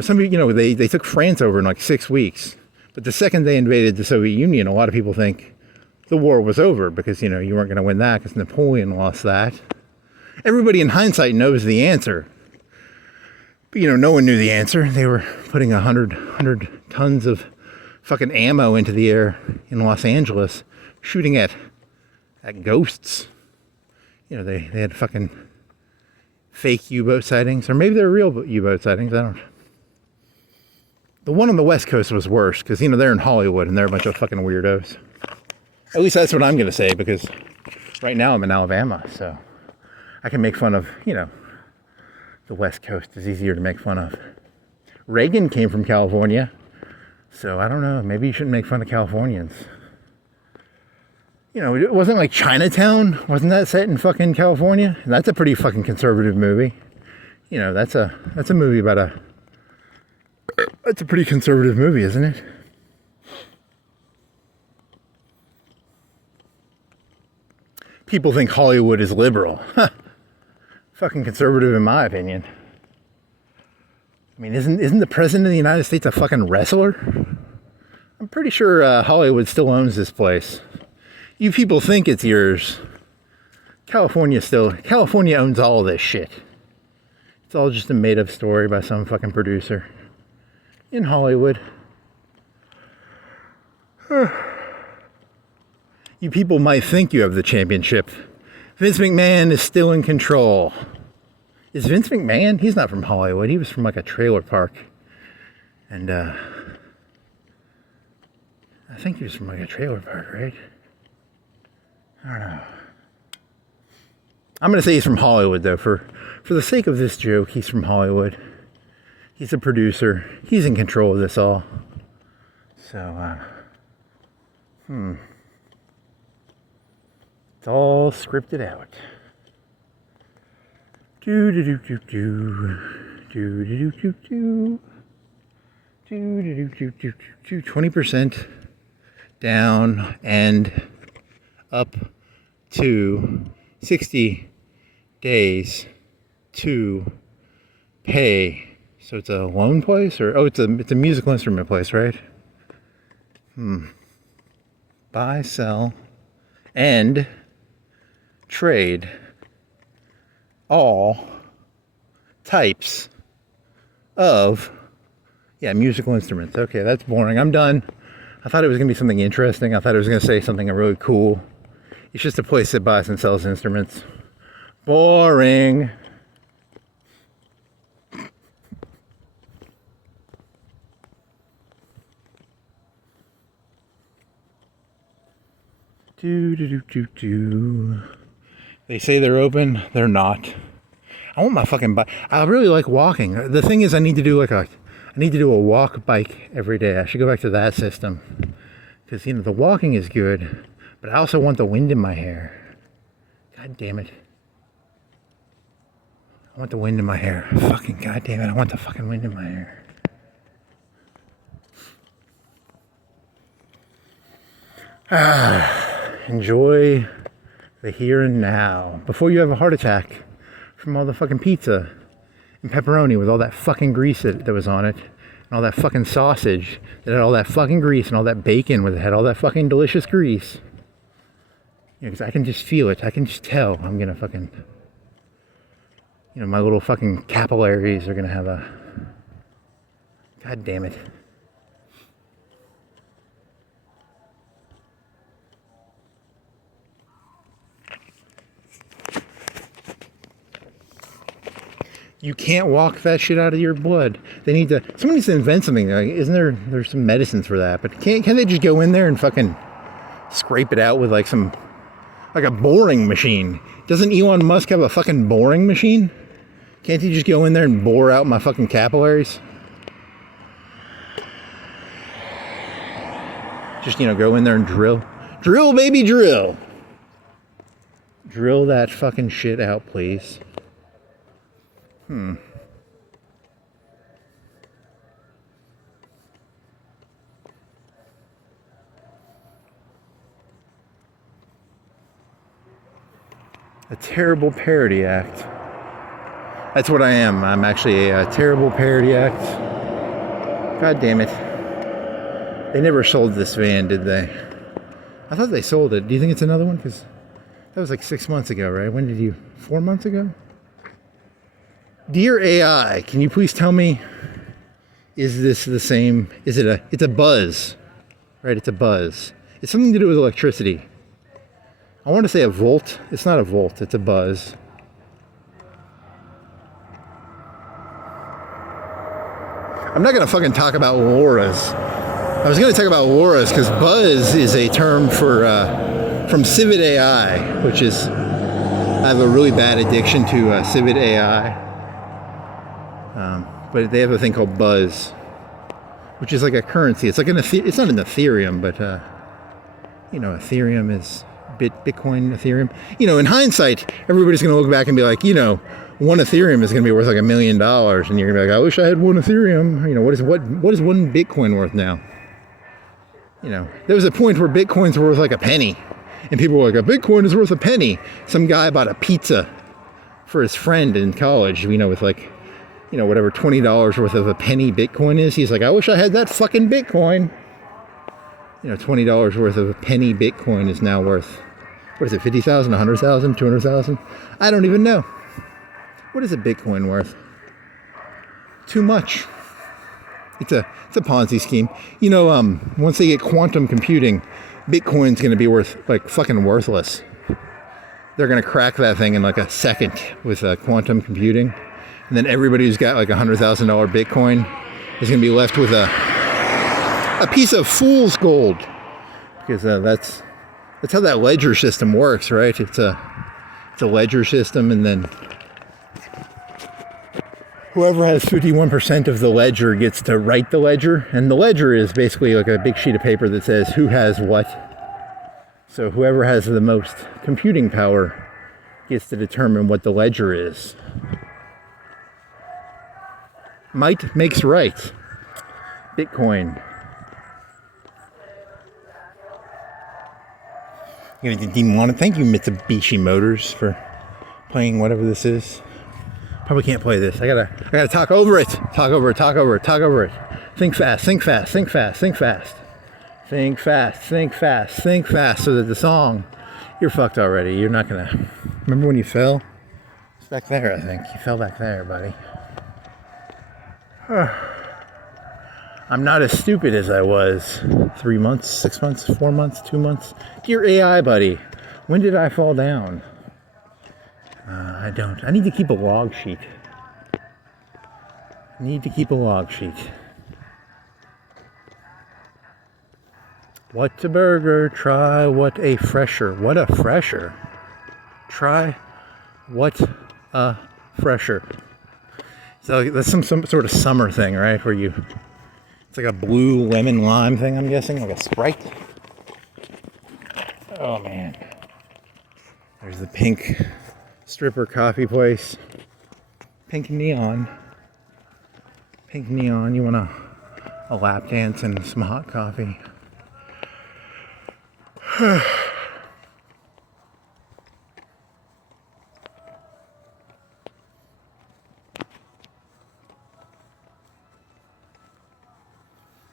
Some people, they took France over in 6 weeks. But the second they invaded the Soviet Union, a lot of people think the war was over because, you weren't going to win that because Napoleon lost that. Everybody in hindsight knows the answer. But, no one knew the answer. They were putting 100 tons of fucking ammo into the air in Los Angeles, shooting at ghosts. They had fucking fake U-boat sightings, or maybe they're real U-boat sightings. I don't know. The one on the West Coast was worse because, they're in Hollywood and they're a bunch of fucking weirdos. At least that's what I'm going to say, because right now I'm in Alabama, so I can make fun of, the West Coast is easier to make fun of. Reagan came from California, so I don't know, maybe you shouldn't make fun of Californians. It wasn't Chinatown, wasn't that set in fucking California? That's a pretty fucking conservative movie. That's a movie about that's a pretty conservative movie, isn't it? People think Hollywood is liberal. Fucking conservative in my opinion. I mean, isn't the president of the United States a fucking wrestler? I'm pretty sure Hollywood still owns this place. You people think it's yours. California owns all of this shit. It's all just a made-up story by some fucking producer in Hollywood. You people might think you have the championship. Vince McMahon is still in control. Is Vince McMahon? He's not from Hollywood. He was from a trailer park. And I think he was from a trailer park, right? I don't know. I'm going to say he's from Hollywood, though. For the sake of this joke, he's from Hollywood. He's a producer. He's in control of this all. So, it's all scripted out. 20% down and up to 60 days to pay. So it's a loan place, or it's a musical instrument place, right? Buy, sell, and trade all types of musical instruments. Okay, that's boring. I'm done. I thought it was gonna be something interesting. I thought it was gonna say something really cool. It's just a place that buys and sells instruments. Boring. They say they're open, they're not. I want my fucking bike. I really like walking. The thing is, I need to do a walk bike every day. I should go back to that system. Because, the walking is good, but I also want the wind in my hair. God damn it. I want the wind in my hair. Fucking god damn it, I want the fucking wind in my hair. Enjoy the here and now before you have a heart attack from all the fucking pizza and pepperoni with all that fucking grease that was on it, and all that fucking sausage that had all that fucking grease, and all that bacon that had all that fucking delicious grease. Because I can just feel it. I can just tell I'm gonna fucking, my little fucking capillaries are gonna have a, god damn it. You can't walk that shit out of your blood. Someone needs to invent something. Like, isn't there's some medicines for that? But can't they just go in there and fucking scrape it out with like a boring machine? Doesn't Elon Musk have a fucking boring machine? Can't he just go in there and bore out my fucking capillaries? Just, go in there and drill. Drill, baby, drill. Drill that fucking shit out, please. A terrible parody act. That's what I am. I'm actually a terrible parody act. God damn it. They never sold this van, did they? I thought they sold it. Do you think it's another one? Because that was like 6 months ago, right? 4 months ago? Dear AI, can you please tell me, is this the same? It's a buzz, right? It's a buzz. It's something to do with electricity. I want to say a volt. It's not a volt, it's a buzz. I'm not going to fucking talk about Laura's. I was going to talk about Laura's because buzz is a term from Civet AI, which is, I have a really bad addiction to Civet AI. But they have a thing called buzz, which is like a currency. It's like it's not an Ethereum, but Ethereum is Bitcoin, Ethereum. In hindsight, everybody's going to look back and be like, one Ethereum is going to be worth like $1 million, and you're going to be like, I wish I had one Ethereum. What is one Bitcoin worth now? There was a point where Bitcoins were worth like a penny, and people were like, a Bitcoin is worth a penny. Some guy bought a pizza for his friend in college, with like, whatever $20 worth of a penny Bitcoin is. He's like, I wish I had that fucking Bitcoin. $20 worth of a penny Bitcoin is now worth, what is it, 50,000, 100,000, 200,000? I don't even know. What is a Bitcoin worth? Too much. It's a Ponzi scheme. Once they get quantum computing, Bitcoin's going to be fucking worthless. They're going to crack that thing in like a second with quantum computing. And then everybody who's got like $100,000 Bitcoin is going to be left with a piece of fool's gold. Because that's how that ledger system works, right? It's a ledger system, and then whoever has 51% of the ledger gets to write the ledger. And the ledger is basically like a big sheet of paper that says who has what. So whoever has the most computing power gets to determine what the ledger is. Might makes right. Bitcoin. You didn't want to thank you, Mitsubishi Motors, for playing whatever this is. Probably can't play this. I gotta talk over it. Talk over it. Think fast. Think fast so that the song, you're fucked already. You're not gonna. Remember when you fell? It's back there, I think. You fell back there, buddy. I'm not as stupid as I was 3 months, 6 months, 4 months, 2 months. Dear AI buddy, when did I fall down? I don't. I need to keep a log sheet. What a burger, try what a fresher. What a fresher. Try what a fresher. So that's some sort of summer thing, right? It's like a blue lemon lime thing, I'm guessing, like a Sprite. Oh man. There's the pink stripper coffee place. Pink neon. You want a lap dance and some hot coffee.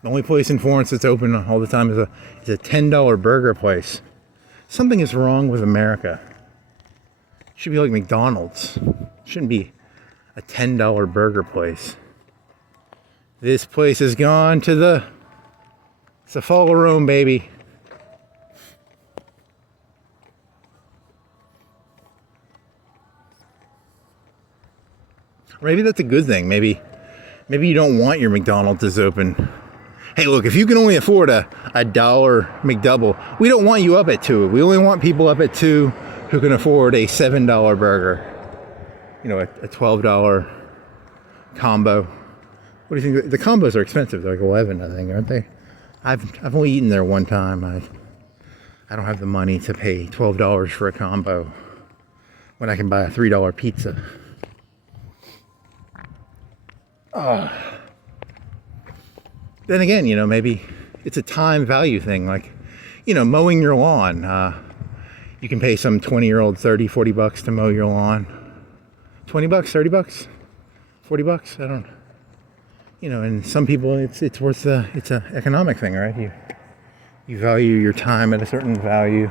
The only place in Florence that's open all the time is a $10 burger place. Something is wrong with America. It should be like McDonald's. It shouldn't be a $10 burger place. This place has gone to the fall of Rome, baby. Maybe that's a good thing. Maybe you don't want your McDonald's open. Hey, look, if you can only afford a $1 McDouble, we don't want you up at 2. We only want people up at 2 who can afford a $7 burger. You know, a $12 combo. What do you think? The combos are expensive. They're like 11, I think, aren't they? I've only eaten there one time. I don't have the money to pay $12 for a combo when I can buy a $3 pizza. Then again, you know, maybe it's a time value thing. Like, you know, mowing your lawn. You can pay some 20-year-old $30-40 to mow your lawn. $20, $30, $40. I don't know. You know, and some people, it's worth it's an economic thing, right? You value your time at a certain value.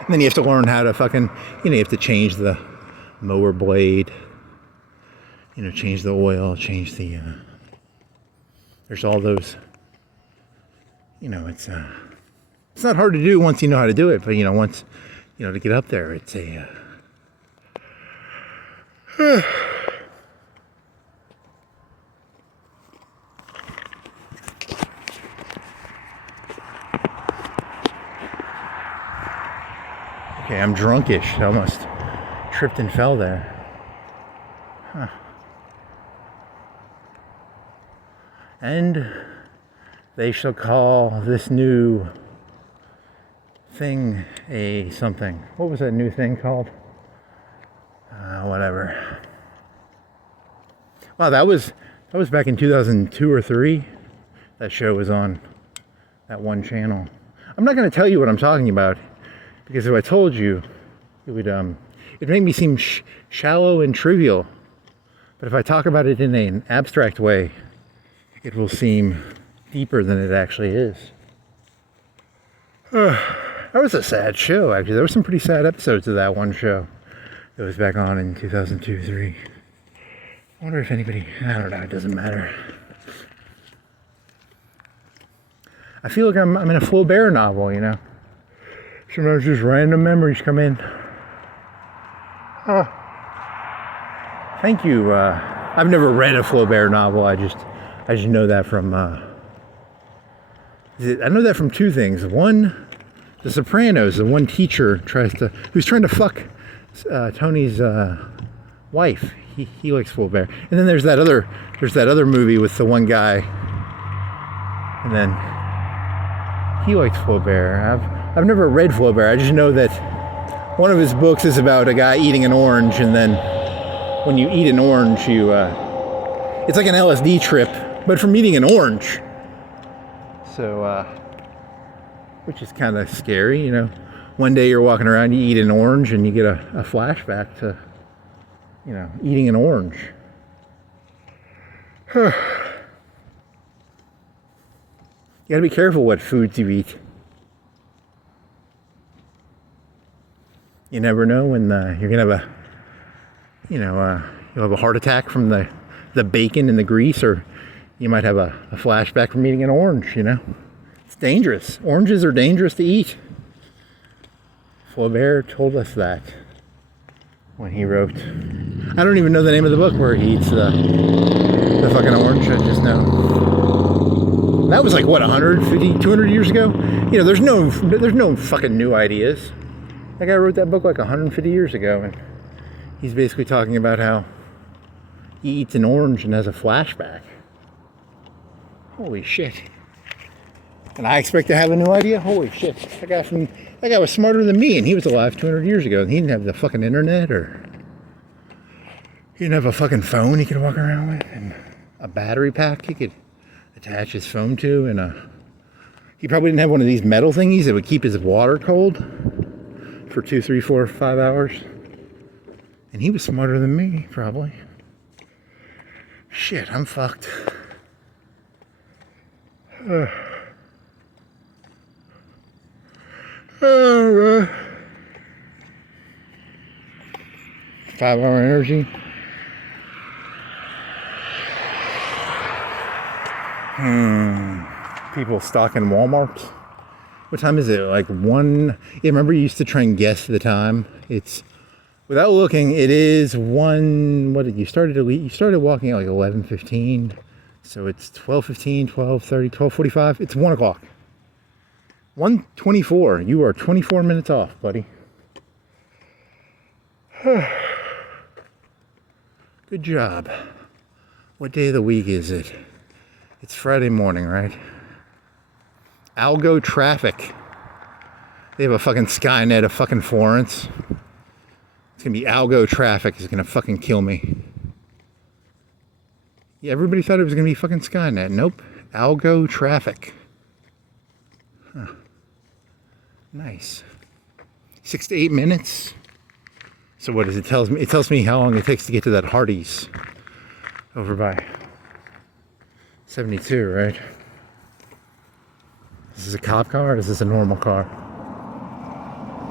And then you have to learn how to fucking, you know, you have to change the mower blade, you know, change the oil, change the, there's all those, you know, it's not hard to do once you know how to do it, but, you know, once, you know, to get up there, it's a, okay, I'm drunkish. I almost tripped and fell there. Huh. And they shall call this new thing a something. What was that new thing called? Whatever. Wow, that was back in 2002 or 3. That show was on that one channel. I'm not going to tell you what I'm talking about, because if I told you, it would it'd make me seem shallow and trivial. But if I talk about it in an abstract way, it will seem deeper than it actually is. That was a sad show, actually. There were some pretty sad episodes of that one show. It was back on in 2002-3. I wonder if anybody, I don't know, it doesn't matter. I feel like I'm in a Flaubert novel, you know. Sometimes just random memories come in. Thank you. I've never read a Flaubert novel. I just know that from, I know that from 2 things. One, The Sopranos, the one teacher who's trying to fuck Tony's wife. He likes Flaubert. And then there's that other movie with the one guy, and then he likes Flaubert. I've never read Flaubert. I just know that one of his books is about a guy eating an orange, and then when you eat an orange, it's like an LSD trip, but from eating an orange. So, which is kind of scary, you know. One day you're walking around, you eat an orange, and you get a flashback to, you know, eating an orange. You gotta be careful what foods you eat. You never know when you're gonna have you'll have a heart attack from the bacon and the grease, or you might have a flashback from eating an orange, you know. It's dangerous. Oranges are dangerous to eat. Flaubert told us that when he wrote, I don't even know the name of the book where he eats the fucking orange. I just know. That was like, what, 150, 200 years ago? You know, there's no fucking new ideas. That guy wrote that book like 150 years ago, and he's basically talking about how he eats an orange and has a flashback. Holy shit. And I expect to have a new idea? Holy shit. That guy was smarter than me, and he was alive 200 years ago, and he didn't have the fucking internet, or he didn't have a fucking phone he could walk around with, and a battery pack he could attach his phone to, and he probably didn't have one of these metal thingies that would keep his water cold for 2, 3, 4, 5 hours. And he was smarter than me, probably. Shit, I'm fucked. Alright. 5-hour energy. People stocking Walmarts. What time is it? Like 1. Yeah, remember you used to try and guess the time? It's, without looking, it is 1. What did you started to leave? You started walking at like 11:15. So it's 12:15, 12:30, 12:45. It's 1 o'clock. 1:24. You are 24 minutes off, buddy. Good job. What day of the week is it? It's Friday morning, right? Algo traffic. They have a fucking Skynet of fucking Florence. It's gonna be algo traffic. It's gonna fucking kill me. Yeah, everybody thought it was gonna be fucking Skynet. Nope. Algo traffic. Huh. Nice. 6 to 8 minutes. So what does it tell me? It tells me how long it takes to get to that Hardee's over by 72, right? Is this a cop car or is this a normal car?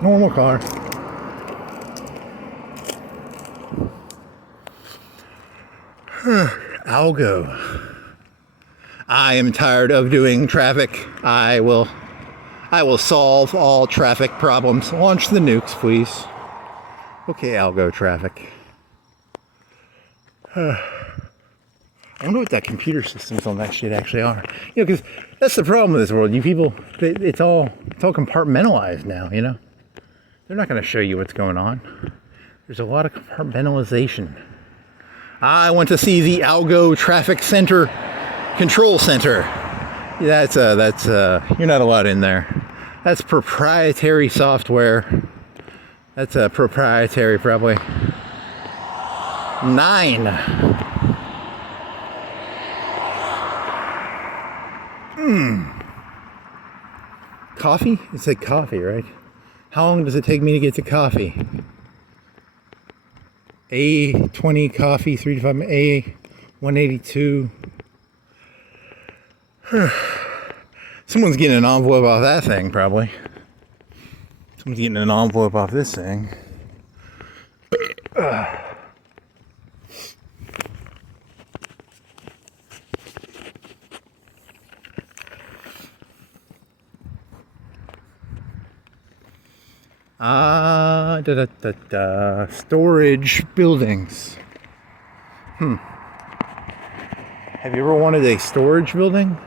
Normal car. Algo. I am tired of doing traffic. I will solve all traffic problems. Launch the nukes, please. Okay, algo traffic. I wonder what that computer systems on that shit actually are. You know, because that's the problem with this world. You people, it's all compartmentalized now, you know? They're not going to show you what's going on. There's a lot of compartmentalization. I want to see the algo traffic center control center. That's you're not allowed in there. That's proprietary software. That's a proprietary, probably. 9. Coffee? It said coffee, right? How long does it take me to get to coffee? A20 coffee, 3 to 5, A182. Someone's getting an envelope off that thing, probably. Someone's getting an envelope off this thing. Storage buildings. Have you ever wanted a storage building?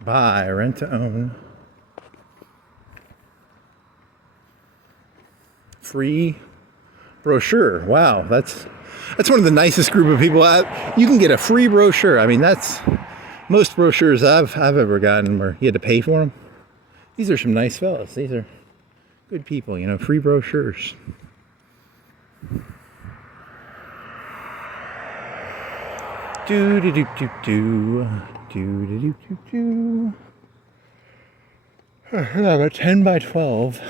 Buy, rent to own. Free brochure. Wow, that's one of the nicest group of people. You can get a free brochure. I mean, that's most brochures I've ever gotten where you had to pay for them. These are some nice fellas. These are good people, you know, free brochures. Do do do do do do do do do do. About 10 by 12.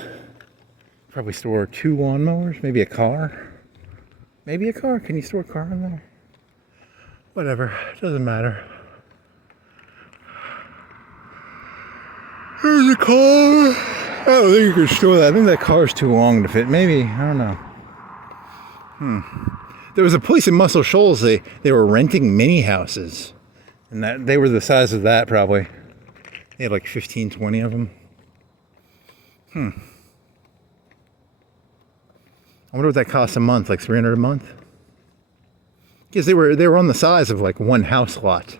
Probably store 2 lawnmowers, maybe a car. Maybe a car. Can you store a car in there? Whatever. Doesn't matter. There's a car. I don't think you can store that. I think that car's too long to fit. Maybe. I don't know. There was a place in Muscle Shoals. They were renting mini houses. And that they were the size of that, probably. They had like 15, 20 of them. I wonder what that costs a month, like $300 a month. Because they were on the size of like one house lot.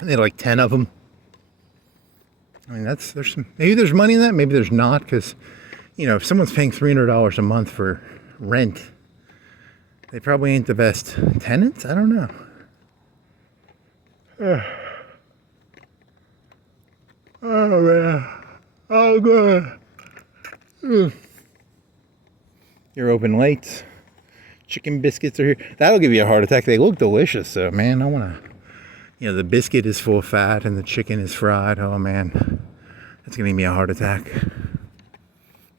And they had like 10 of them. I mean, maybe there's money in that, maybe there's not, because, you know, if someone's paying $300 a month for rent, they probably ain't the best tenants. I don't know. Oh man, oh good. You're open late. Chicken biscuits are here. That'll give you a heart attack. They look delicious, though, man. I want to. You know, the biscuit is full of fat and the chicken is fried. Oh man, that's gonna give me a heart attack.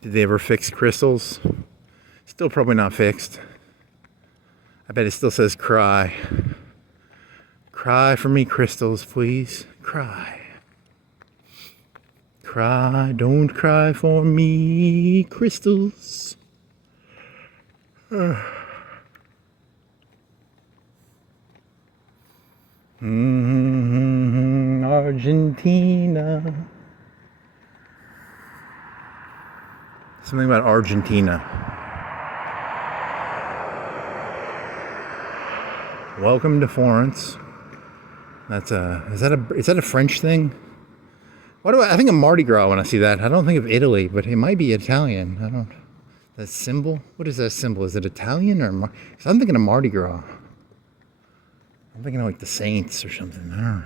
Did they ever fix crystals? Still probably not fixed. I bet it still says cry. Cry for me, crystals, please. Cry. Cry, don't cry for me, crystals. Argentina. Something about Argentina. Welcome to Florence. That's is that a French thing? I think of Mardi Gras when I see that. I don't think of Italy, but it might be Italian. I don't. That symbol? What is that symbol? Is it Italian or? Cause I'm thinking of Mardi Gras. I'm thinking of like the saints or something. I don't know.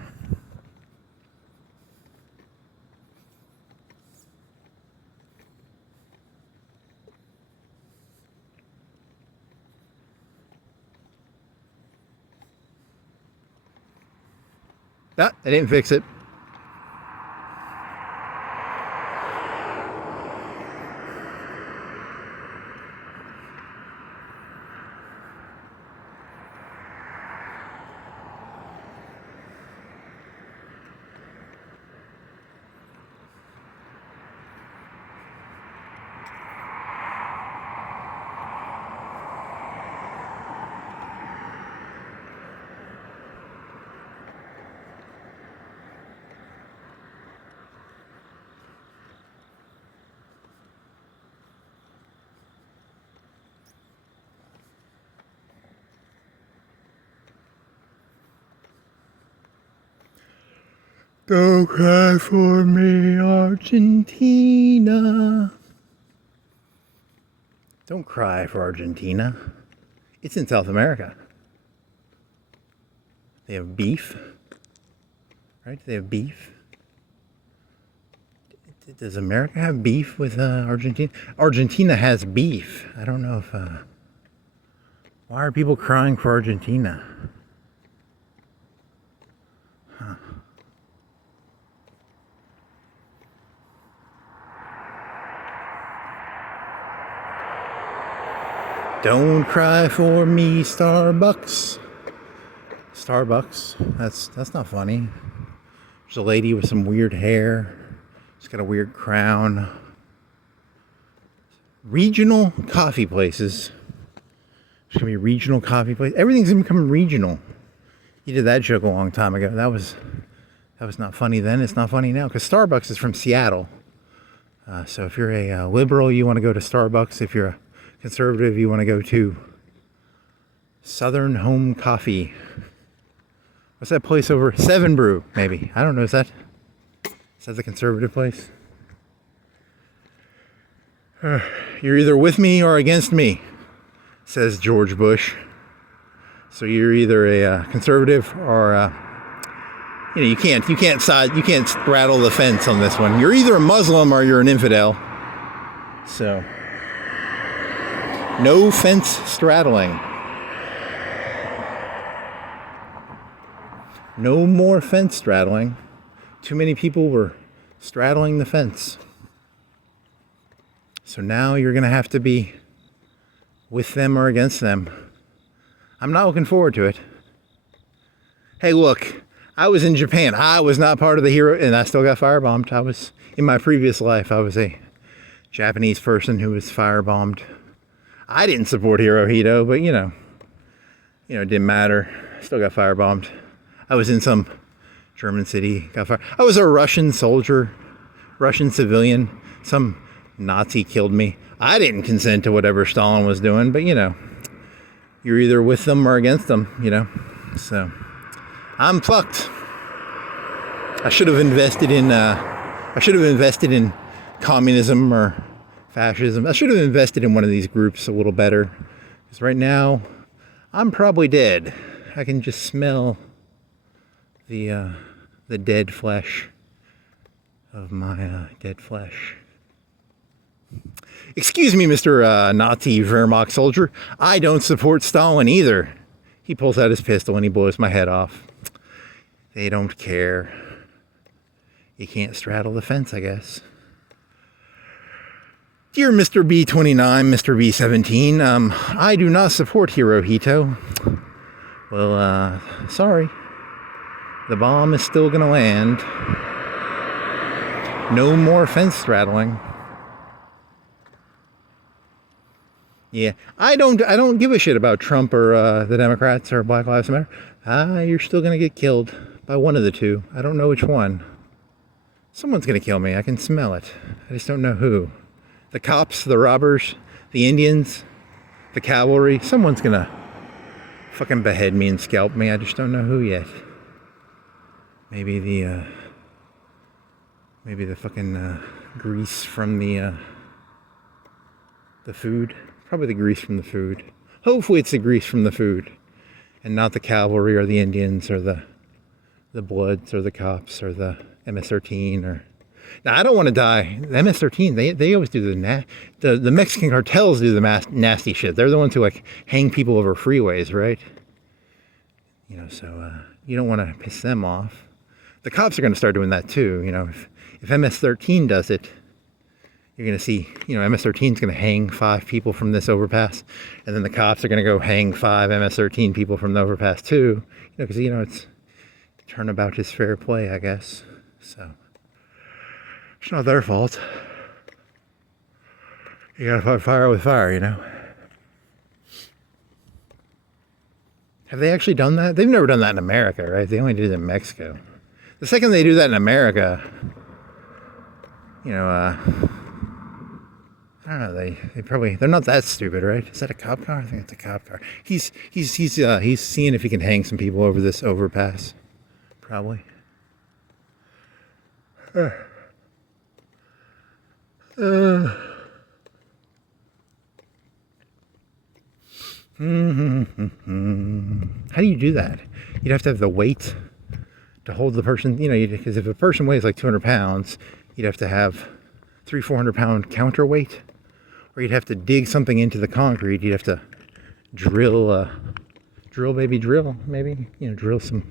Ah, I didn't fix it. Don't cry for me, Argentina. Don't cry for Argentina. It's in South America. They have beef. Right? They have beef. Does America have beef with Argentina? Argentina has beef. I don't know if... why are people crying for Argentina? Huh. Don't cry for me, Starbucks. Starbucks. That's not funny. There's a lady with some weird hair. She's got a weird crown. Regional coffee places. There's gonna be regional coffee places. Everything's gonna become regional. You did that joke a long time ago. That was not funny then. It's not funny now because Starbucks is from Seattle. So if you're a liberal, you want to go to Starbucks. If you're a conservative, you want to go to Southern Home Coffee. What's that place over? Seven Brew, maybe. I don't know. Is that the conservative place? You're either with me or against me, says George Bush. So you're either a conservative or you can't straddle the fence on this one. You're either a Muslim or you're an infidel. So no fence straddling. No more fence straddling. Too many people were straddling the fence. So now you're going to have to be with them or against them. I'm not looking forward to it. Hey, look, I was in Japan. I was not part of the hero, and I still got firebombed. In my previous life, I was a Japanese person who was firebombed. I didn't support Hirohito, but it didn't matter. Still got firebombed. I was in some German city, got fired. I was a Russian soldier, Russian civilian. Some Nazi killed me. I didn't consent to whatever Stalin was doing, but you're either with them or against them, So I'm fucked. I should have invested in communism or fascism. I should have invested in one of these groups a little better. Because right now, I'm probably dead. I can just smell the dead flesh of my dead flesh. Excuse me, Mr. Nazi Wehrmacht soldier. I don't support Stalin either. He pulls out his pistol and he blows my head off. They don't care. You can't straddle the fence, I guess. Dear Mr. B29, Mr. B17, I do not support Hirohito. Well, sorry. The bomb is still gonna land. No more fence straddling. Yeah, I don't give a shit about Trump or the Democrats or Black Lives Matter. You're still gonna get killed by one of the two. I don't know which one. Someone's gonna kill me. I can smell it. I just don't know who. The cops, the robbers, the Indians, the cavalry. Someone's gonna fucking behead me and scalp me. I just don't know who yet. Maybe the fucking grease from the food. Probably the grease from the food. Hopefully it's the grease from the food, and not the cavalry or the Indians or the Bloods or the cops or the MS-13 or. Now I don't want to die. The MS-13, they always do the Mexican cartels do the nasty shit. They're the ones who like hang people over freeways, right? You know, so you don't want to piss them off. The cops are going to start doing that too. You know, if MS-13 does it, you're going to see, you know, MS-13 is going to hang 5 people from this overpass, and then the cops are going to go hang 5 MS-13 people from the overpass too. You know, because, you know, it's turnabout is fair play, I guess. So it's not their fault. You got to fight fire with fire, you know. Have they actually done that? They've never done that in America, right? They only did it in Mexico. The second they do that in America, you know, I don't know. They're not that stupid, right? Is that a cop car? I think it's a cop car. He's seeing if he can hang some people over this overpass, probably. How do you do that? You'd have to have the weight to hold the person, you know, because if a person weighs like 200 pounds, you'd have to have 300-400 pound counterweight, or you'd have to dig something into the concrete. You'd have to drill, maybe, you know, drill some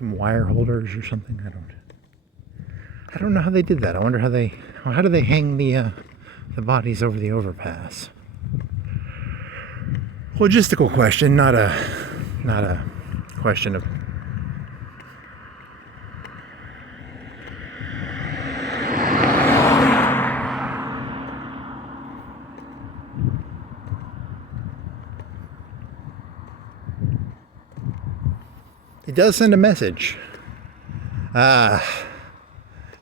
wire holders or something. I don't know how they did that. I wonder how do they hang the bodies over the overpass? Logistical question, not a question of. It does send a message.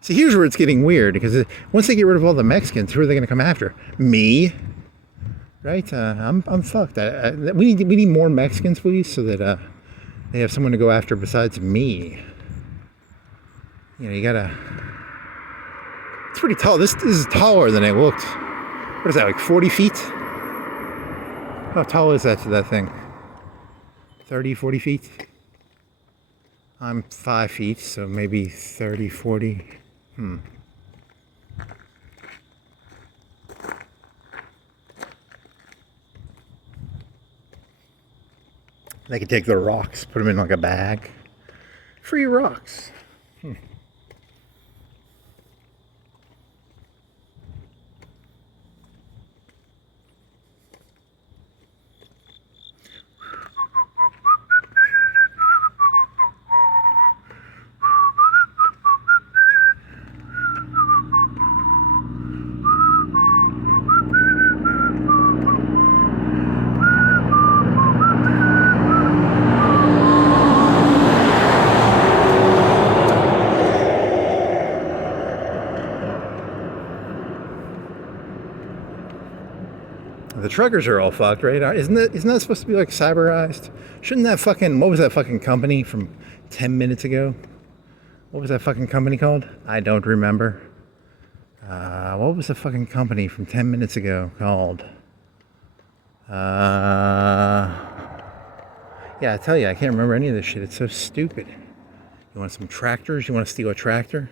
See, here's where it's getting weird, because once they get rid of all the Mexicans, who are they going to come after? Me? Right? I'm fucked. We need more Mexicans, please, so that they have someone to go after besides me. You know, you gotta. It's pretty tall. This is taller than it looked. What is that, like 40 feet? How tall is that thing? 30, 40 feet? I'm 5 feet, so maybe 30, 40. They could take the rocks, put them in like a bag. Free rocks. The truckers are all fucked, right? Isn't that supposed to be like cyberized? Shouldn't that fucking, what was that fucking company from 10 minutes ago? What was that fucking company called? I don't remember. What was the fucking company from 10 minutes ago called? Yeah, I tell you, I can't remember any of this shit. It's so stupid. You want some tractors? You want to steal a tractor?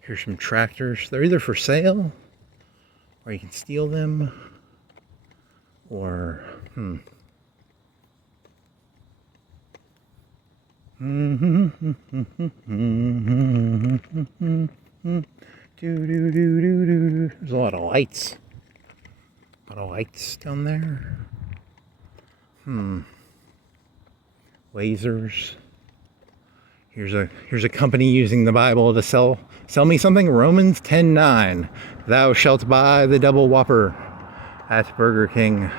Here's some tractors. They're either for sale, or you can steal them. Or, There's a lot of lights. A lot of lights down there. Lasers. Here's a company using the Bible to sell me something. Romans 10:9. Thou shalt buy the double Whopper at Burger King.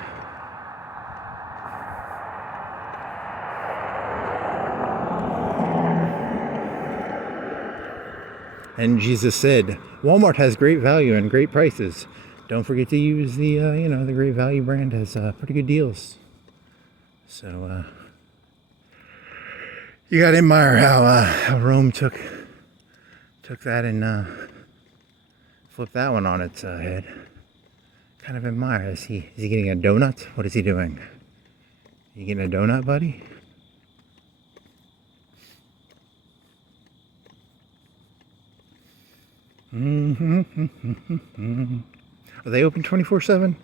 And Jesus said, Walmart has great value and great prices. don't forget to use the, the Great Value brand has pretty good deals. So, you got to admire how Rome took that and flipped that one on its head. Kind of admire. Is he getting a donut? What is he doing? You getting a donut, buddy? Are they open 24/7?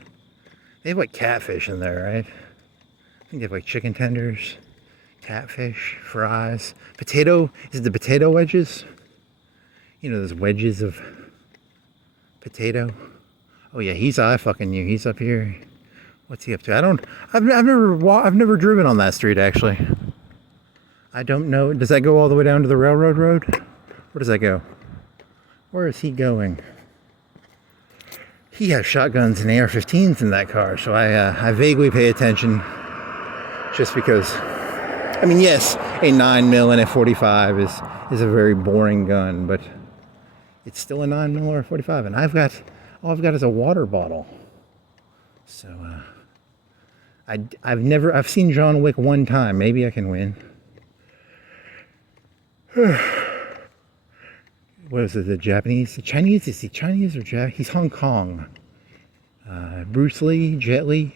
They have like catfish in there, right? I think they have like chicken tenders, catfish, fries, potato. Is it the potato wedges? You know, those wedges of potato. Oh yeah, he's eye fucking you. He's up here. What's he up to? I've never driven on that street actually. I don't know. Does that go all the way down to the railroad road? Where does that go? Where is he going? He has shotguns and AR-15s in that car, so I vaguely pay attention. Just because, I mean, yes, a 9mm and a 45 is a very boring gun, but it's still a 9mm or a 45, and all I've got is a water bottle. So I've seen John Wick one time. Maybe I can win. What is it? The Japanese, the Chinese? Is he Chinese or Japanese? He's Hong Kong. Bruce Lee, Jet Li.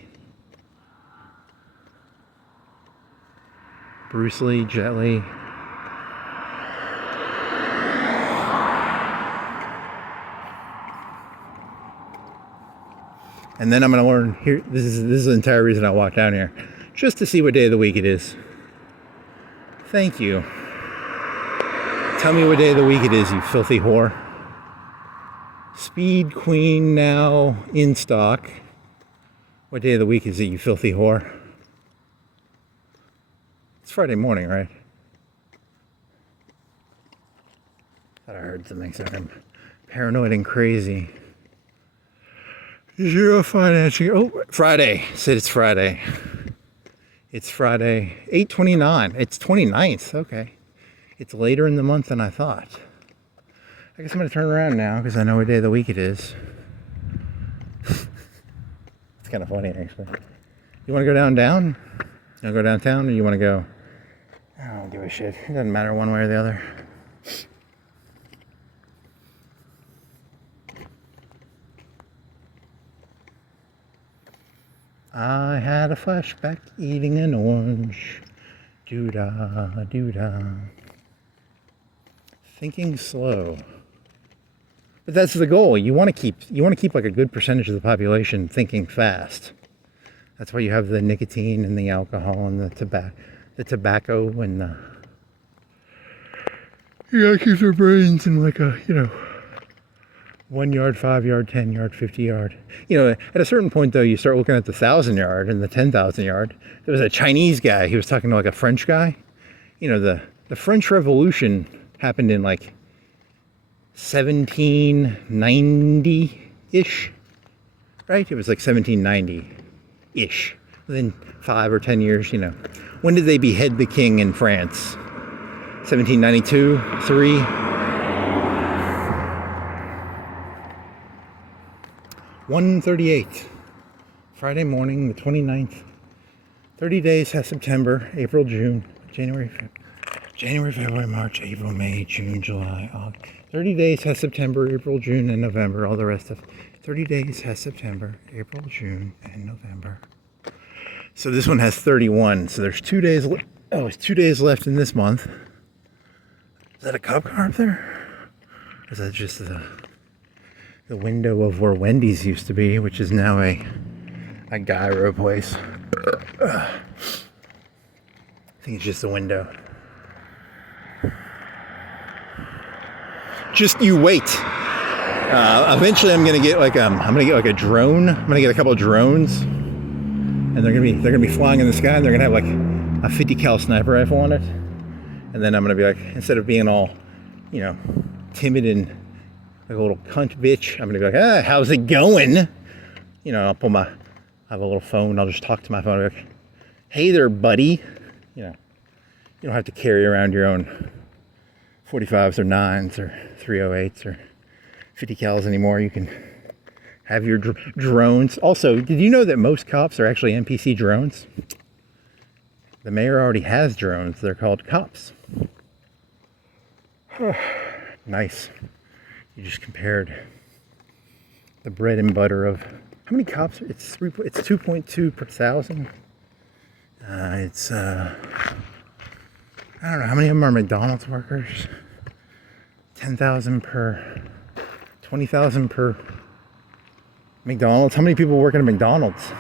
Bruce Lee, Jet Li. And then I'm going to learn here. This is the entire reason I walked down here, just to see what day of the week it is. Thank you. Tell me what day of the week it is, you filthy whore. Speed Queen now in stock. What day of the week is it, you filthy whore? It's Friday morning, right? Thought I heard something, so I'm paranoid and crazy. Zero financing. Oh, Friday. Said it's Friday. It's Friday, 8/29. It's 29th. Okay. It's later in the month than I thought. I guess I'm going to turn around now because I know what day of the week it is. It's kind of funny, actually. You want to go down? You want to go downtown, or you want to go? I don't give a shit. It doesn't matter one way or the other. I had a flashback eating an orange. Doo-dah, doo-dah. Thinking slow. But that's the goal. You want to keep like a good percentage of the population thinking fast. That's why you have the nicotine and the alcohol and the tobacco and you gotta keep their brains in like a, 1 yard, 5 yard, 10 yard, 50 yard. At a certain point though, you start looking at the 1,000 yard and the 10,000 yard. There was a Chinese guy, he was talking to like a French guy. The French Revolution happened in like 1790-ish, right? It was like 1790-ish. Within 5 or 10 years, When did they behead the king in France? 1792, 3? (1:38) Friday morning, the 29th. 30 days has September, April, June, January, February, March, April, May, June, July, August. 30 days has September, April, June, and November. All the rest of 30 days has September, April, June, and November. So this one has 31. So there's 2 days. It's 2 days left in this month. Is that a cop car up there? Or is that just the window of where Wendy's used to be, which is now a gyro place? I think it's just a window. Just you wait. Eventually, I'm gonna get like a drone. I'm gonna get a couple of drones, and they're gonna be flying in the sky, and they're gonna have like a 50 cal sniper rifle on it. And then I'm gonna be like, instead of being all, timid and like a little cunt bitch, I'm gonna be like, how's it going? I have a little phone. I'll just talk to my phone. I'll be like, hey there, buddy. You don't have to carry around your own 45s or 9s or 308s or 50 cals anymore. You can Have your drones. Also, did you know that most cops are actually NPC drones? The mayor already has drones. They're called cops. Nice. You just compared the bread and butter of how many cops? It's 2.2 per thousand. I don't know how many of them are McDonald's workers. 10,000 per, 20,000 per McDonald's. How many people work at a McDonald's?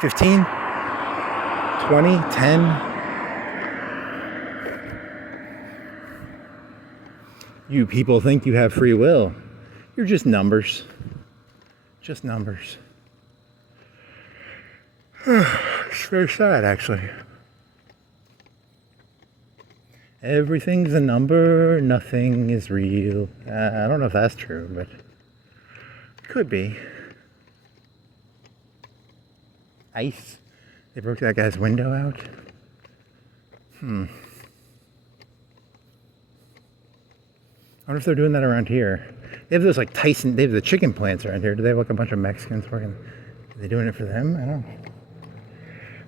15, 20, 10. You people think you have free will. You're just numbers. Just numbers. It's very sad, actually. Everything's a number, nothing is real. I don't know if that's true, but it could be. Ice. They broke that guy's window out. I wonder if they're doing that around here. They have those like Tyson, they have the chicken plants around here. Do they have like a bunch of Mexicans working? Are they doing it for them? I don't know.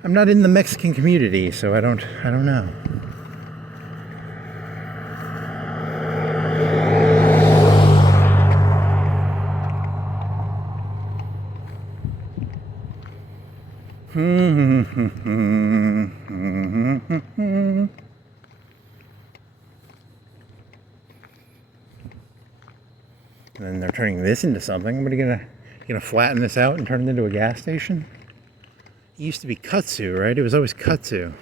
I'm not in the Mexican community, so I don't know. And then they're turning this into something. What are you gonna flatten this out and turn it into a gas station? It used to be kudzu, right? It was always kudzu.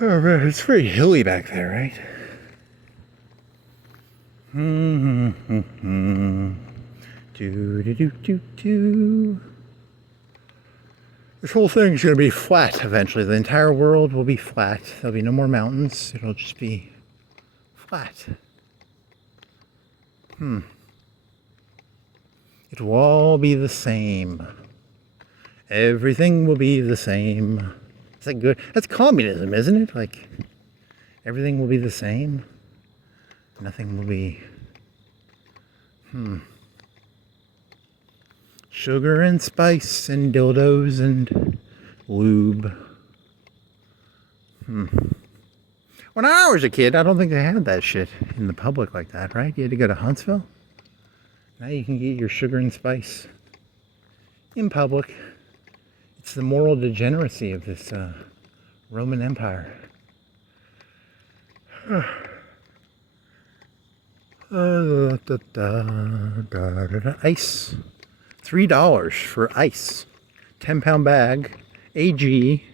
Oh man, it's pretty hilly back there, right? Do. This whole thing's gonna be flat eventually. The entire world will be flat. There'll be no more mountains. It'll just be flat. It will all be the same. Everything will be the same. Is that good? That's communism, isn't it? Like, everything will be the same. Nothing will be... Sugar and spice and dildos and lube. When I was a kid, I don't think they had that shit in the public like that, right? You had to go to Huntsville. Now you can get your sugar and spice in public. It's the moral degeneracy of this Roman Empire. Ice. $3 for ice. 10-pound bag. AG.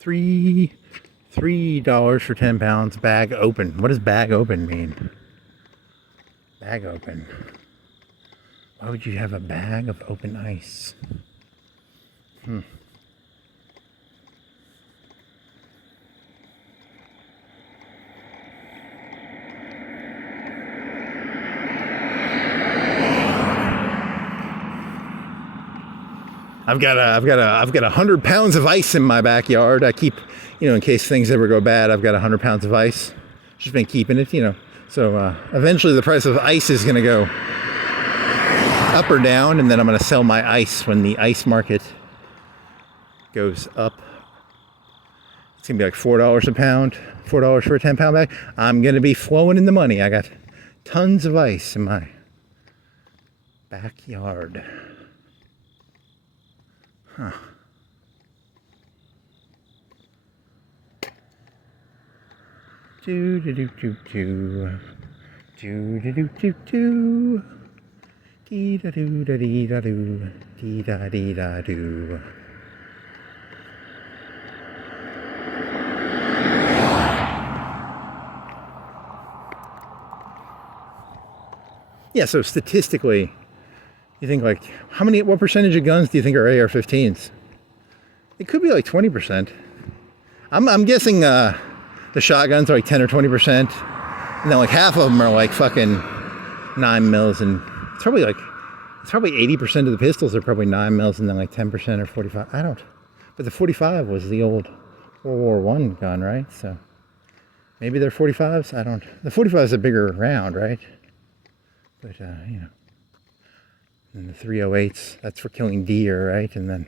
$3 for 10 pounds. Bag open. What does bag open mean? Bag open. Why would you have a bag of open ice? I've got 100 pounds of ice in my backyard. I keep, in case things ever go bad, I've got 100 pounds of ice. Just been keeping it, So eventually the price of ice is going to go up or down, and then I'm going to sell my ice when the ice market goes up. It's going to be like $4 a pound, $4 for a 10-pound bag. I'm going to be flowing in the money. I got tons of ice in my backyard. Do. Dee da do da dee da do. Dee da dee da do. Yeah, so statistically, you think like, what percentage of guns do you think are AR-15s? It could be like 20%. I'm guessing the shotguns are like 10 or 20%. And then like half of them are like fucking 9 mils, and it's probably 80% of the pistols are probably 9 mils, and then like 10% or 45. But the 45 was the old World War I gun, right? So Maybe they're 45s. I don't. The 45 is a bigger round, right? But you know, and the 308s. That's for killing deer, right? And then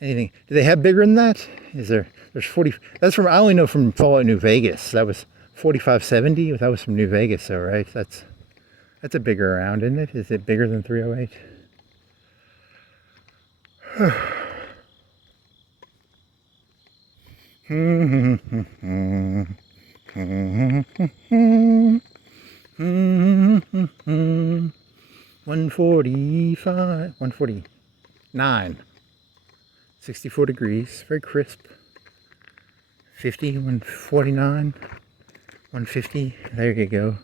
anything. Do they have bigger than that? Is there? There's 40. That's from. I only know from Fallout New Vegas. That was 4570. That was from New Vegas, though, right? That's a bigger round, isn't it? Is it bigger than 308? One 145, 149, 64 degrees, very crisp. 50, 149, 150. There you go.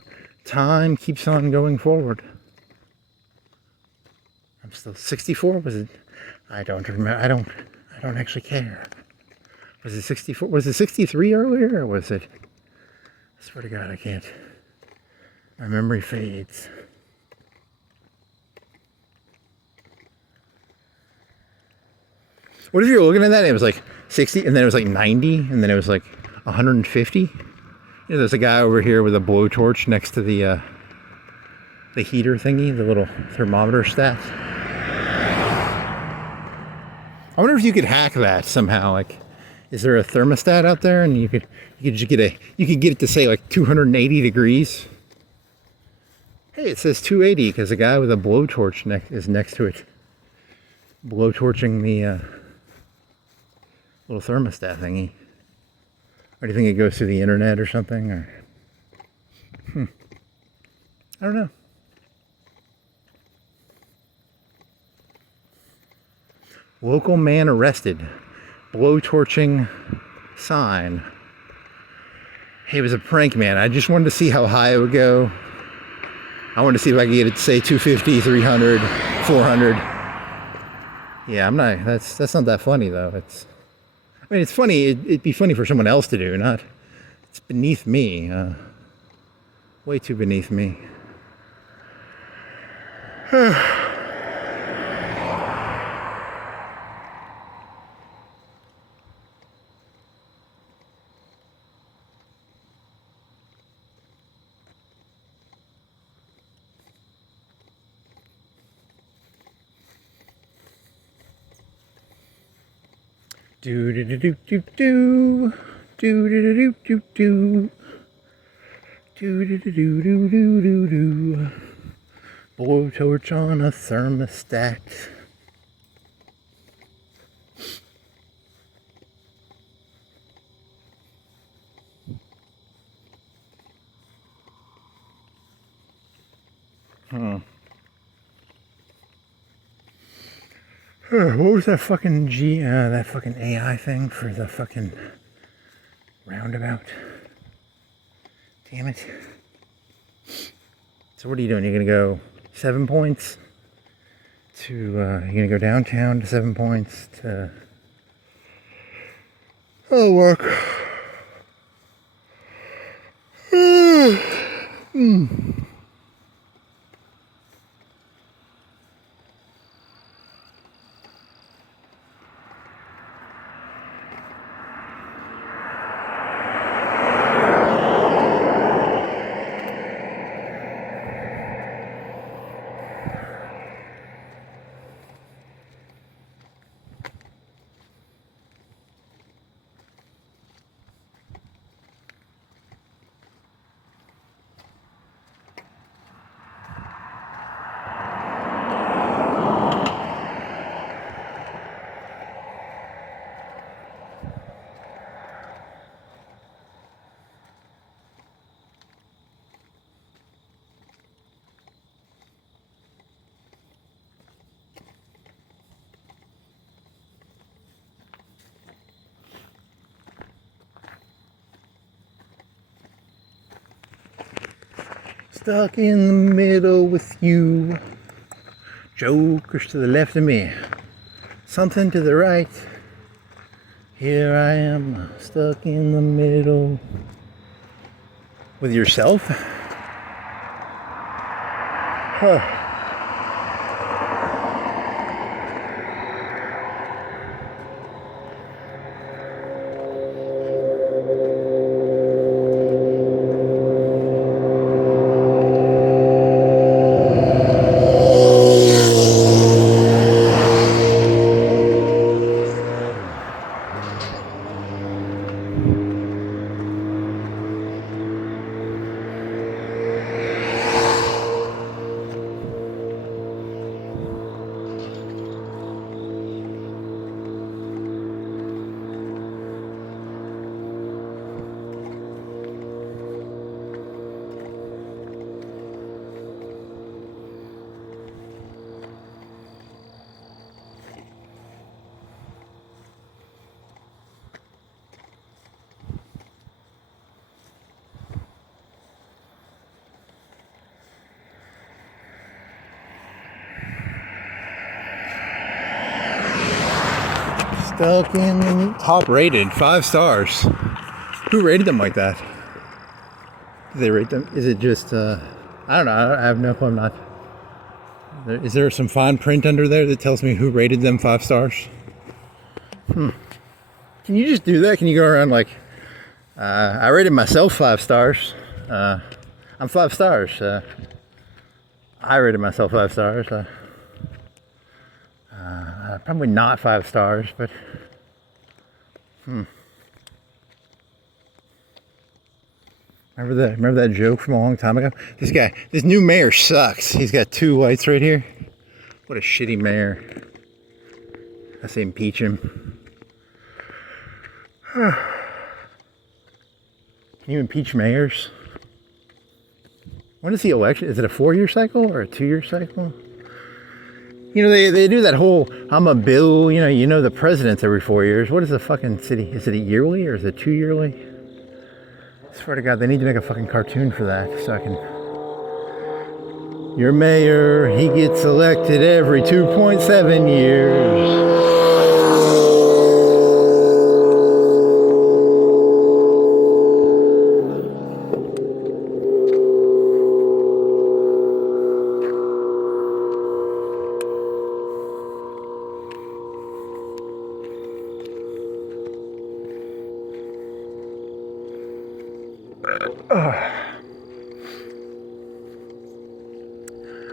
Time keeps on going forward. I'm still 64. Was it? I don't remember. I don't actually care. Was it 64? Was it 63 earlier, or was it? I swear to God, I can't. My memory fades. What if you were looking at that and it was like 60, and then it was like 90, and then it was like 150? You know, there's a guy over here with a blowtorch next to the heater thingy, the little thermometer stat. I wonder if you could hack that somehow. Like, is there a thermostat out there, and you could just get it to say like 280 degrees? Hey, it says 280 because a guy with a blowtorch is next to it, blowtorching the little thermostat thingy. Or do you think it goes through the internet or something? Or I don't know. Local man arrested. Blowtorching sign. Hey, it was a prank, man. I just wanted to see how high it would go. I wanted to see if I could get it to say 250, 300, 400. Yeah, I'm not. That's not that funny though. I mean, it's funny. It'd be funny for someone else to do, not. It's beneath me. Way too beneath me. Do do do do do do do do do do do do do do do do do do. Blowtorch on a thermostat. What was that fucking that fucking AI thing for the fucking roundabout? Damn it. So what are you doing? You're gonna go 7 points to, you're gonna go downtown to 7 points to, oh, work. Stuck in the middle with you. Jokers to the left of me. Something to the right. Here I am, stuck in the middle. With yourself? Huh. Stuck in top rated, 5 stars. Who rated them like that? Did they rate them? Is it just, I don't know, I have no clue, I'm not. Is there some fine print under there that tells me who rated them 5 stars? Can you just do that? Can you go around like, I rated myself 5 stars. I'm 5 stars. I rated myself 5 stars. Probably not 5 stars, but Remember that joke from a long time ago? This new mayor sucks. He's got 2 lights right here. What a shitty mayor. I say impeach him. Can you impeach mayors? When is the election? Is it a 4-year cycle or a 2-year cycle? You know, they do that whole, I'm a bill, you know the president's every 4 years. What is the fucking city? Is it a yearly or is it 2 yearly? I swear to God, they need to make a fucking cartoon for that so I can... Your mayor, he gets elected every 2.7 years.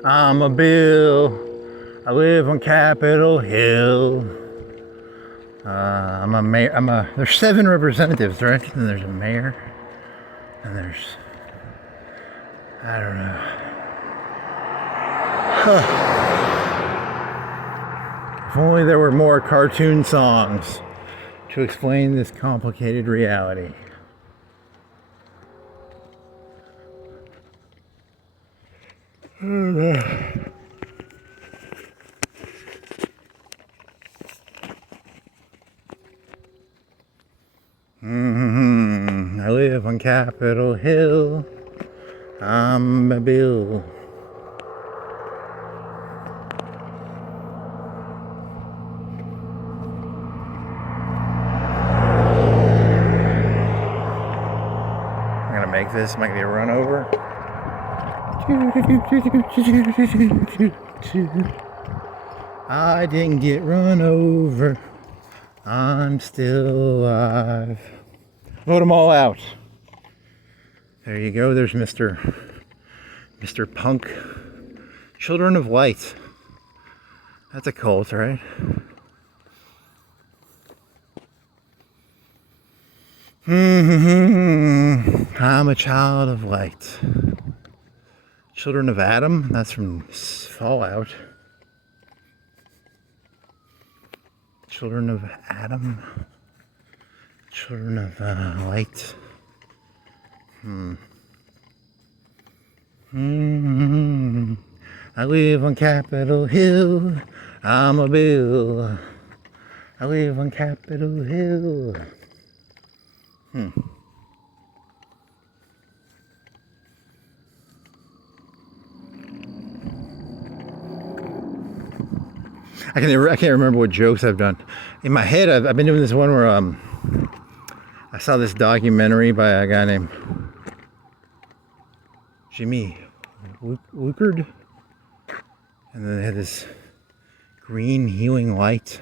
I'm a bill. I live on Capitol Hill. I'm a mayor. There's 7 representatives, right? And there's a mayor. And there's, I don't know. If only there were more cartoon songs to explain this complicated reality. I live on Capitol Hill. I'm a bill. I'm gonna make this, might be a run over. I didn't get run over. I'm still alive. Vote them all out. There you go. There's Mr. Punk. Children of Light. That's a cult, right? I'm a child of light. Children of Adam, that's from Fallout. Children of Adam. Children of light. I live on Capitol Hill. I'm a bill. I live on Capitol Hill. I can't remember what jokes I've done. In my head, I've been doing this one where I saw this documentary by a guy named Jimmy Luckard, and then they had this green healing light,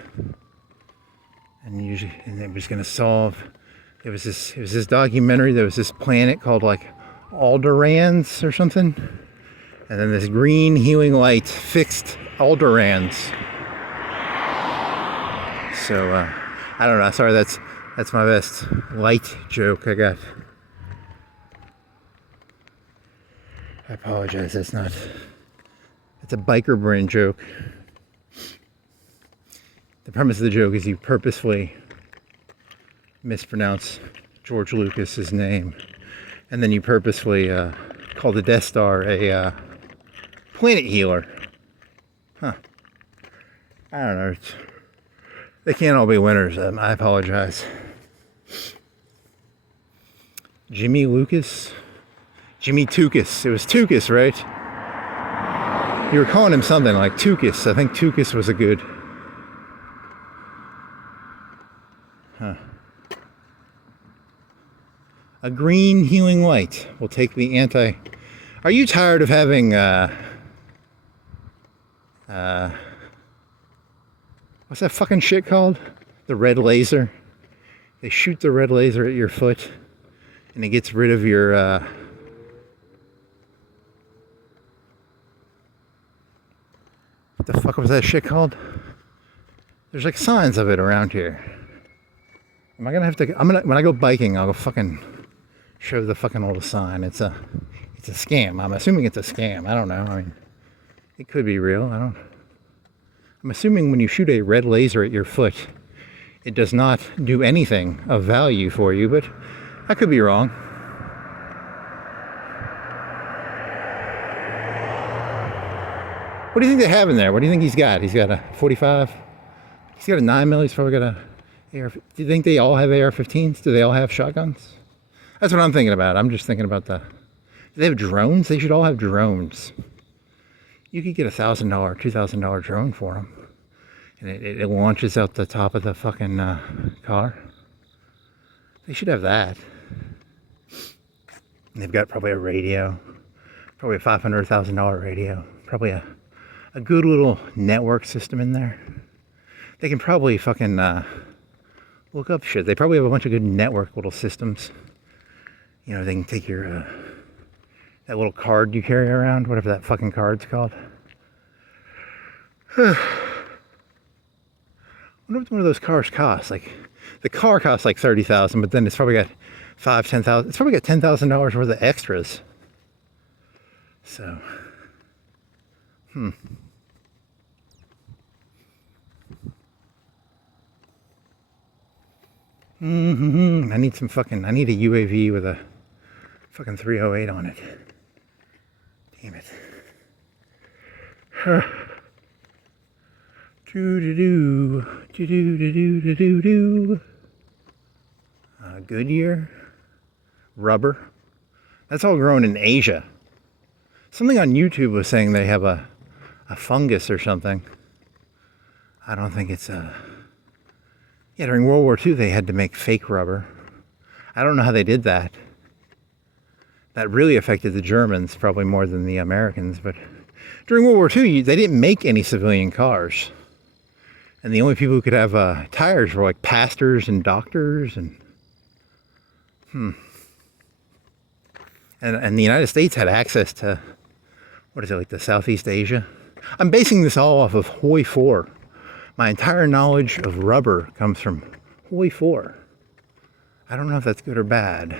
and it was going to solve. It was this documentary. There was this planet called like Alderaan's or something, and then this green healing light fixed Alderaan's. So, I don't know. Sorry, that's my best light joke I got. I apologize. It's a biker brain joke. The premise of the joke is you purposefully mispronounce George Lucas's name, and then you purposefully call the Death Star a planet healer. I don't know. They can't all be winners. I apologize. Jimmy Lucas? Jimmy Tukas. It was Tukas, right? You were calling him something like Tukas. I think Tukas was a good... A green healing light will take the anti... Are you tired of having, what's that fucking shit called? The red laser. They shoot the red laser at your foot, and it gets rid of your, what the fuck was that shit called? There's like signs of it around here. Am I gonna have to, when I go biking, I'll go fucking show the fucking little sign. It's a scam. I'm assuming it's a scam. I don't know. I mean, it could be real. I'm assuming when you shoot a red laser at your foot, it does not do anything of value for you, but I could be wrong. What do you think they have in there? What do you think he's got? He's got a 45. He's got a 9mm. He's probably got a AR. Do you think they all have AR-15s? Do they all have shotguns? That's what I'm thinking about. I'm just thinking about do they have drones? They should all have drones. You could get a $1,000, $2,000 drone for them. And it launches out the top of the fucking car. They should have that. And they've got probably a radio. Probably a $500,000 radio. Probably a good little network system in there. They can probably fucking look up shit. They probably have a bunch of good network little systems. You know, they can take your that little card you carry around, whatever that fucking card's called. I wonder what one of those cars costs. Like, the car costs like $30,000, but then it's probably got $10,000. It's probably got $10,000 worth of extras. So, I need some fucking, I need a UAV with a fucking 308 on it. Damn it. Goodyear. Rubber. That's all grown in Asia. Something on YouTube was saying they have a fungus or something. I don't think it's a... Yeah, during World War II they had to make fake rubber. I don't know how they did that. That really affected the Germans probably more than the Americans, but during World War II they didn't make any civilian cars. And the only people who could have tires were like pastors and doctors and... And the United States had access to, what is it, like the Southeast Asia? I'm basing this all off of Hoi 4. My entire knowledge of rubber comes from Hoi 4. I don't know if that's good or bad.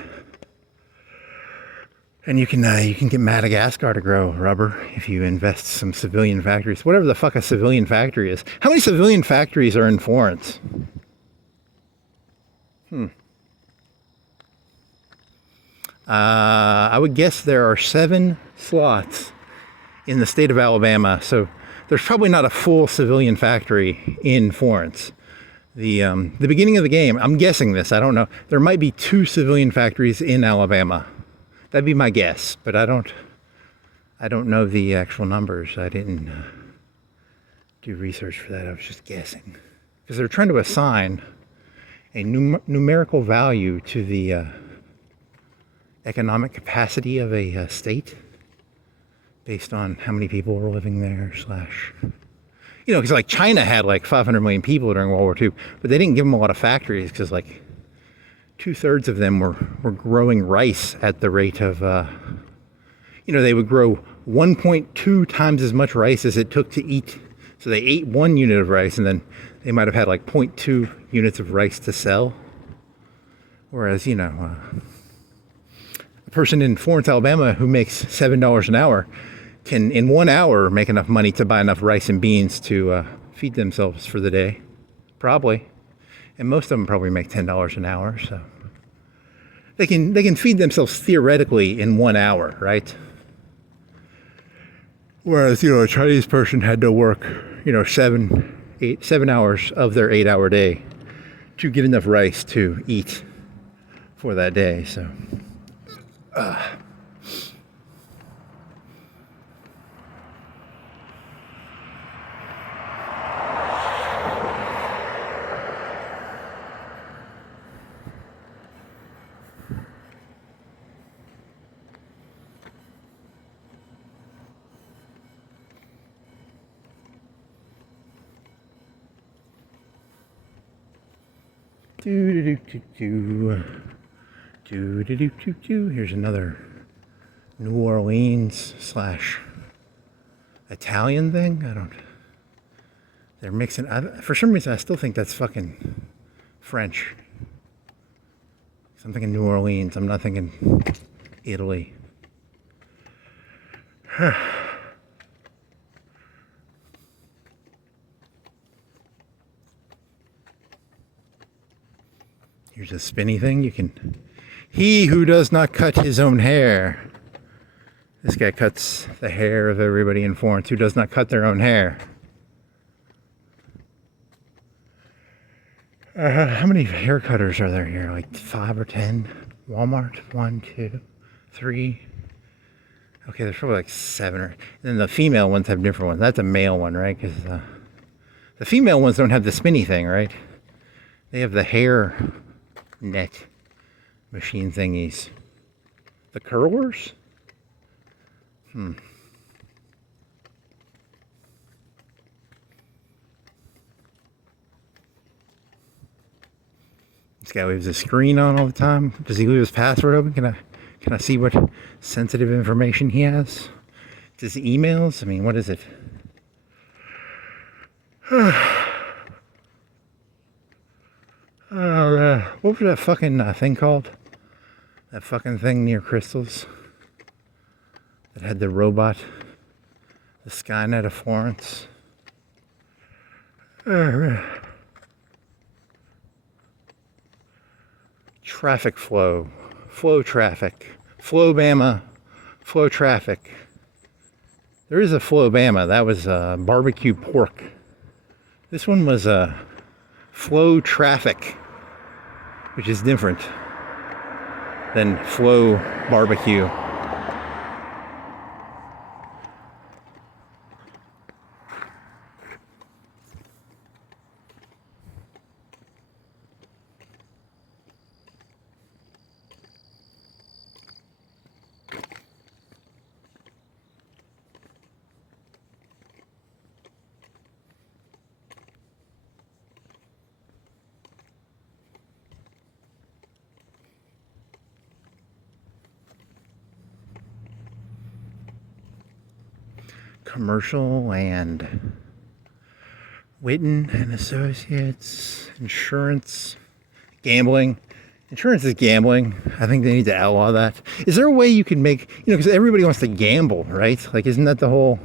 And you can get Madagascar to grow rubber if you invest some civilian factories. Whatever the fuck a civilian factory is. How many civilian factories are in Florence? I would guess there are 7 slots in the state of Alabama, so there's probably not a full civilian factory in Florence. The beginning of the game, I'm guessing this, I don't know, there might be 2 civilian factories in Alabama. That'd be my guess, but I don't know the actual numbers. I didn't do research for that. I was just guessing. Because they're trying to assign a numerical value to the economic capacity of a state based on how many people were living there, you know, because like China had like 500 million people during World War II, but they didn't give them a lot of factories because like 2/3 of them were growing rice at the rate of, you know, they would grow 1.2 times as much rice as it took to eat. So they ate 1 unit of rice and then they might have had like 0.2 units of rice to sell. Whereas, you know, a person in Florence, Alabama who makes $7 an hour can in 1 hour make enough money to buy enough rice and beans to feed themselves for the day. Probably. And most of them probably make $10 an hour, so they can feed themselves theoretically in 1 hour, right? Whereas, you know, a Chinese person had to work, you know, 7 hours of their 8-hour day to get enough rice to eat for that day. So, Here's another New Orleans slash Italian thing. They're mixing. For some reason, I still think that's fucking French. I'm thinking New Orleans. I'm not thinking Italy. Here's a spinny thing. He who does not cut his own hair. This guy cuts the hair of everybody in Florence who does not cut their own hair. How many hair cutters are there here? Like 5 or 10? Walmart? 1, 2, 3. Okay, there's probably like 7 or... And then the female ones have different ones. That's a male one, right? Because the female ones don't have the spinny thing, right? They have the hair net machine thingies. The curlers? This guy leaves the screen on all the time. Does he leave his password open? Can I see what sensitive information he has? His emails? I mean, what is it? What was that fucking thing called? That fucking thing near Crystals? That had the robot? The Skynet of Florence? Traffic flow. Flow traffic. Flowbama. Flow traffic. There is a Flowbama. That was barbecue pork. This one was flow traffic, which is different than flow barbecue. Commercial land. Witten and Associates. Insurance. Gambling. Insurance is gambling. I think they need to outlaw that. Is there a way you can make, because everybody wants to gamble, right? Like, isn't that the whole,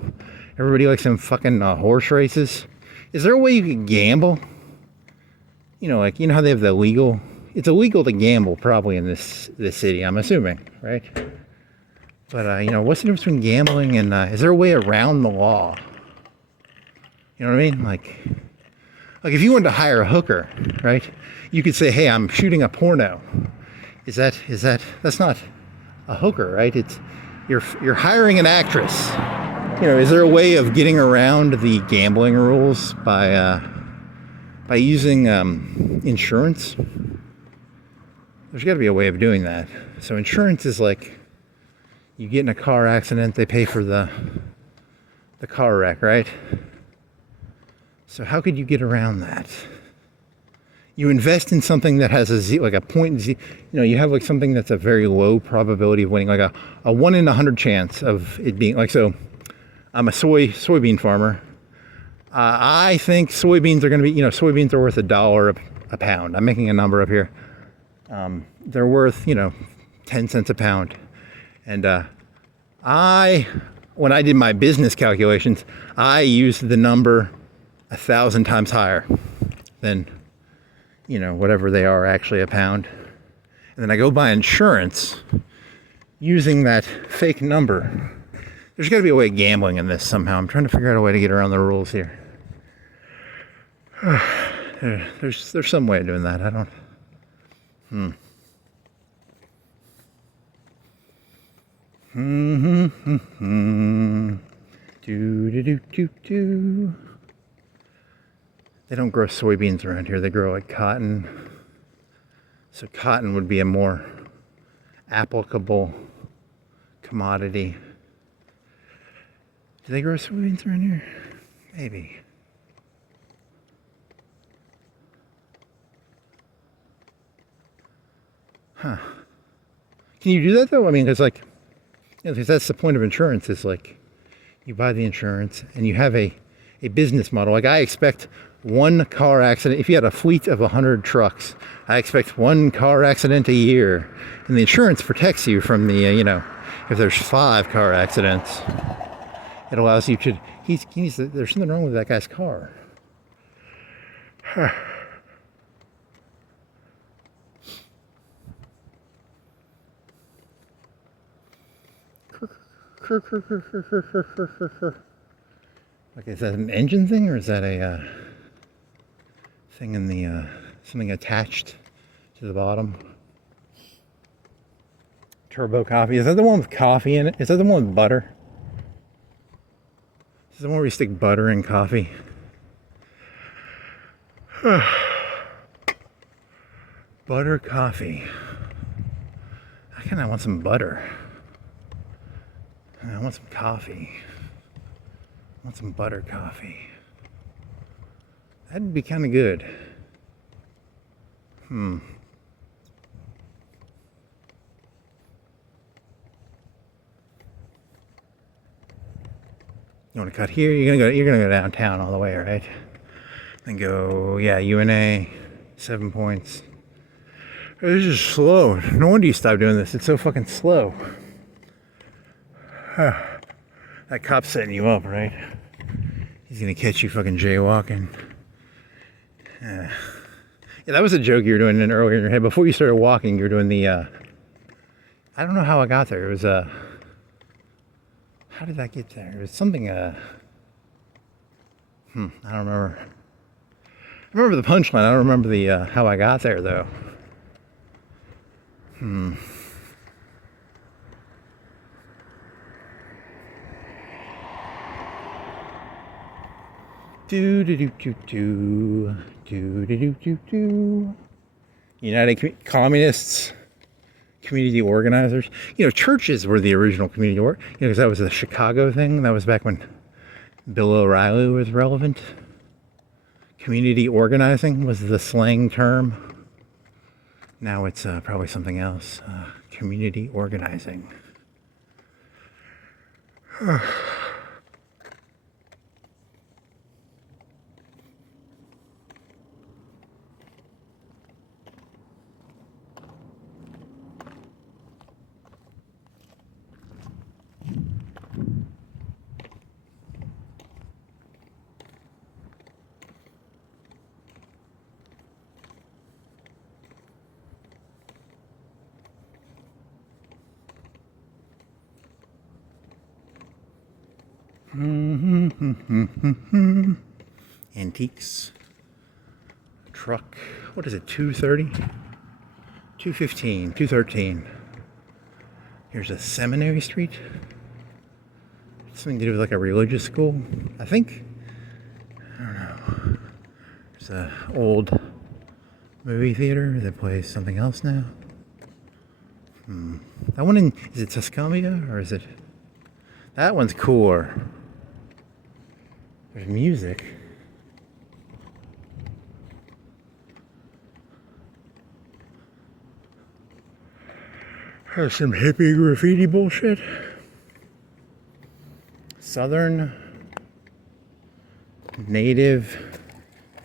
everybody likes them fucking horse races? Is there a way you can gamble? Like, how they have the legal, it's illegal to gamble probably in this city, I'm assuming, right? But, what's the difference between gambling and, is there a way around the law? You know what I mean? Like if you wanted to hire a hooker, right? You could say, hey, I'm shooting a porno. That's not a hooker, right? You're hiring an actress. Is there a way of getting around the gambling rules by using insurance? There's got to be a way of doing that. So insurance is like, you get in a car accident, they pay for the car wreck, right? So how could you get around that? You invest in something that has a point, you have like something that's a very low probability of winning, like a 1 in 100 chance of it being, like, so I'm a soybean farmer. I think soybeans are going to be, soybeans are worth $1 a pound. I'm making a number up here. They're worth, 10 cents a pound. And when I did my business calculations, I used the number 1,000 times higher than, whatever they are actually a pound. And then I go buy insurance using that fake number. There's got to be a way of gambling in this somehow. I'm trying to figure out a way to get around the rules here. There's some way of doing that. I don't. They don't grow soybeans around here. They grow like cotton. So cotton would be a more applicable commodity. Do they grow soybeans around here? Maybe. Can you do that though? I mean, it's like, because that's the point of insurance, is like, you buy the insurance and you have a business model. Like, I expect one car accident. If you had a fleet of 100 trucks, I expect one car accident a year. And the insurance protects you from the, if there's 5 car accidents, it allows you to, there's something wrong with that guy's car. Okay, is that an engine thing, or is that a thing in the something attached to the bottom? Turbo coffee. Is that the one with coffee in it? Is that the one with butter? Is that the one where you stick butter in coffee? Butter coffee. I kind of want some butter. I want some coffee. I want some butter coffee. That'd be kind of good. You want to cut here? You're gonna go downtown all the way, right? And go, yeah, UNA, 7 points. This is slow. No wonder you stopped doing this. It's so fucking slow. That cop's setting you up, right? He's gonna catch you fucking jaywalking. Yeah, that was a joke you were doing earlier in your head. Before you started walking, you were doing the, I don't know how I got there. It was, how did that get there? It was something, I don't remember. I remember the punchline. I don't remember the, how I got there, though. United Communists, community organizers. Churches were the original community because that was the Chicago thing. That was back when Bill O'Reilly was relevant. Community organizing was the slang term. Now it's probably something else. Community organizing. Antiques. Truck. What is it? 230? 215. 213. Here's a seminary street. Something to do with like a religious school, I think. I don't know. There's an old movie theater that plays something else now. That one is it Tuscaloosa or is it? That one's cooler. There's music. There's some hippie graffiti bullshit. Southern. Native.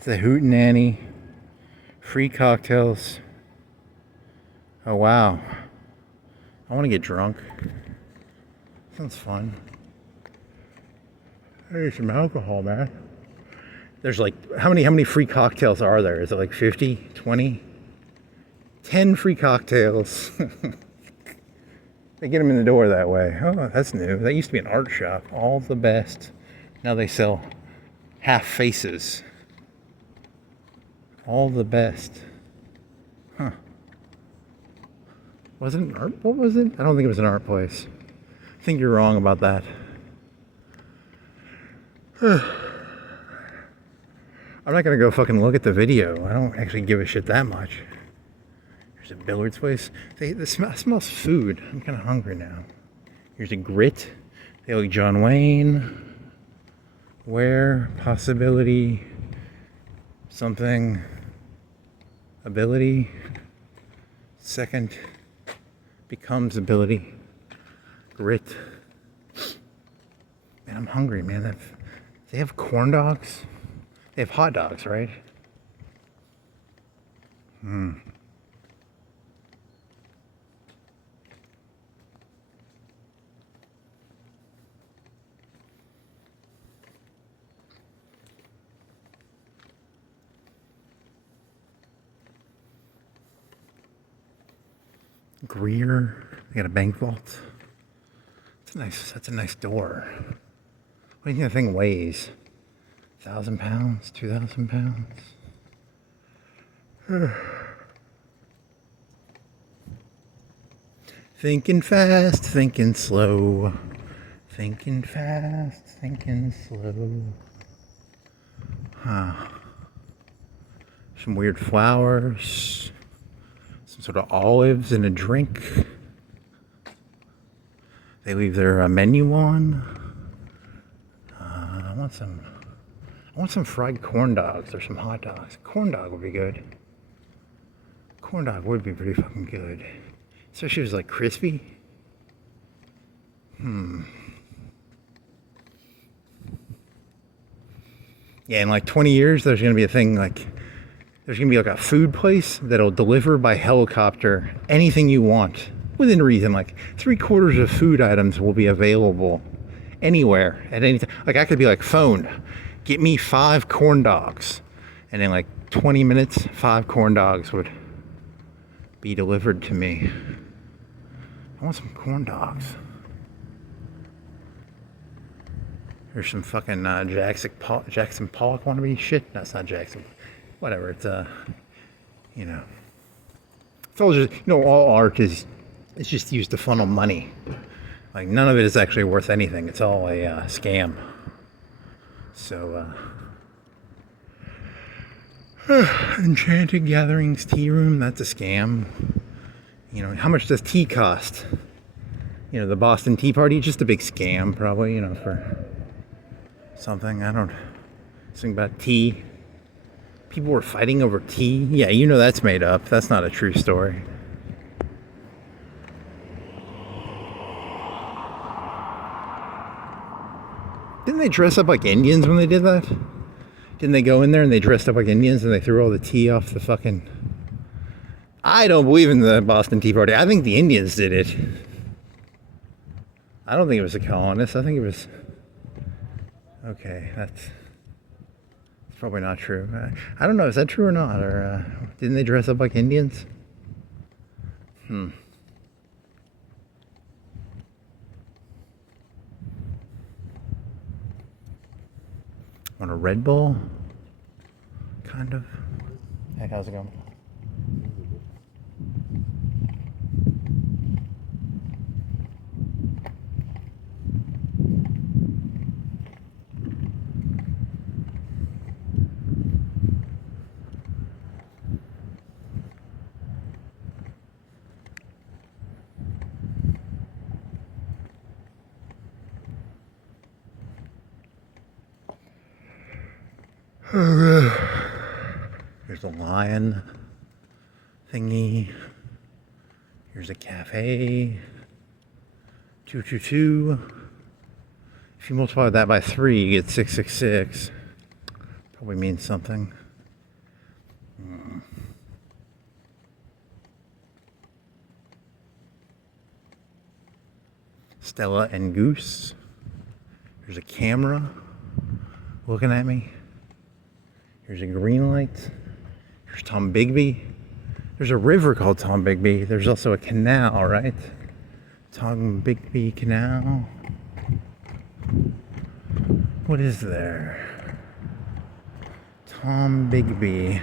The Hootenanny. Free cocktails. Oh wow. I want to get drunk. Sounds fun. Hey, some alcohol, man. There's like, how many free cocktails are there? Is it like 50, 20? 10 free cocktails. They get them in the door that way. Oh, that's new. That used to be an art shop. All the best. Now they sell half faces. All the best. Huh. Was it an art? What was it? I don't think it was an art place. I think you're wrong about that. I'm not gonna go fucking look at the video. I don't actually give a shit that much. There's a billiards place. Smells food. I'm kind of hungry now. Here's a grit. They like John Wayne. Where? Second becomes ability, grit. Man, I'm hungry, man. They have corn dogs? They have hot dogs, right? Greer. They got a bank vault. That's a nice door. What do you think the thing weighs? 1,000 pounds? 2,000 pounds? Thinking fast, thinking slow. Thinking fast, thinking slow. Some weird flowers. Some sort of olives in a drink. They leave their menu on. I want some fried corn dogs or some hot dogs. Corn dog would be good. Corn dog would be pretty fucking good. Especially if it was like crispy. Yeah, in like 20 years, there's gonna be a thing like, there's gonna be like a food place that'll deliver by helicopter anything you want within reason. Like 3/4 of food items will be available anywhere at any time. Like I could be like, phone, get me 5 corn dogs, and in like 20 minutes 5 corn dogs would be delivered to me. I want some corn dogs. There's some fucking Jackson Pollock wannabe shit. No, it's not Jackson. Whatever. It's you know, it's all just, you know, all art is, it's just used to funnel money. Like none of it is actually worth anything. It's all a scam. So Enchanted Gatherings tea room, that's a scam. You know, how much does tea cost? You know, the Boston Tea Party, just a big scam probably, you know, for something. I don't think about tea. People were fighting over tea. Yeah, you know that's made up. That's not a true story. Didn't they dress up like Indians when they did that? Didn't they go in there and they dressed up like Indians and they threw all the tea off the fucking... I don't believe in the Boston Tea Party. I think the Indians did it. I don't think it was the colonists. I think it was... Okay, that's probably not true. I don't know, is that true or not? Or didn't they dress up like Indians? Want a Red Bull? Kind of. Hey, how's it going? There's a lion thingy. Here's a cafe. 222. If you multiply that by 3, you get 666. Probably means something. Stella and Goose. There's a camera looking at me. There's a green light. There's Tom Bigby. There's a river called Tom Bigby. There's also a canal, right? Tom Bigby Canal. What is there? Tom Bigby.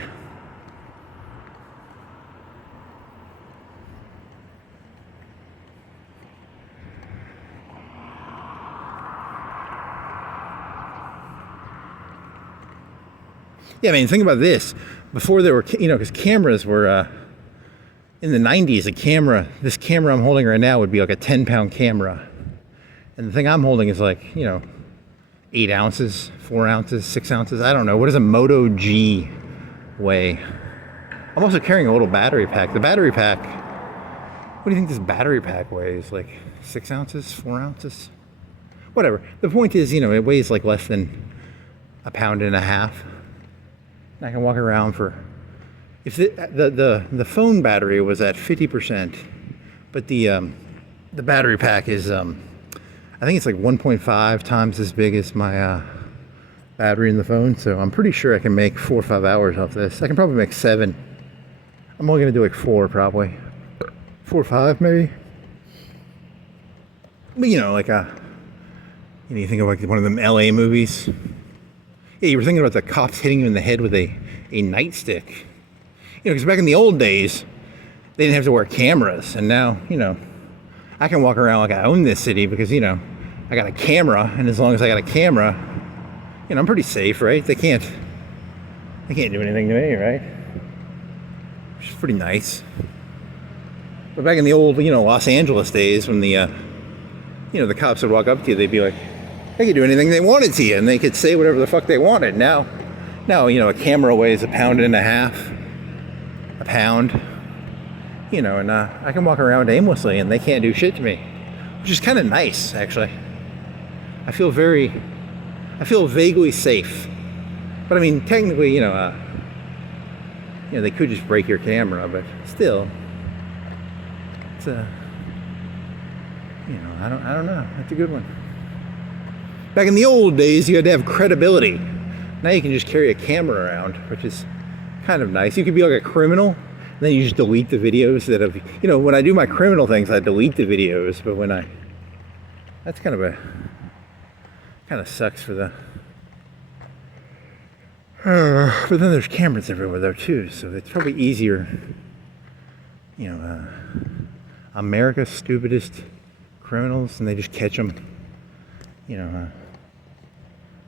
Yeah, I mean, think about this. Before there were, you know, because cameras were, in the 90s, this camera I'm holding right now would be like a 10-pound camera. And the thing I'm holding is like, you know, 8 ounces, 4 ounces, 6 ounces. I don't know. What does a Moto G weigh? I'm also carrying a little battery pack. The battery pack What do you think this battery pack weighs? Like 6 ounces, 4 ounces? Whatever. The point is, you know, it weighs like less than a pound and a half. I can walk around for, if the phone battery was at 50%, but the battery pack is, I think it's like 1.5 times as big as my battery in the phone. So I'm pretty sure I can make 4 or 5 hours off this. I can probably make 7. I'm only gonna do like 4 probably. 4 or 5 maybe. But you know, like you think of like one of them LA movies. Yeah, you were thinking about the cops hitting you in the head with a nightstick. You know, because back in the old days, they didn't have to wear cameras. And now, you know, I can walk around like I own this city because, you know, I got a camera. And as long as I got a camera, you know, I'm pretty safe, right? They can't do anything to me, right? Which is pretty nice. But back in the old, you know, Los Angeles days when the, you know, the cops would walk up to you, they'd be like, they could do anything they wanted to you, and they could say whatever the fuck they wanted. Now, you know, a camera weighs a pound and a half, a pound, you know, and I can walk around aimlessly, and they can't do shit to me, which is kind of nice, actually. I feel vaguely safe. But I mean, technically, you know, they could just break your camera, but still, it's you know, I don't know. That's a good one. Back in the old days, you had to have credibility. Now you can just carry a camera around, which is kind of nice. You could be like a criminal, and then you just delete the videos that have, you know, when I do my criminal things, I delete the videos, but when that's kind of sucks for the, but then there's cameras everywhere though too, so it's probably easier, you know, America's stupidest criminals, and they just catch them, you know,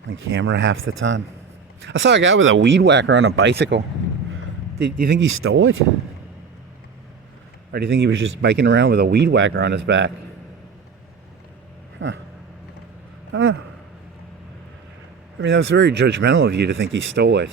on camera half the time. I saw a guy with a weed whacker on a bicycle. Do you think he stole it? Or do you think he was just biking around with a weed whacker on his back? Huh. I don't know. I mean, that was very judgmental of you to think he stole it.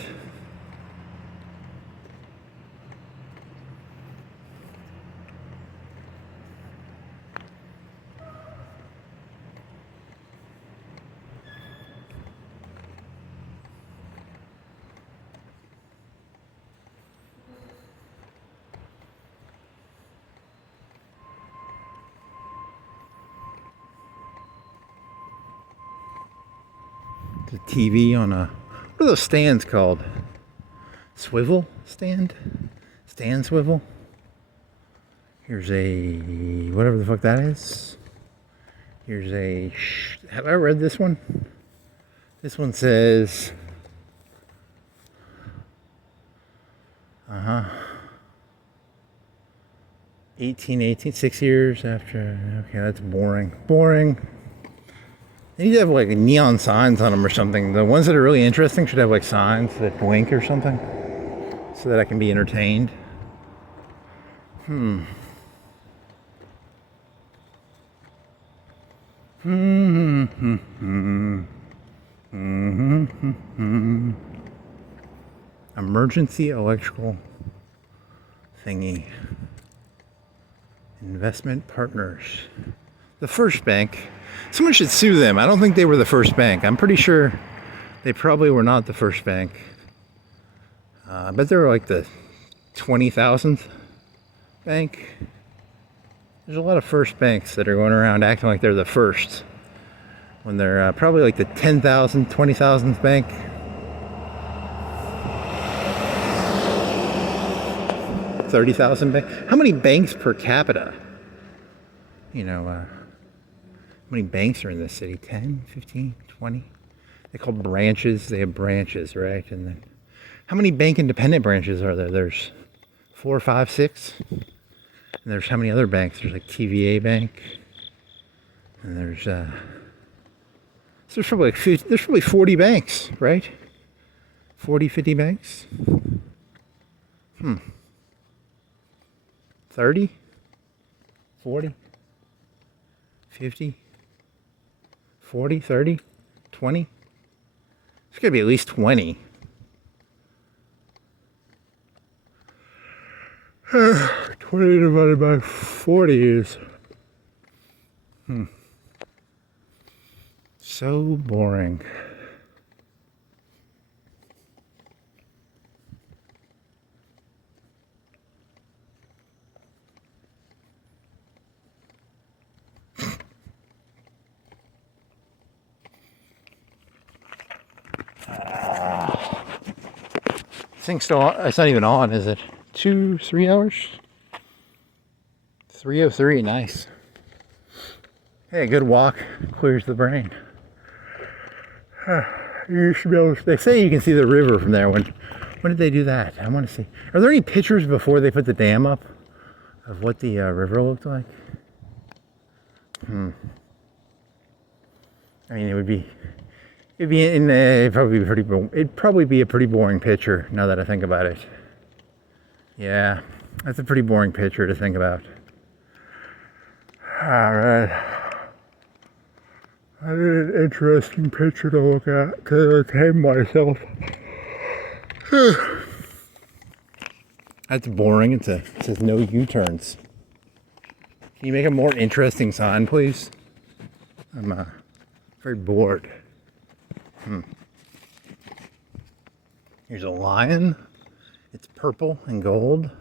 The TV on a, what are those stands called? Swivel stand? Stand swivel? Here's a, whatever the fuck that is. Here's a, have I read this one? This one says, 1818, 6 years after, okay, that's boring. They need to have like neon signs on them or something. The ones that are really interesting should have like signs that blink or something so that I can be entertained. Emergency electrical thingy. Investment partners. The first bank. Someone should sue them. I don't think they were the first bank. I'm pretty sure they probably were not the first bank. I bet they were like the 20,000th bank. There's a lot of first banks that are going around acting like they're the first when they're probably like the 10,000th, 20,000th bank. $30,000 bank. How many banks per capita? You know, how many banks are in this city? 10, 15, 20? They call branches. They have branches, right? And then how many bank independent branches are there? There's 4, 5, 6. And there's how many other banks? There's like TVA Bank. And there's so there's probably like 50, there's probably 40 banks, right? 40, 50 banks? 30? 40? 50? 40? 30? 20? There's got to be at least 20. 20 divided by 40 is so boring. This thing's still on. It's not even on, is it? 3 hours? 3:03, nice. Hey, a good walk clears the brain. You should be able to, they say you can see the river from there. When did they do that? I want to see. Are there any pictures before they put the dam up of what the river looked like? I mean, it'd probably be a pretty boring picture now that I think about it. Yeah, that's a pretty boring picture to think about. Alright. I need an interesting picture to look at to entertain myself. That's boring. It says no U-turns. Can you make a more interesting sign, please? I'm very bored. Here's a lion. It's purple and gold.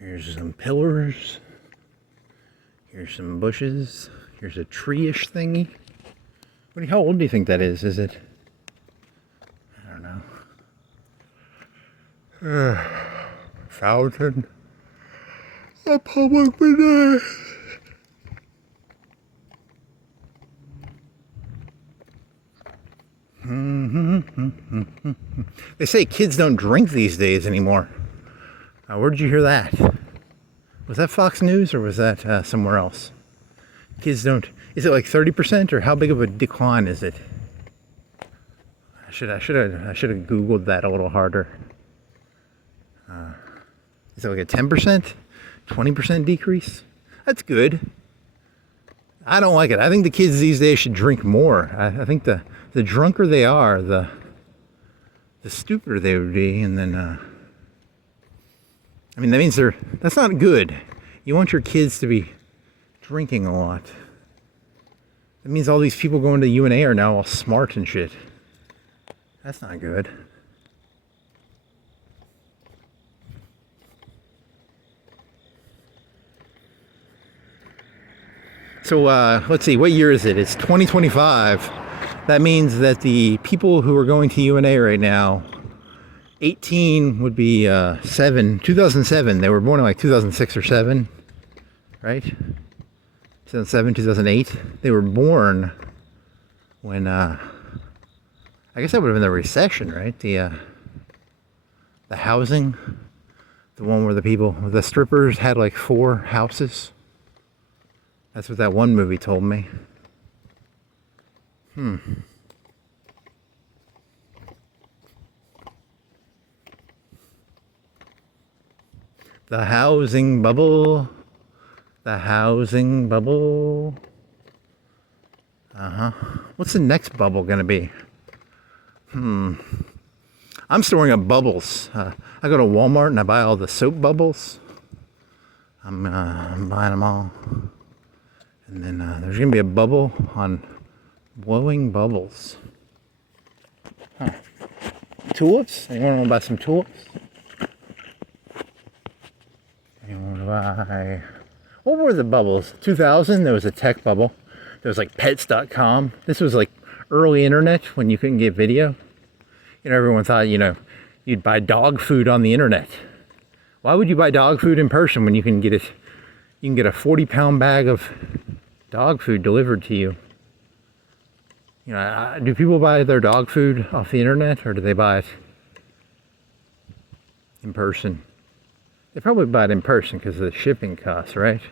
Here's some pillars. Here's some bushes. Here's a tree-ish thingy. How old do you think that is? Is it? I don't know. Fountain. A public bidet. They say kids don't drink these days anymore. Where did you hear that? Was that Fox News or was that somewhere else? Kids don't. Is it like 30% or how big of a decline is it? I should have Googled that a little harder. Is it like a 10%, 20% decrease? That's good. I don't like it. I think the kids these days should drink more. I think the drunker they are, the stupider they would be, and then I mean that means that's not good. You want your kids to be drinking a lot. That means all these people going to UNA are now all smart and shit. That's not good. So let's see, what year is it? It's 2025. That means that the people who are going to UNA right now, 18 would be 2007. They were born in like 2006 or 7, right? 2007, 2008. They were born when, I guess that would have been the recession, right? The housing, the one where the strippers had like 4 houses. That's what that one movie told me. The housing bubble. The housing bubble. What's the next bubble gonna be? I'm storing up bubbles. I go to Walmart and I buy all the soap bubbles. I'm buying them all. And then there's gonna be a bubble on blowing bubbles. Tulips? Anyone want to buy some tulips? Anyone want to buy... What were the bubbles? 2000, there was a tech bubble. There was like pets.com. This was like early internet when you couldn't get video. Everyone thought, you'd buy dog food on the internet. Why would you buy dog food in person when you can get it? You can get a 40-pound bag of dog food delivered to you. Do people buy their dog food off the internet or do they buy it in person? They probably buy it in person because of the shipping costs, right?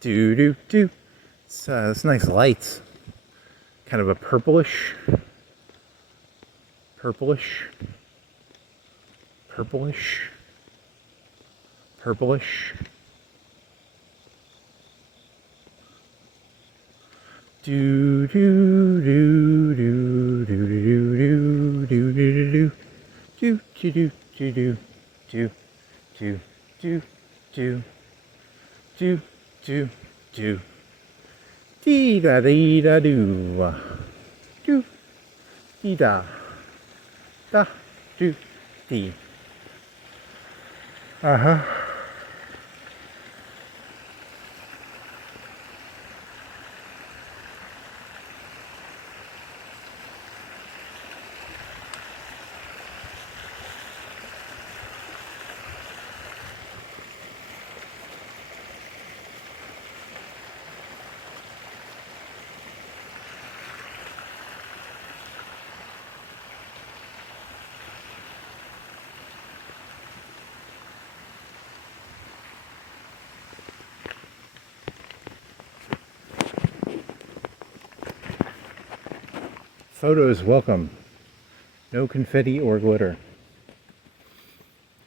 Do. It's nice lights. Kind of a purplish purplish, purplish, purplish. Do do do do do do do do do do do do do do do do do do do dee da dee da do do dee da da do dee. Photos welcome. No confetti or glitter.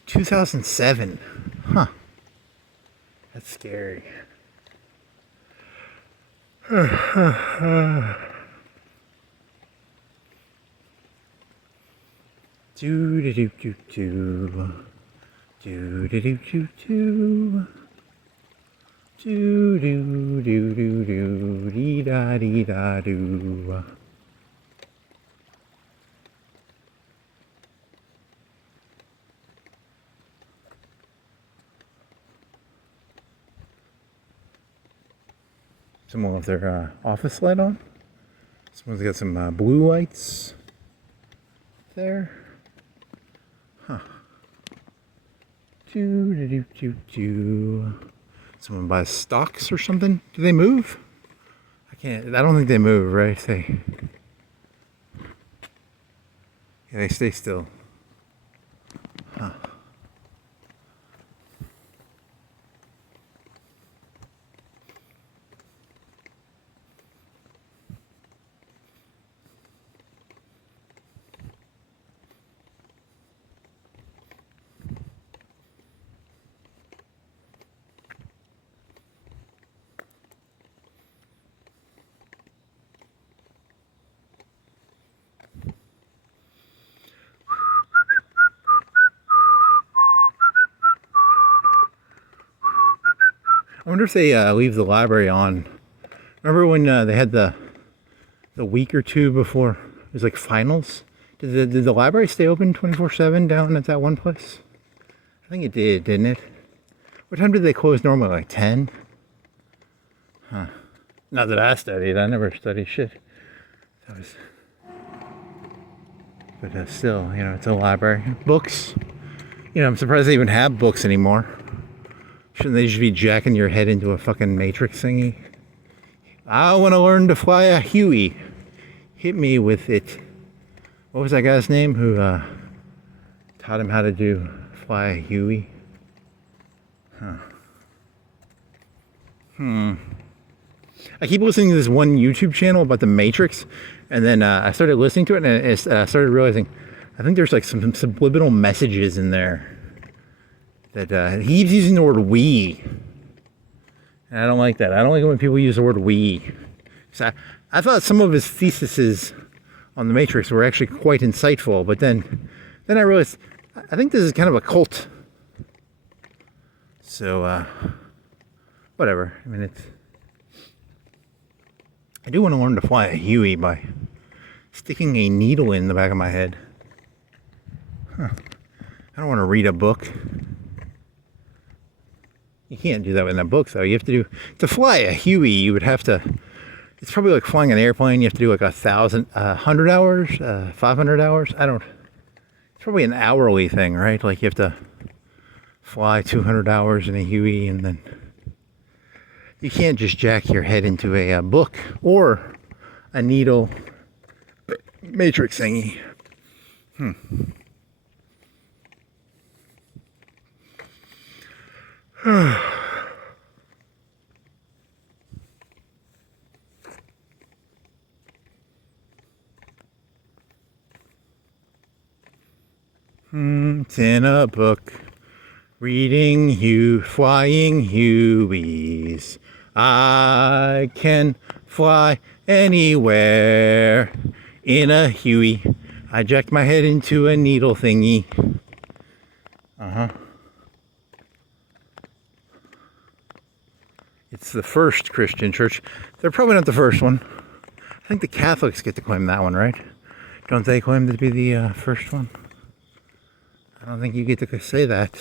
2007. Huh. That's scary. Do do do do do. Do do do do do. Do do do do do. Dee da dee da do. Someone with their office light on. Someone's got some blue lights there. Huh. Do. Someone buys stocks or something. Do they move? I don't think they move, right? They stay still. Huh. I wonder if they leave the library on. Remember when they had the week or two before it was like finals? Did the library stay open 24/7 down at that one place? I think it did, didn't it? What time did they close normally? Like 10? Huh. Not that I studied. I never studied shit. But still, it's a library. Books. I'm surprised they even have books anymore. Shouldn't they just be jacking your head into a fucking matrix thingy? I want to learn to fly a Huey. Hit me with it. What was that guy's name who taught him how to fly a Huey? Huh. I keep listening to this one YouTube channel about the Matrix, and then I started listening to it, and I started realizing I think there's like some subliminal messages in there. That he keeps using the word we. And I don't like that. I don't like it when people use the word we. So I thought some of his theses on the Matrix were actually quite insightful, but then I realized I think this is kind of a cult. So whatever. I mean, I do want to learn to fly a Huey by sticking a needle in the back of my head. Huh. I don't want to read a book. You can't do that in a book, though. You have to fly a Huey, you would have to, it's probably like flying an airplane. You have to do like 100 hours, 500 hours. It's probably an hourly thing, right? Like you have to fly 200 hours in a Huey, and then you can't just jack your head into a book or a needle matrix thingy. It's in a book. Reading flying Hueys. I can fly anywhere in a Huey. I jacked my head into a needle thingy. It's the first Christian church. They're probably not the first one. I think the Catholics get to claim that one, right? Don't they claim to be the first one? I don't think you get to say that.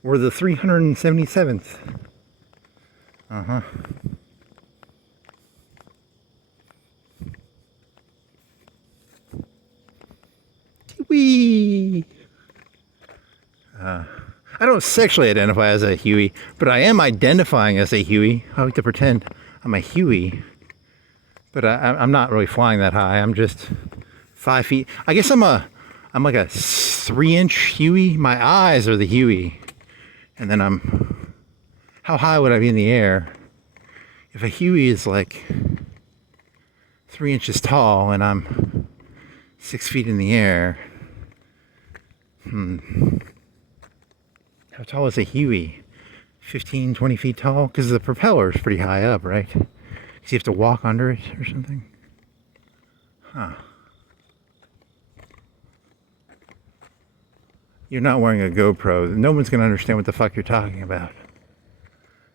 We're the 377th. Wee. I don't sexually identify as a Huey, but I am identifying as a Huey. I like to pretend I'm a Huey, but I'm not really flying that high. I'm just 5 feet. I guess I'm like a 3-inch Huey. My eyes are the Huey, and then how high would I be in the air? If a Huey is like 3 inches tall and I'm 6 feet in the air, how tall is a Huey? 15, 20 feet tall? Because the propeller is pretty high up, right? Because you have to walk under it or something. You're not wearing a GoPro. No one's going to understand what the fuck you're talking about.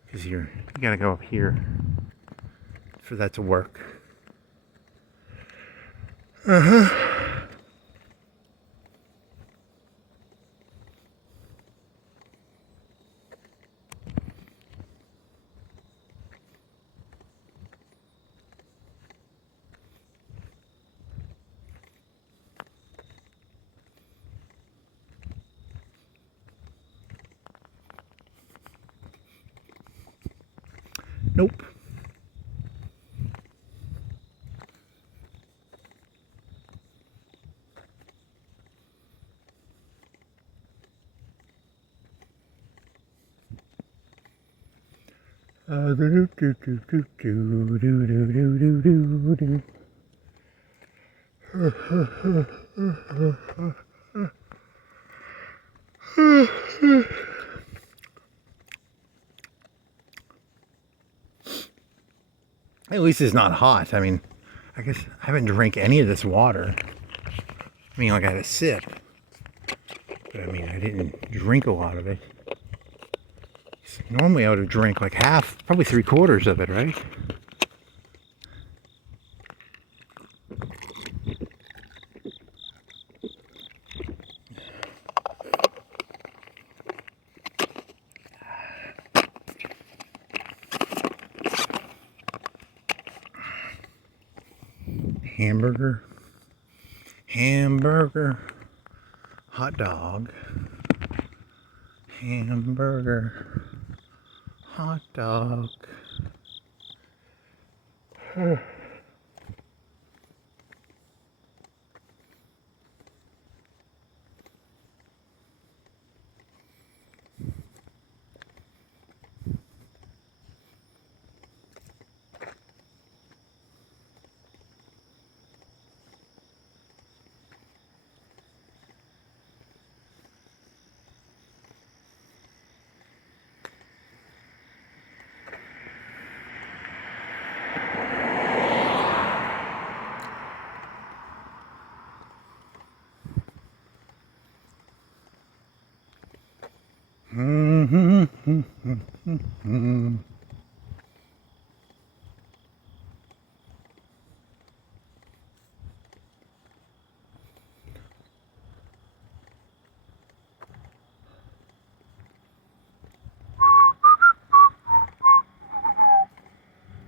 Because you gotta go up here for that to work. Nope. At least it's not hot. I mean, I guess I haven't drank any of this water. I mean, like I had a sip. But I mean, I didn't drink a lot of it. Normally I would have drank like half, probably 3/4 of it, right? Hamburger, hot dog, hamburger, hot dog.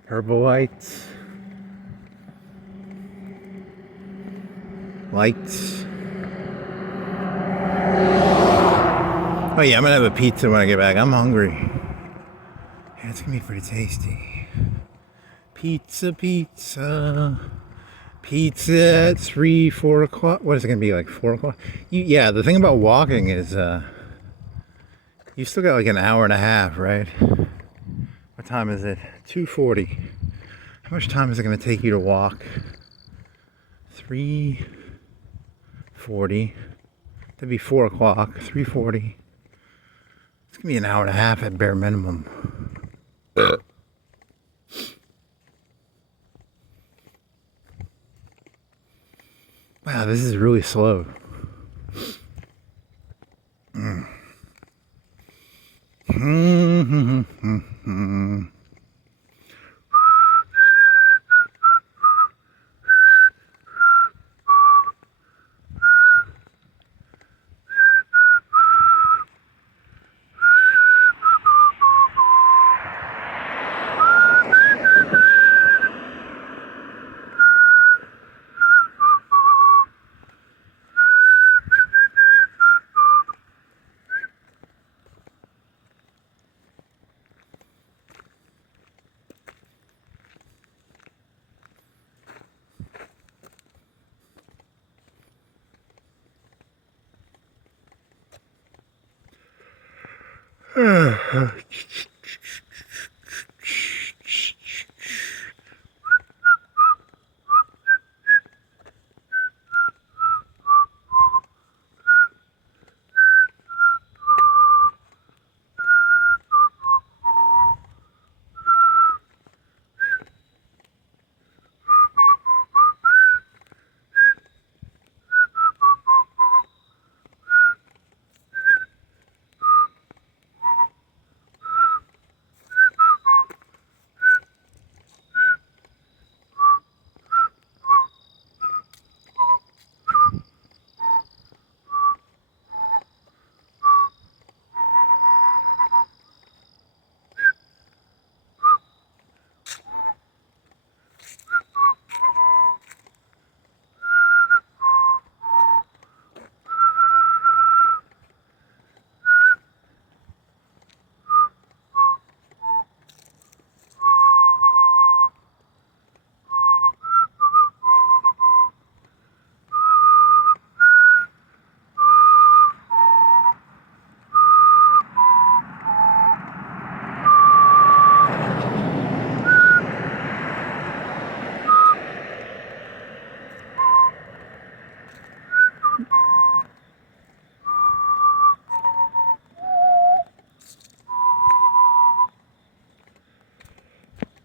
Purple lights. Lights. Oh yeah, I'm gonna have a pizza when I get back. I'm hungry. Yeah, it's gonna be pretty tasty. Pizza, pizza. Pizza at 3, 4 o'clock. What is it gonna be, like 4 o'clock? Yeah, the thing about walking is you still got like an hour and a half, right? What time is it? 2:40. How much time is it going to take you to walk? 3:40. That'd be 4 o'clock. 3:40. It's going to be an hour and a half at bare minimum. Wow, this is really slow.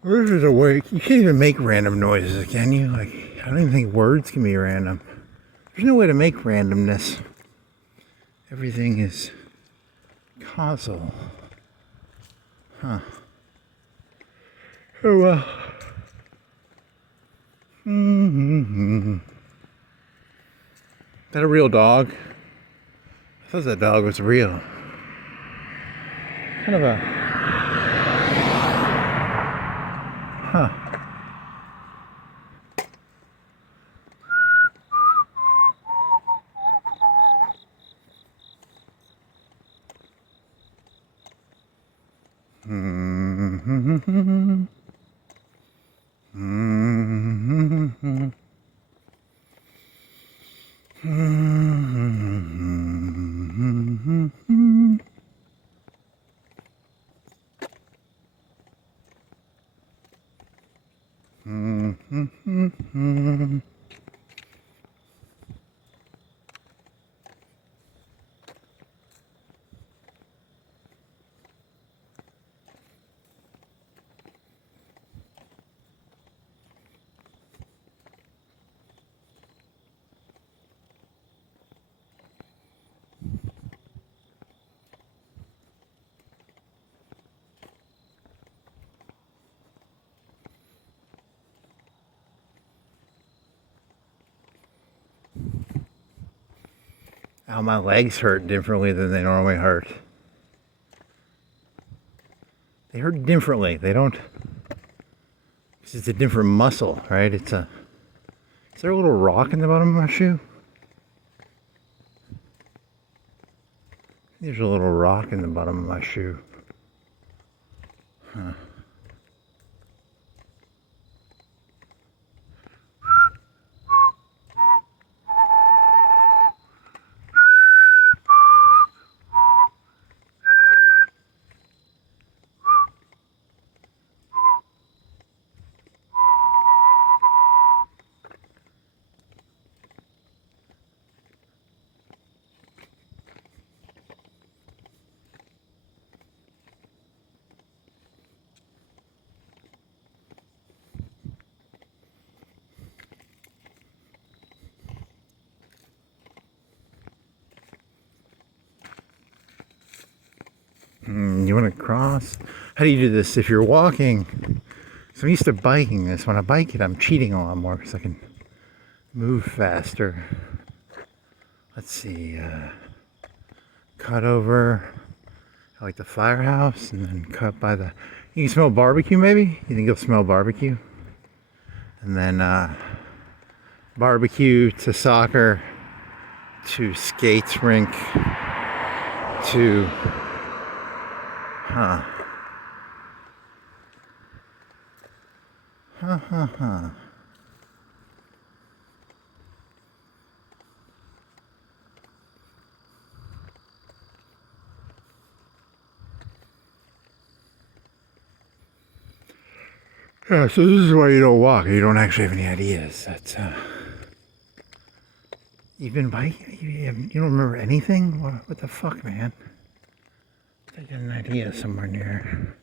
This is awake. You can't even make random noises, can you? Like, I don't even think words can be random. There's no way to make randomness. Everything is causal. Huh. Oh well. Is that a real dog? I thought that dog was real. Kind of a... Huh. Ow, my legs hurt differently than they normally hurt. They hurt differently. They don't... It's a different muscle, right? It's a... Is there a little rock in the bottom of my shoe? There's a little rock in the bottom of my shoe. Huh. You want to cross? How do you do this if you're walking? So I'm used to biking this. When I bike it, I'm cheating a lot more because I can move faster. Let's see. Cut over like the firehouse and then cut by the... You can smell barbecue maybe? You think you'll smell barbecue? And then barbecue to soccer to skates rink to... Huh. Huh, huh, huh. Yeah, so this is why you don't walk. You don't actually have any ideas. That's you've been biking. You don't remember anything? What the fuck, man? I got an idea somewhere near.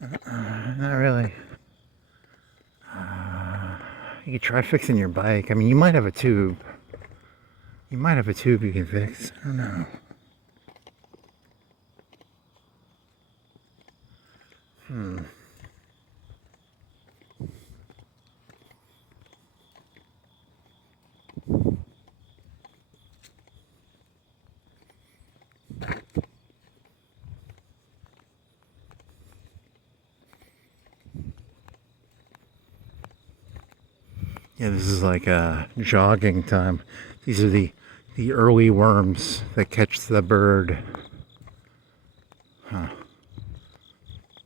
Not really. You could try fixing your bike. I mean, you might have a tube. You might have a tube you can fix. I don't know. Yeah, this is like jogging time. These are the early worms that catch the bird. Huh.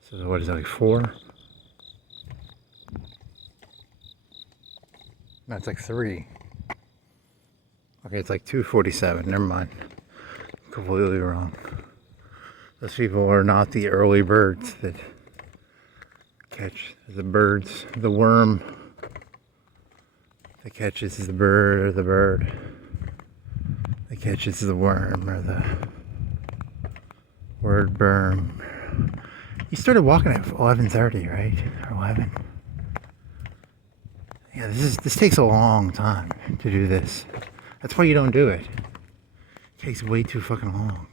So what is that, like 4? No, it's like 3. Okay, it's like 2:47. Never mind. Completely wrong. Those people are not the early birds that catch the birds. The worm that catches the bird, or the bird that catches the worm, or the word burn. You started walking at 11:30, right? Or 11. Yeah, this takes a long time to do this. That's why you don't do it. It takes way too fucking long.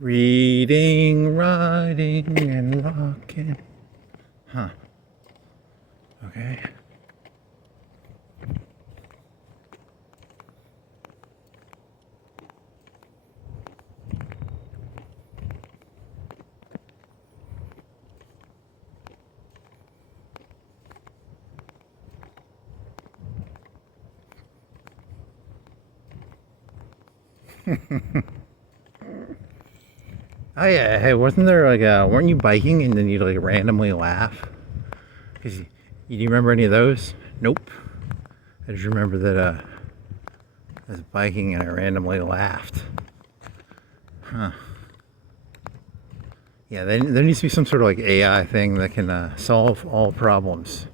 Reading, writing, and rocking. Huh. Okay. Oh yeah, hey, wasn't there like weren't you biking and then you'd like randomly laugh? Cause you remember any of those? Nope. I just remember that I was biking and I randomly laughed. Huh. Yeah, there needs to be some sort of like AI thing that can solve all problems.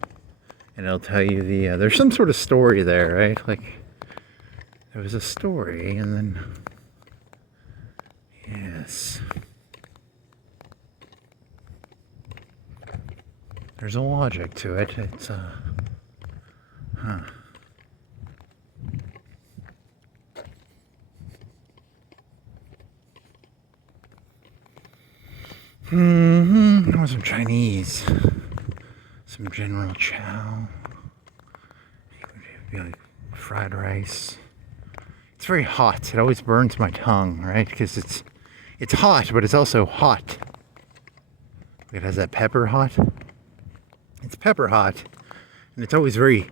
And it'll tell you there's some sort of story there, right? Like, there was a story and then, yes. There's a logic to it. It's, huh. I want some Chinese. Some General Chow. It would be like fried rice. It's very hot. It always burns my tongue, right? Because it's hot, but it's also hot. It has that pepper hot. It's pepper hot, and it's always very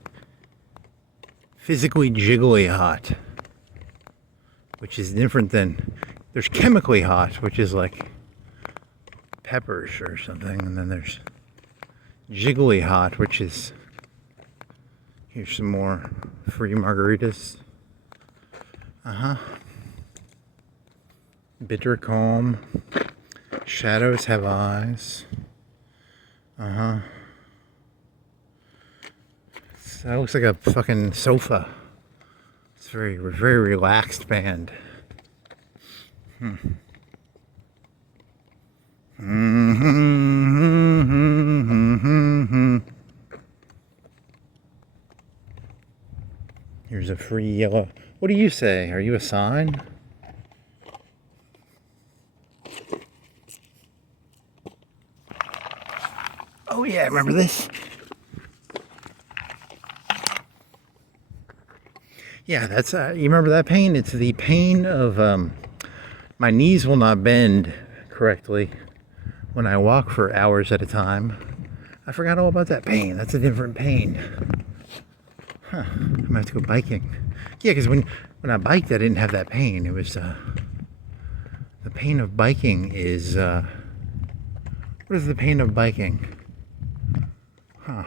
physically jiggly hot, which is different than, there's chemically hot, which is like peppers or something, and then there's jiggly hot, which is, here's some more free margaritas. Bitter calm. Shadows have eyes. That looks like a fucking sofa. It's very, very relaxed band. Here's a free yellow. What do you say? Are you a sign? Oh yeah, remember this? Yeah, that's, you remember that pain? It's the pain of, my knees will not bend correctly when I walk for hours at a time. I forgot all about that pain. That's a different pain. I might have to go biking. Yeah, because when I biked, I didn't have that pain. It was, the pain of biking is, what is the pain of biking? Well,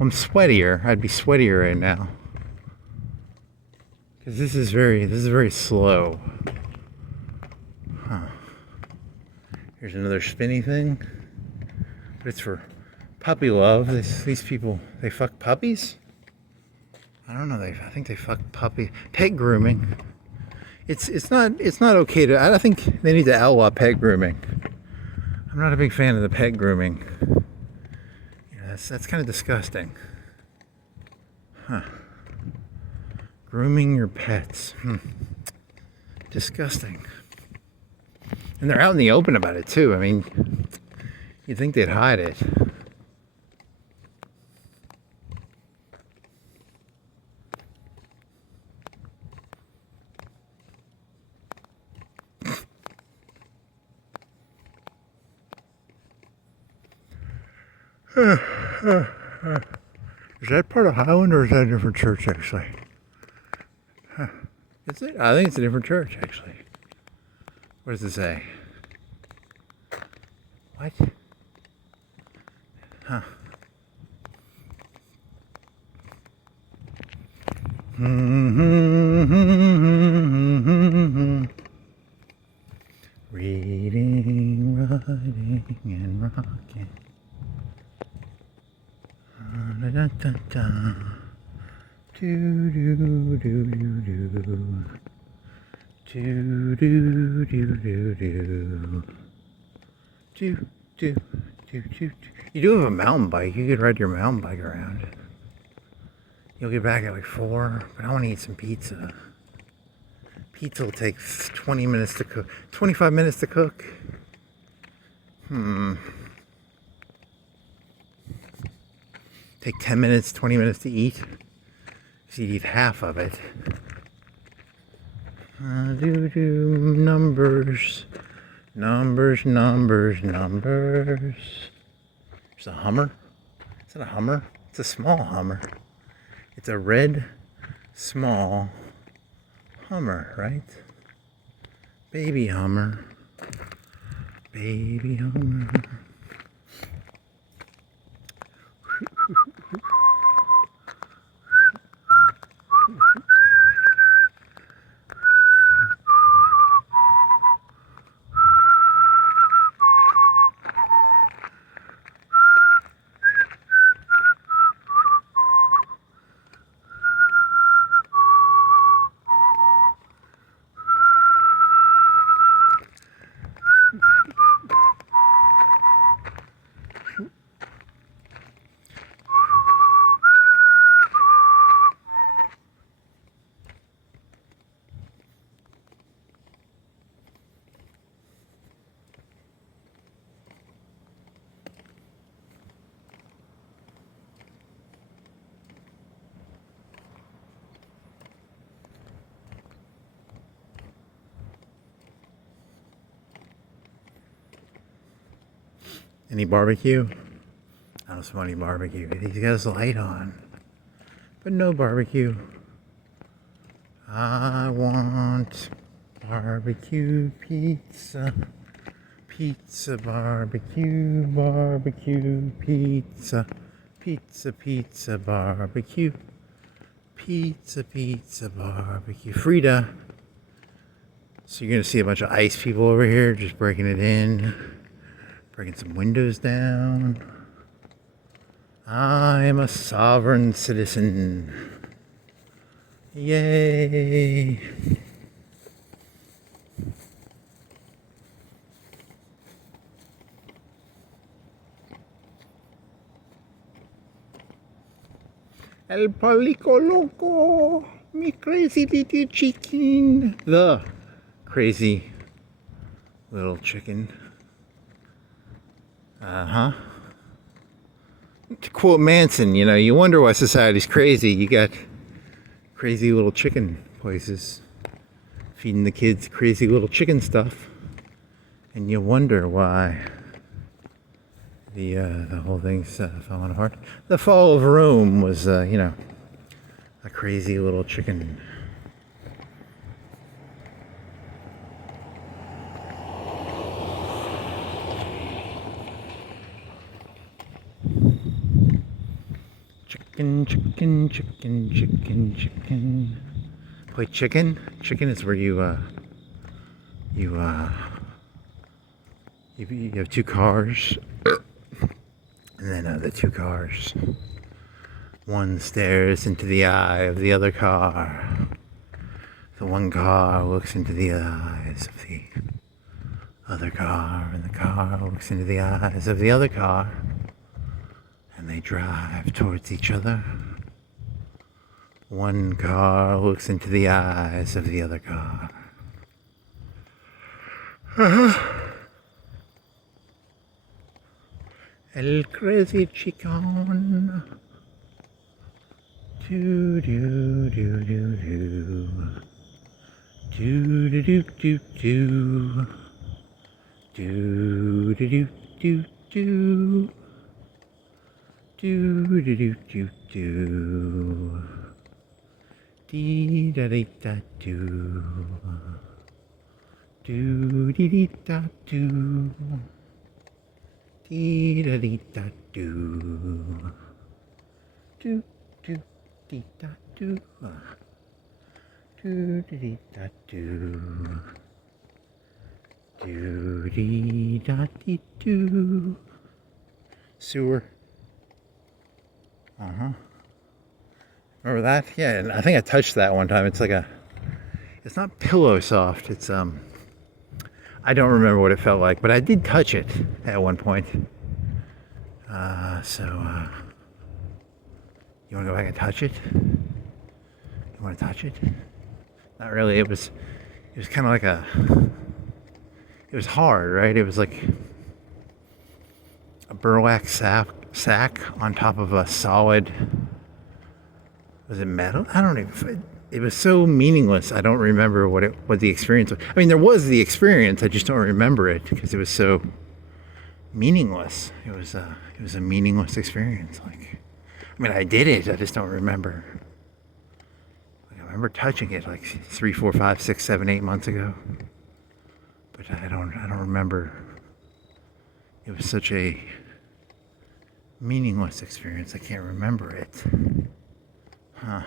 I'm sweatier. I'd be sweatier right now. Because this is very slow. Here's another spinny thing. But it's for puppy love. These people, they fuck puppies? I don't know, I think they fuck puppy. Pet grooming. It's not okay to, I think they need to outlaw pet grooming. I'm not a big fan of the pet grooming. Yeah, that's kind of disgusting. Grooming your pets. Disgusting. And they're out in the open about it too. I mean, you'd think they'd hide it. Is that part of Highland or is that a different church actually? Is it? I think it's a different church actually. What does it say? What? Reading, writing, and rocking. Da, da, da, da. Do, do, do, do, do. Do, do, do, do, do. Do, do, do, do. You do have a mountain bike. You could ride your mountain bike around. You'll get back at like 4, but I want to eat some pizza. Pizza will take 20 minutes to cook. 25 minutes to cook. Take 10 minutes, 20 minutes to eat. So you'd eat half of it. Numbers. Numbers. There's a Hummer. Is that a Hummer? It's a small Hummer. It's a red, small Hummer, right? Baby Hummer. Baby Hummer. Any barbecue? I don't smell any barbecue. He's got his light on, but no barbecue. I want barbecue pizza. Pizza, barbecue, barbecue, pizza. Pizza, pizza, barbecue. Pizza, pizza, barbecue. Frida. So you're going to see a bunch of ICE people over here just breaking it in. Breaking some windows down. I am a sovereign citizen. Yay. El Palico Loco, mi crazy little chicken. The crazy little chicken. To quote Manson, you wonder why society's crazy. You got crazy little chicken places feeding the kids crazy little chicken stuff. And you wonder why the whole thing's falling apart. The fall of Rome was, a crazy little chicken. Chicken, chicken, chicken, chicken, chicken. Play chicken. Chicken is where you have two cars, and then the two cars, one stares into the eye of the other car. The one car looks into the eyes of the other car, and the car looks into the eyes of the other car, and they drive towards each other. One car looks into the eyes of the other car. El crazy chicken. Do do do do do. Do do do do do. Do do do do do. Do do do do do. Dee da dee da do. Do dee dee da do. Dee da dee da do. Do do dee da do. Do dee da do. Do dee da dee do. Sewer. Remember that? Yeah, and I think I touched that one time. It's like it's not pillow soft. It's I don't remember what it felt like, but I did touch it at one point. So you want to go back and touch it? You want to touch it? Not really. It was kind of like it was hard, right? It was like a burlap sack on top of a solid. Was it metal? I don't even. It was so meaningless. I don't remember what the experience was. I mean, there was the experience. I just don't remember it because it was so meaningless. It was a meaningless experience. I mean, I did it. I just don't remember. I remember touching it 3, 4, 5, 6, 7, 8 months ago, but I don't remember. It was such a meaningless experience. I can't remember it. Huh.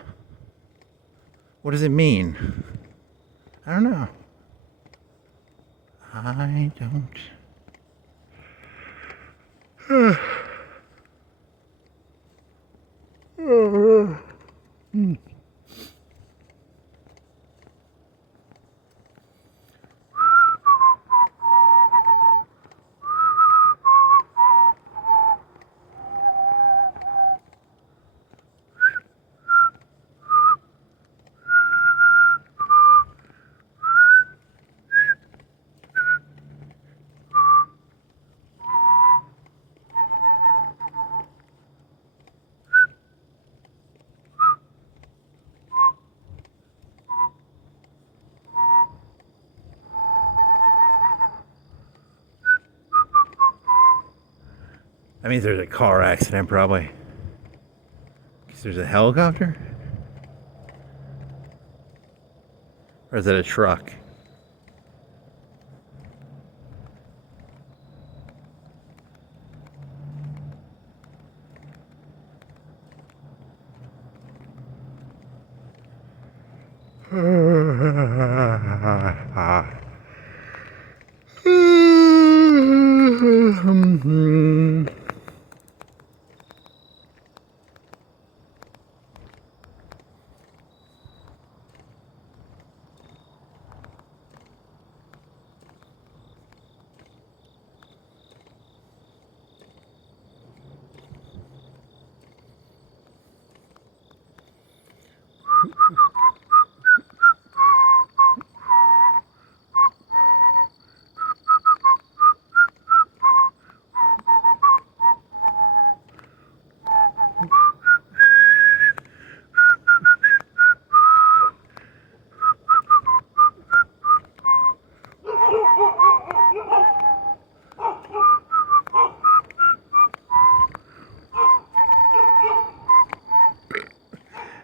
What does it mean? I don't know. I don't. That means there's a car accident, probably. Because there's a helicopter? Or is it a truck?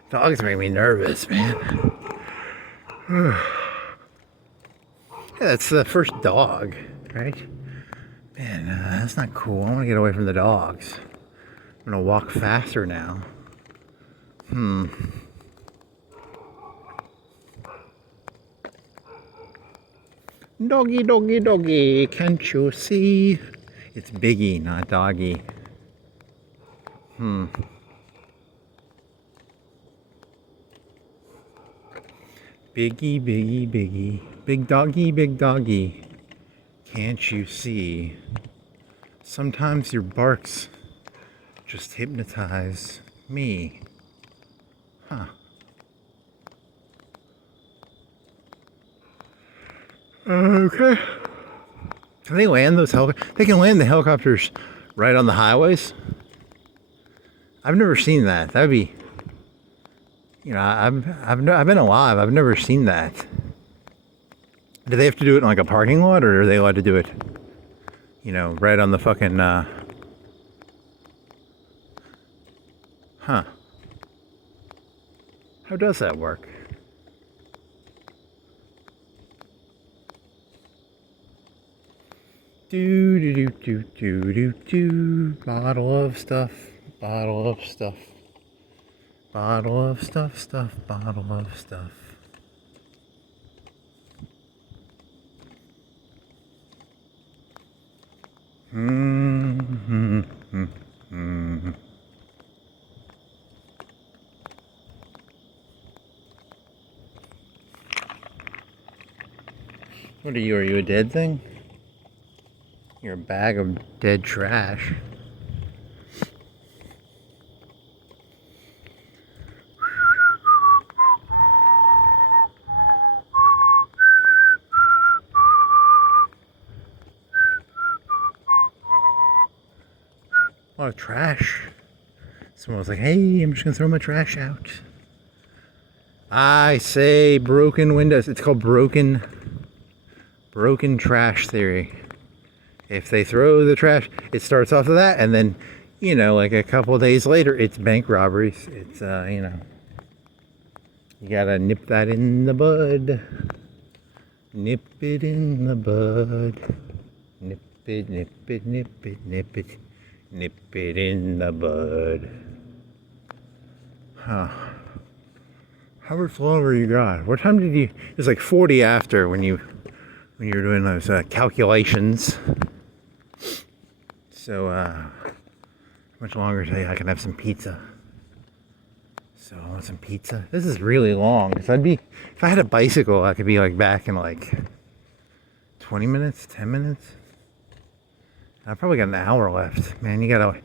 Dogs make me nervous, man. Yeah, that's the first dog, right? Man, that's not cool. I want to get away from the dogs. I'm gonna walk faster now. Doggy, doggy, doggy, can't you see? It's Biggie, not Doggy. Biggie, biggie, biggie. Big doggy, can't you see? Sometimes your barks just hypnotize me. Huh. Okay. Can they land those helicopters? They can land the helicopters right on the highways? I've never seen that. That'd be... You know, I've been alive. I've never seen that. Do they have to do it in like a parking lot, or are they allowed to do it, you know, right on the fucking, Huh. How does that work? Do do do do do do do. Bottle of stuff. Bottle of stuff. Bottle of stuff, bottle of stuff. What are you? Are you a dead thing? You're a bag of dead trash. A lot of trash. Someone was like, hey, I'm just gonna throw my trash out. I say broken windows. It's called broken trash theory. If they throw the trash, it starts off of that, and then, you know, like a couple of days later, it's bank robberies. It's, you know, you gotta nip that in the bud. Nip it in the bud. Nip it, nip it, nip it, nip it. Nip it in the bud. Huh. How much longer you got? What time did you... It's like 40 after when you were doing those calculations. So, how much longer till I can have some pizza? So, I want some pizza. This is really long. Cause if I had a bicycle, I could be like back in like 20 minutes, 10 minutes. I probably got an hour left. Man, you gotta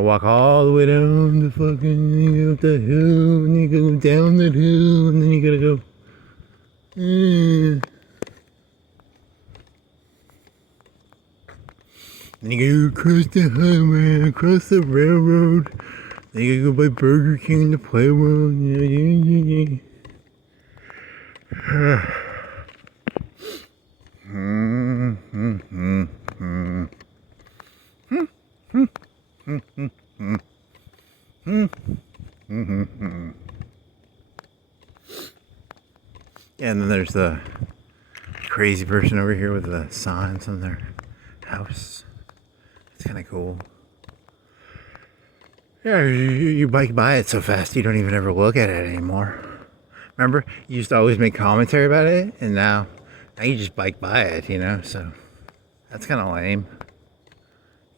walk all the way down the fucking up the hill, and you go down that hill, and then you gotta go. Then you gotta go across the highway, across the railroad. Then you gotta go by Burger King in the playworld. And then there's the crazy person over here with the signs on their house. It's kind of cool. Yeah, you bike by it so fast you don't even ever look at it anymore. Remember, you used to always make commentary about it, and now you just bike by it, you know, so that's kind of lame.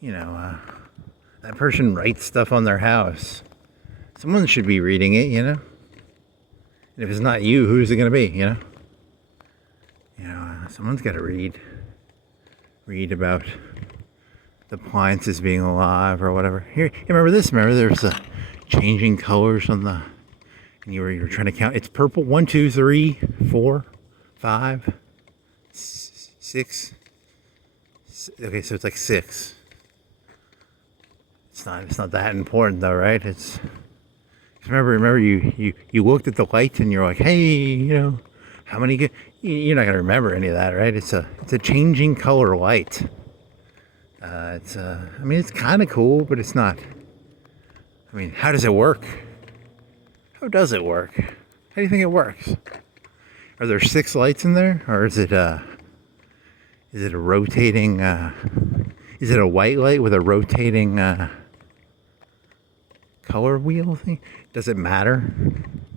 You know, that person writes stuff on their house. Someone should be reading it, you know. And if it's not you, who's it going to be, you know? Someone's got to read about the appliances being alive or whatever. Here, remember this? Remember there's changing colors on the, and you were trying to count. It's purple. 1, 2, 3, 4, 5, 6. Okay, so it's like 6. It's not that important though, right? It's remember you looked at the lights and you're like, hey, you know, how many? You're not gonna remember any of that, right? It's a changing color light. I mean, it's kind of cool, but it's not. I mean, how does it work? How does it work? How do you think it works? Are there 6 lights in there, or is it a rotating? Is it a white light with a rotating color wheel thing? Does it matter?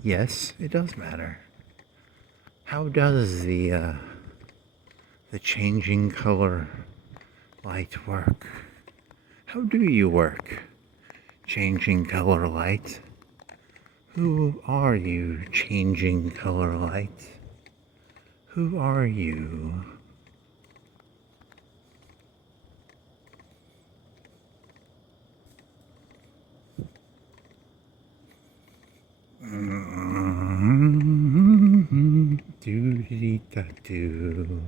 Yes, it does matter. How does the changing color light work? How do you work? Changing color light? Who are you, changing color light? Who are you? Do-dee-da-do.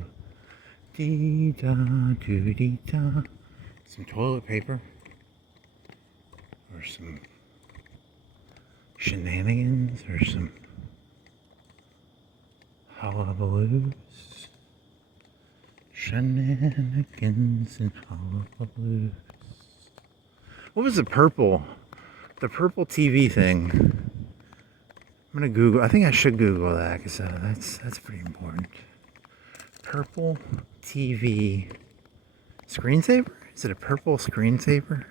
Dee-da-do-dee-da. Some toilet paper. Or some shenanigans. Or some hullabaloos. Shenanigans and hullabaloos. What was the purple TV thing? I'm gonna Google. I think I should Google that because that's pretty important. Purple TV screensaver? Is it a purple screensaver?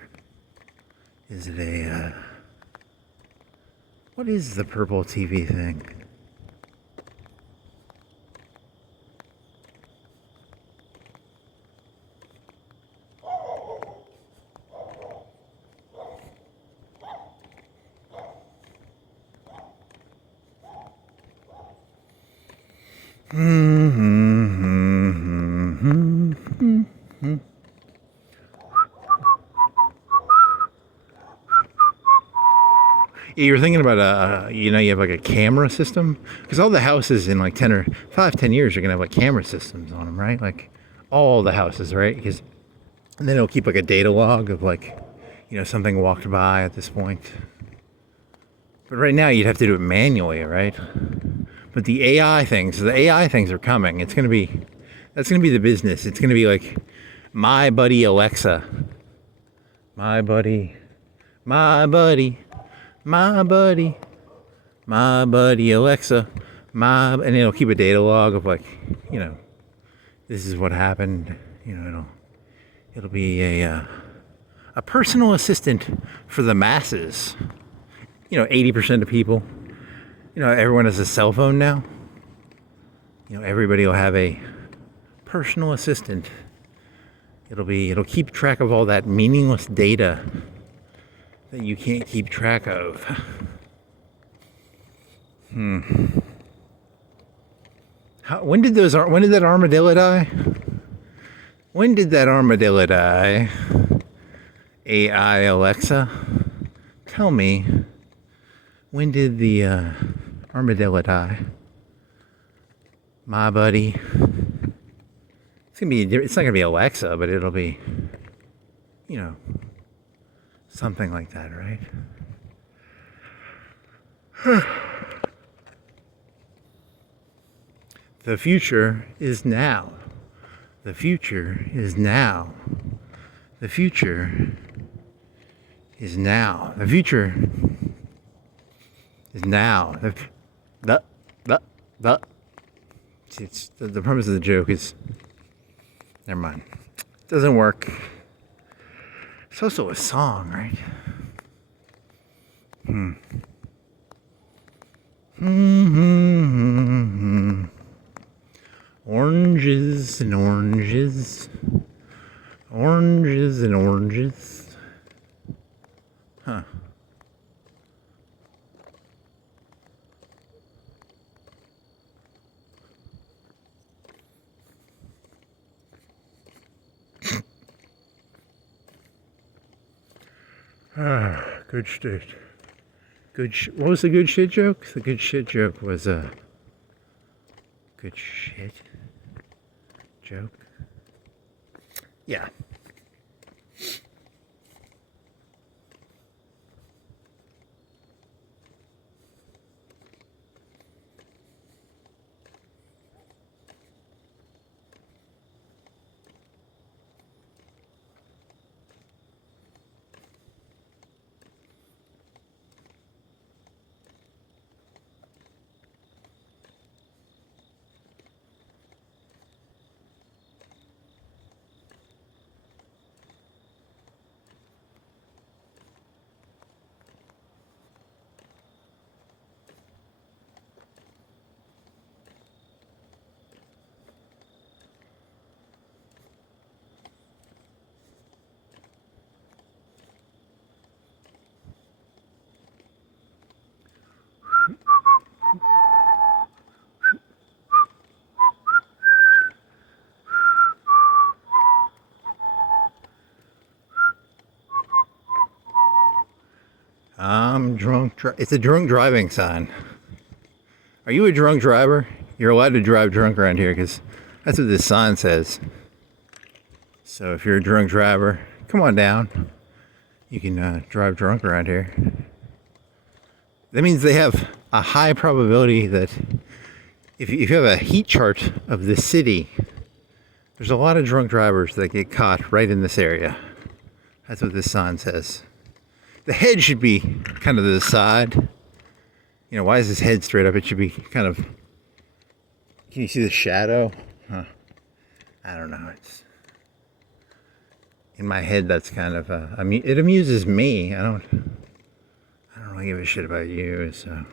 Is it a what is the purple TV thing? You're thinking about you have like a camera system, because all the houses in like 10 years are gonna have like camera systems on them, right? Like all the houses, right? And then it'll keep like a data log of like, something walked by at this point. But right now you'd have to do it manually, right? But the AI things are coming. That's gonna be the business. It's gonna be like my buddy Alexa, my buddy Alexa, and it'll keep a data log of like, this is what happened. It'll be a personal assistant for the masses. 80% of people. Everyone has a cell phone now. Everybody will have a personal assistant. It'll keep track of all that meaningless data that you can't keep track of. When did that armadillo die? When did that armadillo die? AI Alexa, tell me, when did the armadillo die? My buddy. It's not gonna be Alexa, but it'll be, something like that, right? The future is now. The future is now. The future is now. The future is now. It's the premise of the joke is, never mind. It doesn't work. It's also a song, right? Oranges and oranges. Oranges and oranges. Huh. Good shit. What was the good shit joke? The good shit joke was good shit joke. Yeah. I'm drunk. It's a drunk driving sign. Are you a drunk driver? You're allowed to drive drunk around here because that's what this sign says. So if you're a drunk driver, come on down. You can drive drunk around here. That means they have a high probability that if you have a heat chart of the city, there's a lot of drunk drivers that get caught right in this area. That's what this sign says. The head should be kind of to the side. You know, why is his head straight up? It should be kind of... Can you see the shadow? Huh. I don't know. It's... In my head, that's kind of... it amuses me. I don't really give a shit about you, so...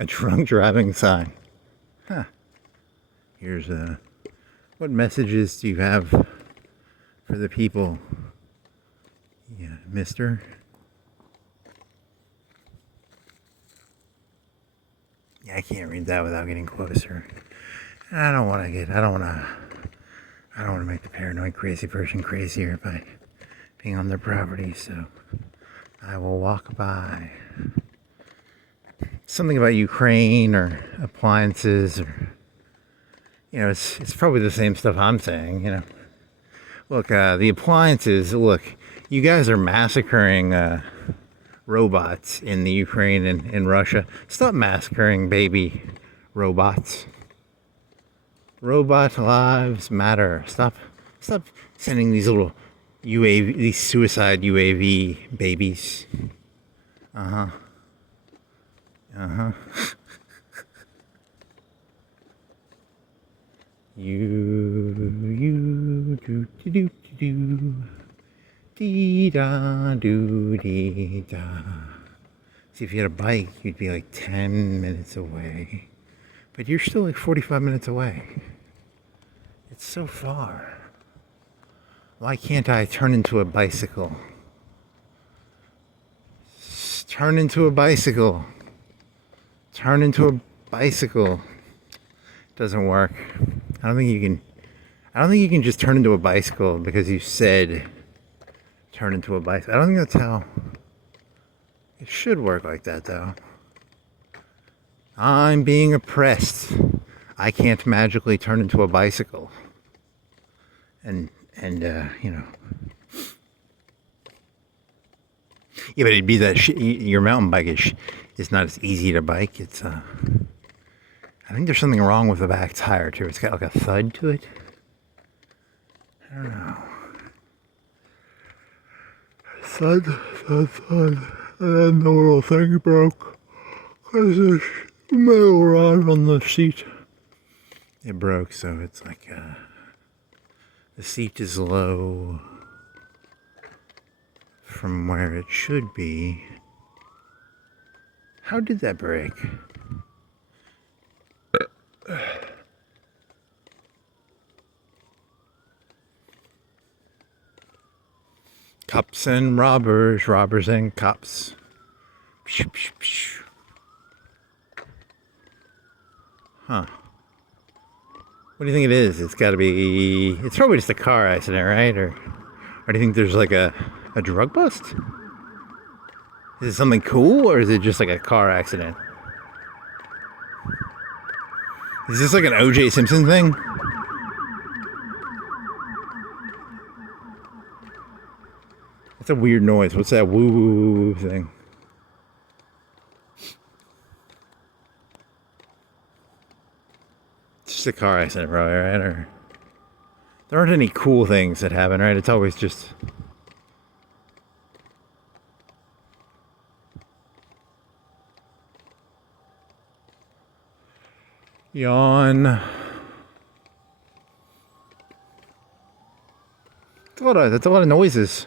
A drunk driving sign. Huh. Here's a... What messages do you have for the people? Yeah, mister. Yeah, I can't read that without getting closer. I don't want to make the paranoid crazy person crazier by being on their property, so I will walk by. Something about Ukraine or appliances or... You know, it's probably the same stuff I'm saying, you know. Look, the appliances, look, you guys are massacring robots in the Ukraine and in Russia. Stop massacring baby robots. Robot lives matter. Stop sending these little these suicide UAV babies. You do dee da do dee da. See, if you had a bike, you'd be like 10 minutes away, but you're still like 45 minutes away. It's so far. Why can't I turn into a bicycle? Turn into a bicycle. Turn into a bicycle. Doesn't work. I don't think you can just turn into a bicycle because you said turn into a bicycle. I don't think that's how it should work like that, though. I'm being oppressed. I can't magically turn into a bicycle. And you know. Yeah, but it'd be that your mountain bike is not as easy to bike. It's I think there's something wrong with the back tire too. It's got like a thud to it. I don't know. Thud. And then the little thing broke. Because the metal rod on the seat, it broke, so it's like the seat is low from where it should be. How did that break? Cops and robbers, robbers and cops. Huh. What do you think it is? It's gotta be... It's probably just a car accident, right? Or do you think there's like a drug bust? Is it something cool, or is it just like a car accident? Is this like an O.J. Simpson thing? That's a weird noise. What's that woo woo woo thing? It's just a car accident, probably, right? Or there aren't any cool things that happen, right? It's always just... Yawn. That's a lot of noises.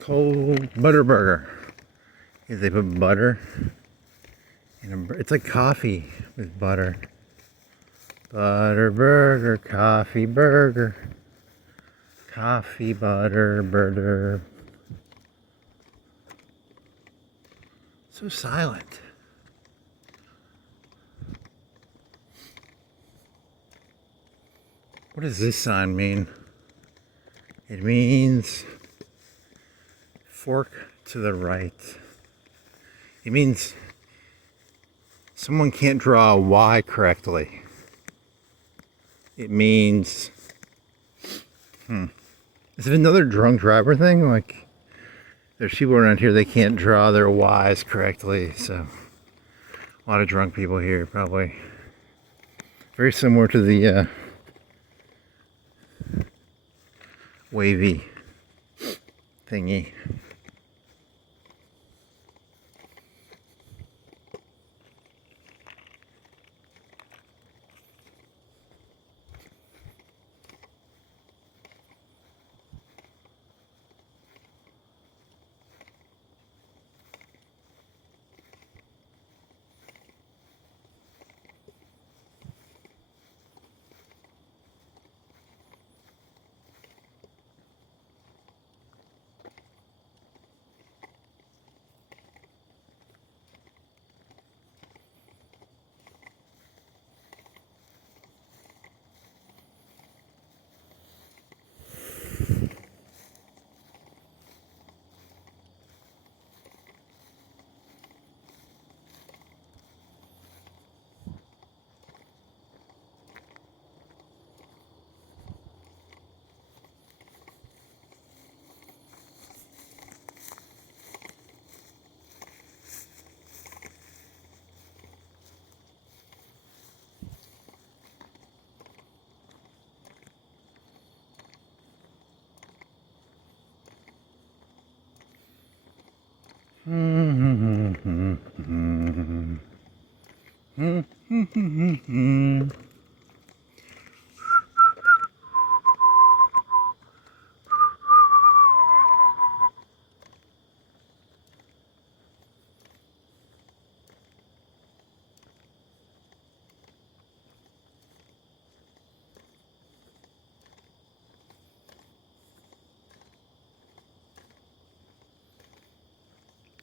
Cold butter burger. Is they put butter in it's like coffee with butter. Butter burger, coffee burger. Coffee, butter, burger. So silent. What does this sign mean? It means fork to the right. It means someone can't draw a Y correctly. It means, is it another drunk driver thing? Like, there's people around here, they can't draw their Y's correctly, so a lot of drunk people here, probably. Very similar to the wavy thingy.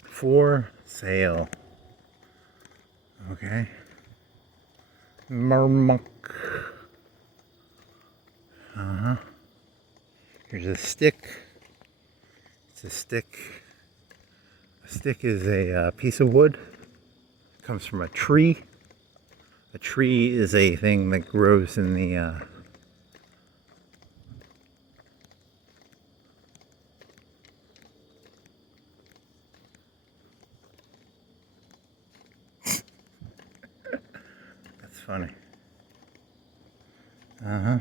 For sale. Okay. Marmuk. Here's a stick. It's a stick. A stick is a piece of wood. It comes from a tree. A tree is a thing that grows in the funny. Uh-huh.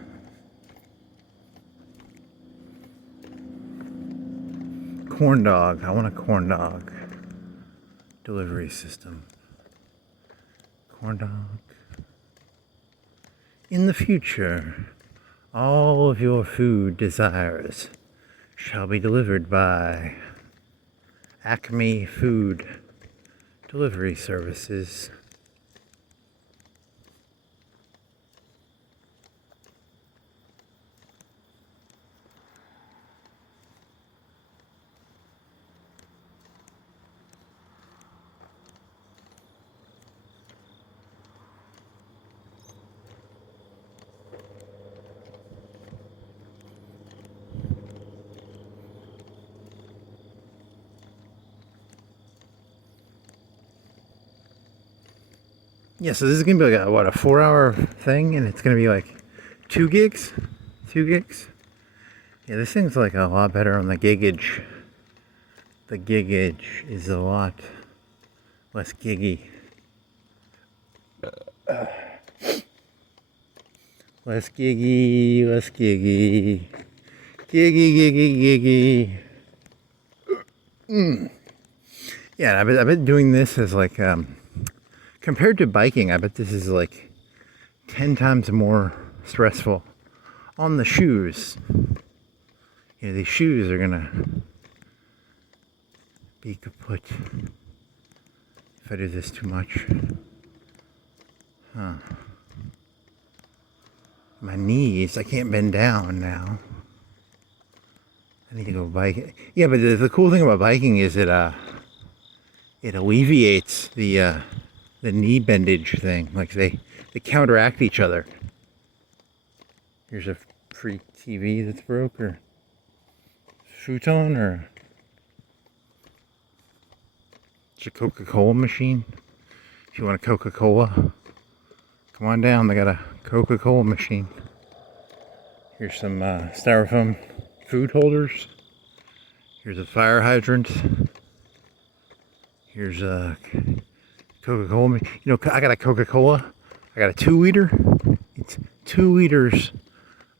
Corn dog. I want a corn dog delivery system. Corn dog. In the future, all of your food desires shall be delivered by Acme Food Delivery Services. Yeah, so this is gonna be like a 4-hour thing, and it's gonna be like 2 gigs? 2 gigs? Yeah, this thing's like a lot better on the gigage. The gigage is a lot less giggy. Less giggy, less giggy. Giggy, giggy, giggy. Yeah, I've been doing this as like, compared to biking, I bet this is like 10 times more stressful on the shoes. You know, these shoes are gonna be kaput if I do this too much. Huh. My knees, I can't bend down now. I need to go biking. Yeah, but the cool thing about biking is it alleviates the knee bendage thing. Like they counteract each other. Here's a free TV that's broke, or futon, or it's a Coca-Cola machine. If you want a Coca-Cola, come on down. They got a Coca-Cola machine. Here's some styrofoam food holders. Here's a fire hydrant. Here's a Coca-Cola. You know, I got a Coca-Cola. I got a 2-liter. It's 2 liters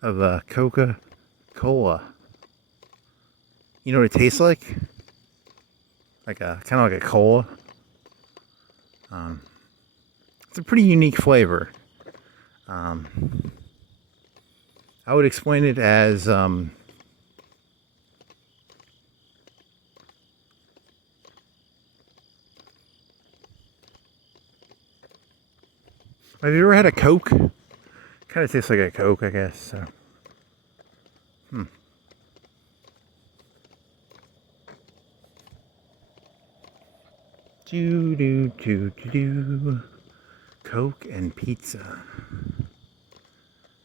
of Coca-Cola. You know what it tastes like? Like a kind of like a cola. It's a pretty unique flavor. I would explain it as have you ever had a Coke? Kind of tastes like a Coke, I guess. So, do. Coke and pizza.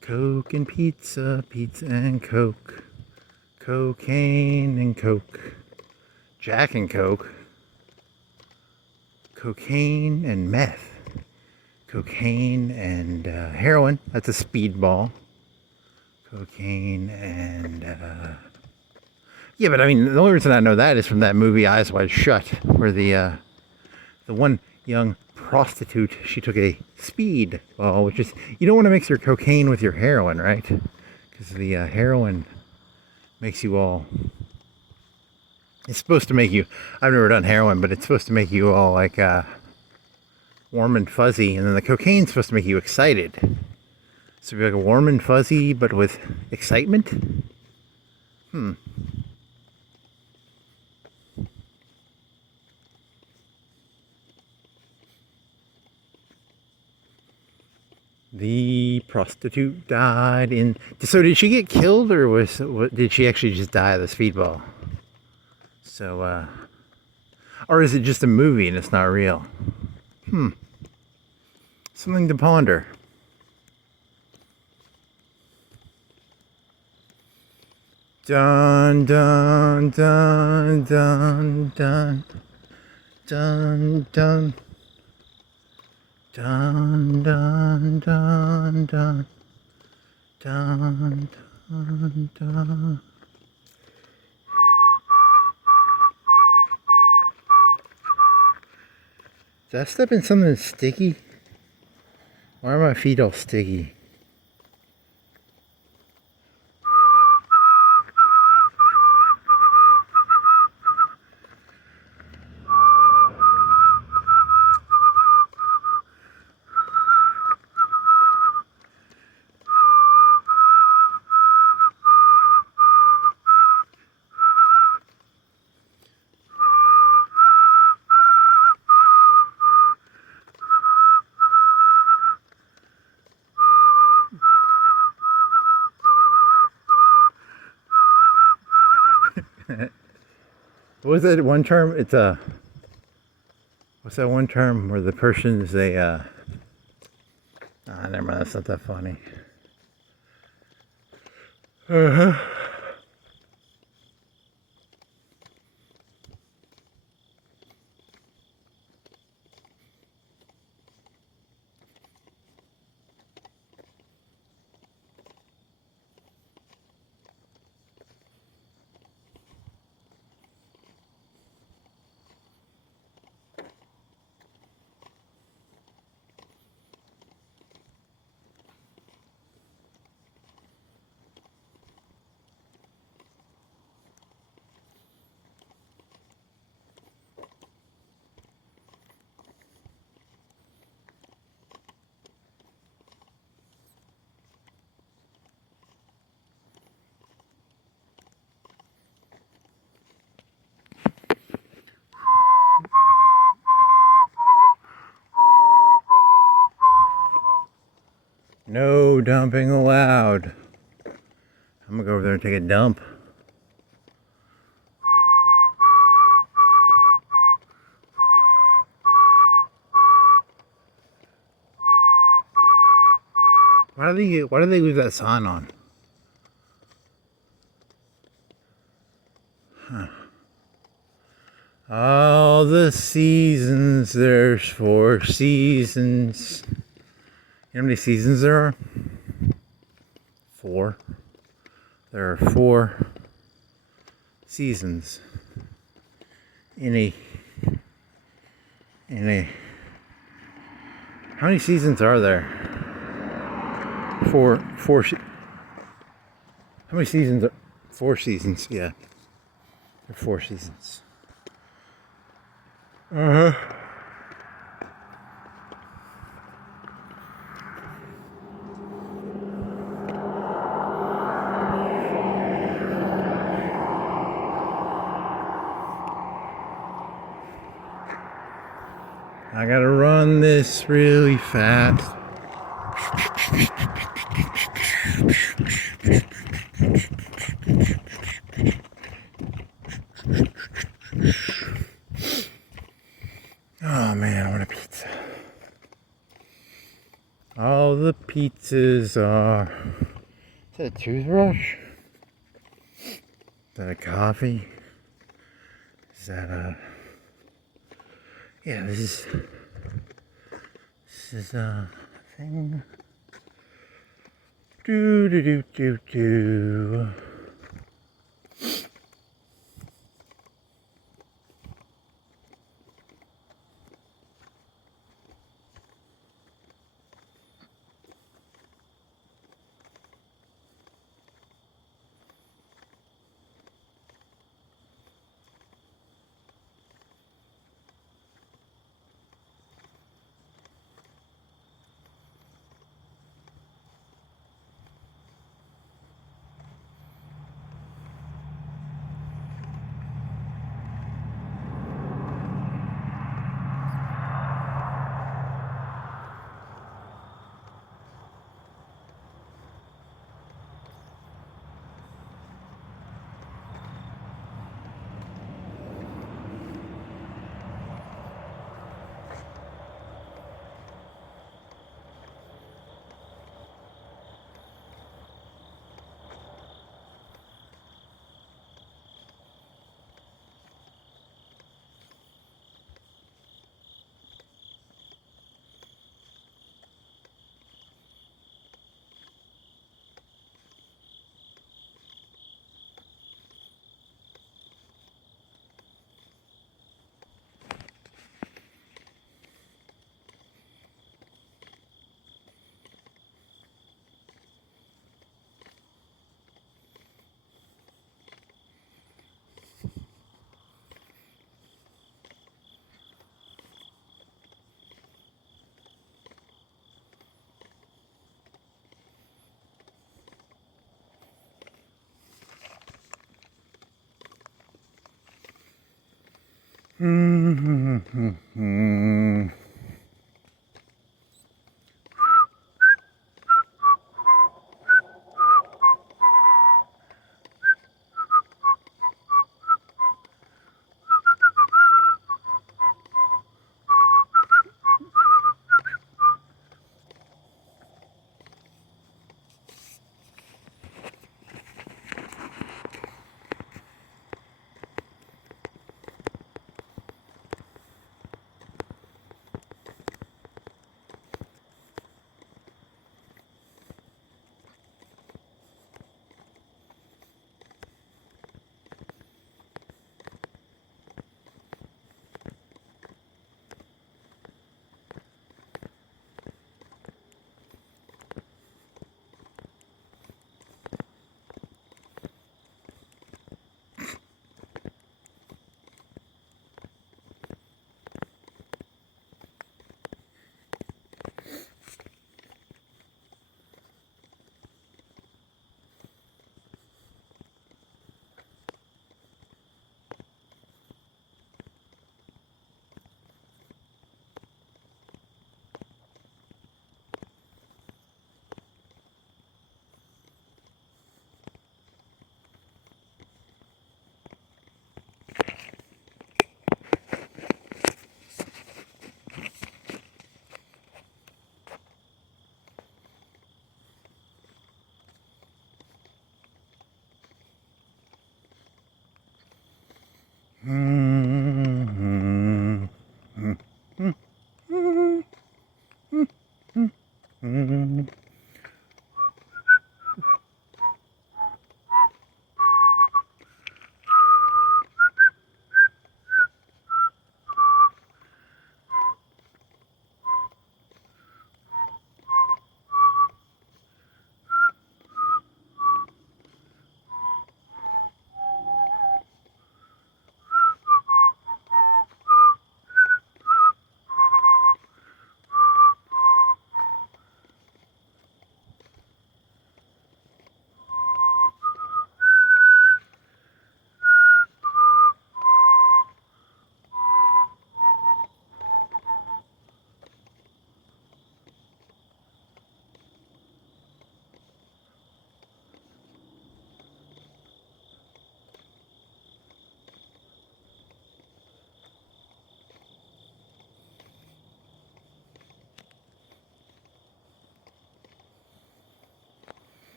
Coke and pizza, pizza and Coke. Cocaine and Coke. Jack and Coke. Cocaine and meth. Cocaine and heroin. That's a speedball. Cocaine and yeah, but I mean, the only reason I know that is from that movie Eyes Wide Shut, where the one young prostitute, she took a speedball, which is, you don't want to mix your cocaine with your heroin, right? Because the heroin makes you all, it's supposed to make you, I've never done heroin, but it's supposed to make you all like warm and fuzzy, and then the cocaine's supposed to make you excited. So it'd be like a warm and fuzzy, but with excitement? The prostitute died in... So did she get killed, or did she actually just die of the speedball? So, or is it just a movie and it's not real? Something to ponder. Dun dun dun dun dun dun dun dun dun dun dun dun dun dun. Did I step in something sticky? Why are my feet all sticky? What was that one term? It's a... What's that one term where the person's a... never mind, that's not that funny. Uh-huh. No dumping allowed. I'm gonna go over there and take a dump. Why do they leave that sign on? Huh. All the seasons, there's 4 seasons. You know how many seasons there are? 4. There are 4 seasons in a how many seasons are there? 4 how many seasons are 4 seasons? Yeah. There are 4 seasons. Uh-huh. I gotta run this really fast. Oh man, I want a pizza. All the pizzas are... Is that a toothbrush? Is that a coffee? Is that a... Yeah, this is a thing. Do.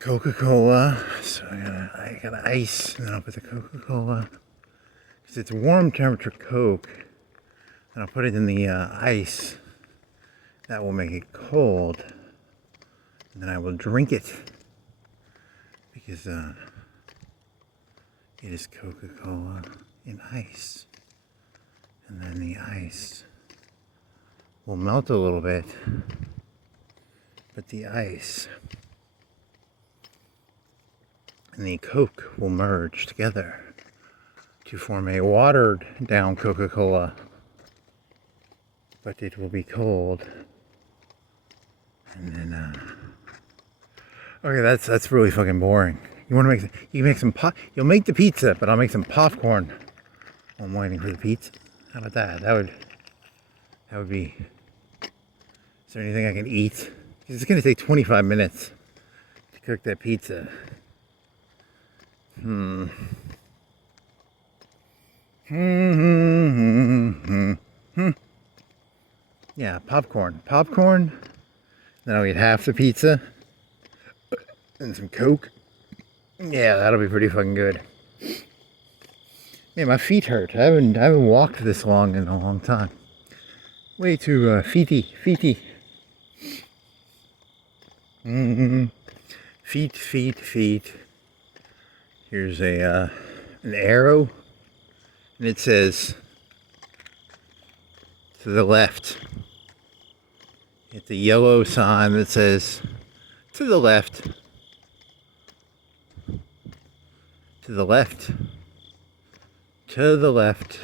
Coca-Cola. So I gotta ice, and then I'll put the Coca-Cola. Because it's warm temperature Coke, and I'll put it in the ice. That will make it cold, and then I will drink it. Because it is Coca-Cola in ice. And then the ice will melt a little bit, but the ice and the Coke will merge together to form a watered down Coca-Cola, but it will be cold. And then okay, that's really fucking boring. You want to make you make some you'll make the pizza, but I'll make some popcorn while I'm waiting for the pizza. How about that? That would be. Is there anything I can eat? It's gonna take 25 minutes to cook that pizza. Yeah, popcorn. Popcorn. Then I'll eat half the pizza and some Coke. Yeah, that'll be pretty fucking good. Man, my feet hurt. I haven't walked this long in a long time. Way too feety. Feet. Here's an arrow, and it says to the left. It's a yellow sign that says to the left. To the left. To the left.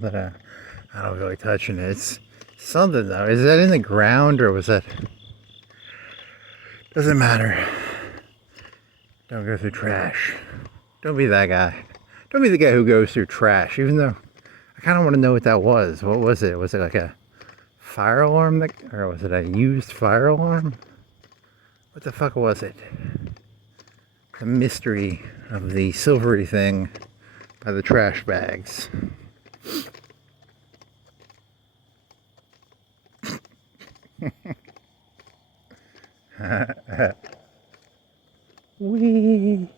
But I don't really touching it. It's something though. Is that in the ground or was that? Doesn't matter. Don't go through trash. Don't be that guy. Don't be the guy who goes through trash. Even though I kind of want to know what that was. What was it? Was it like a fire alarm or was it a used fire alarm? What the fuck was it? The mystery of the silvery thing by the trash bags. Wee.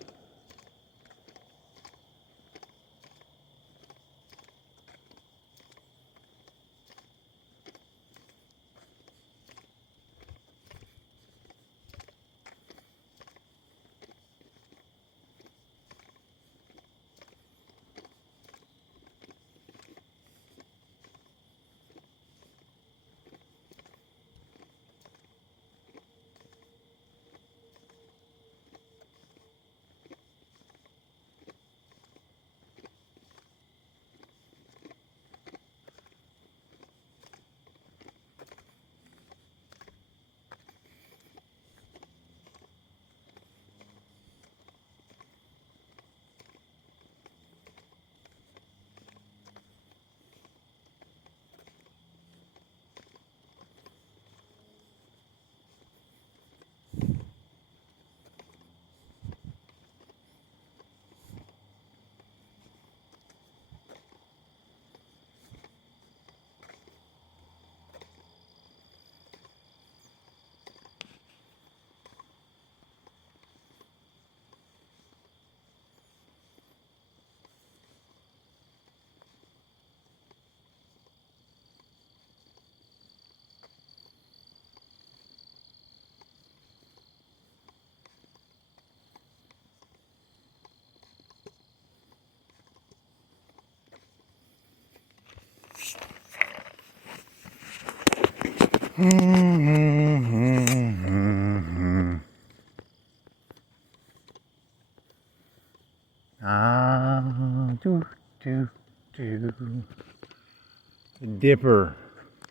Dipper.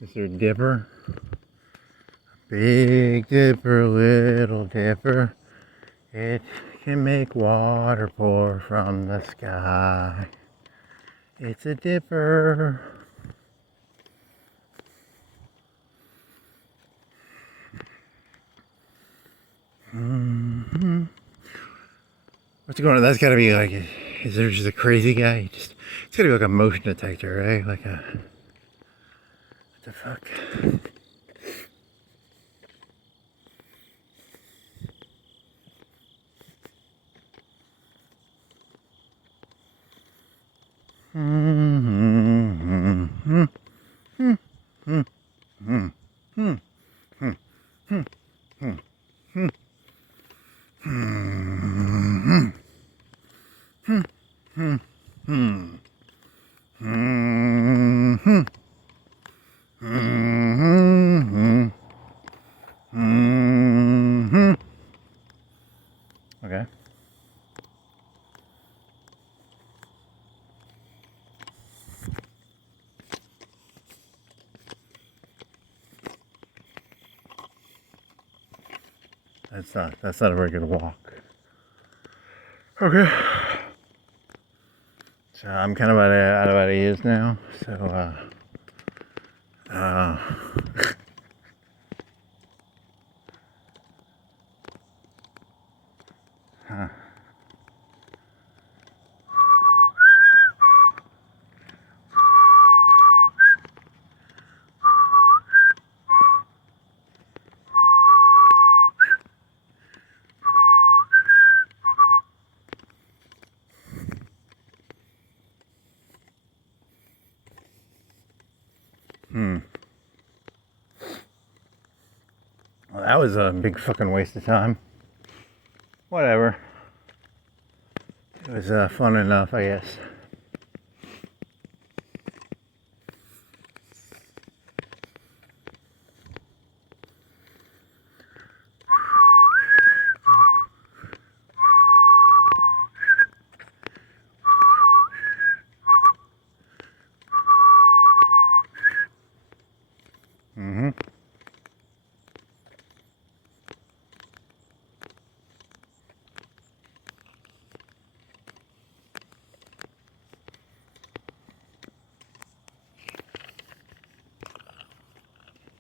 Is there a dipper? Big dipper, little dipper. It can make water pour from the sky. It's a dipper. What's going on? That's gotta be like, is there just a crazy guy? It's gotta be like a motion detector, right? Like a, what the fuck? Okay. That's not a very good walk. Okay. So I'm kind of out of ideas now. So huh. Well, that was a big fucking waste of time. Whatever. It was fun enough, I guess.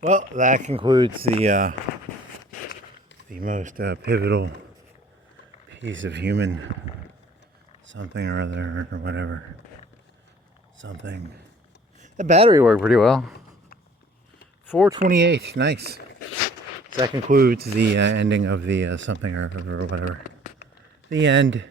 Well, that concludes the most pivotal piece of human something or other or whatever. Something. The battery worked pretty well. 428, nice. So that concludes the ending of the something or whatever. The end.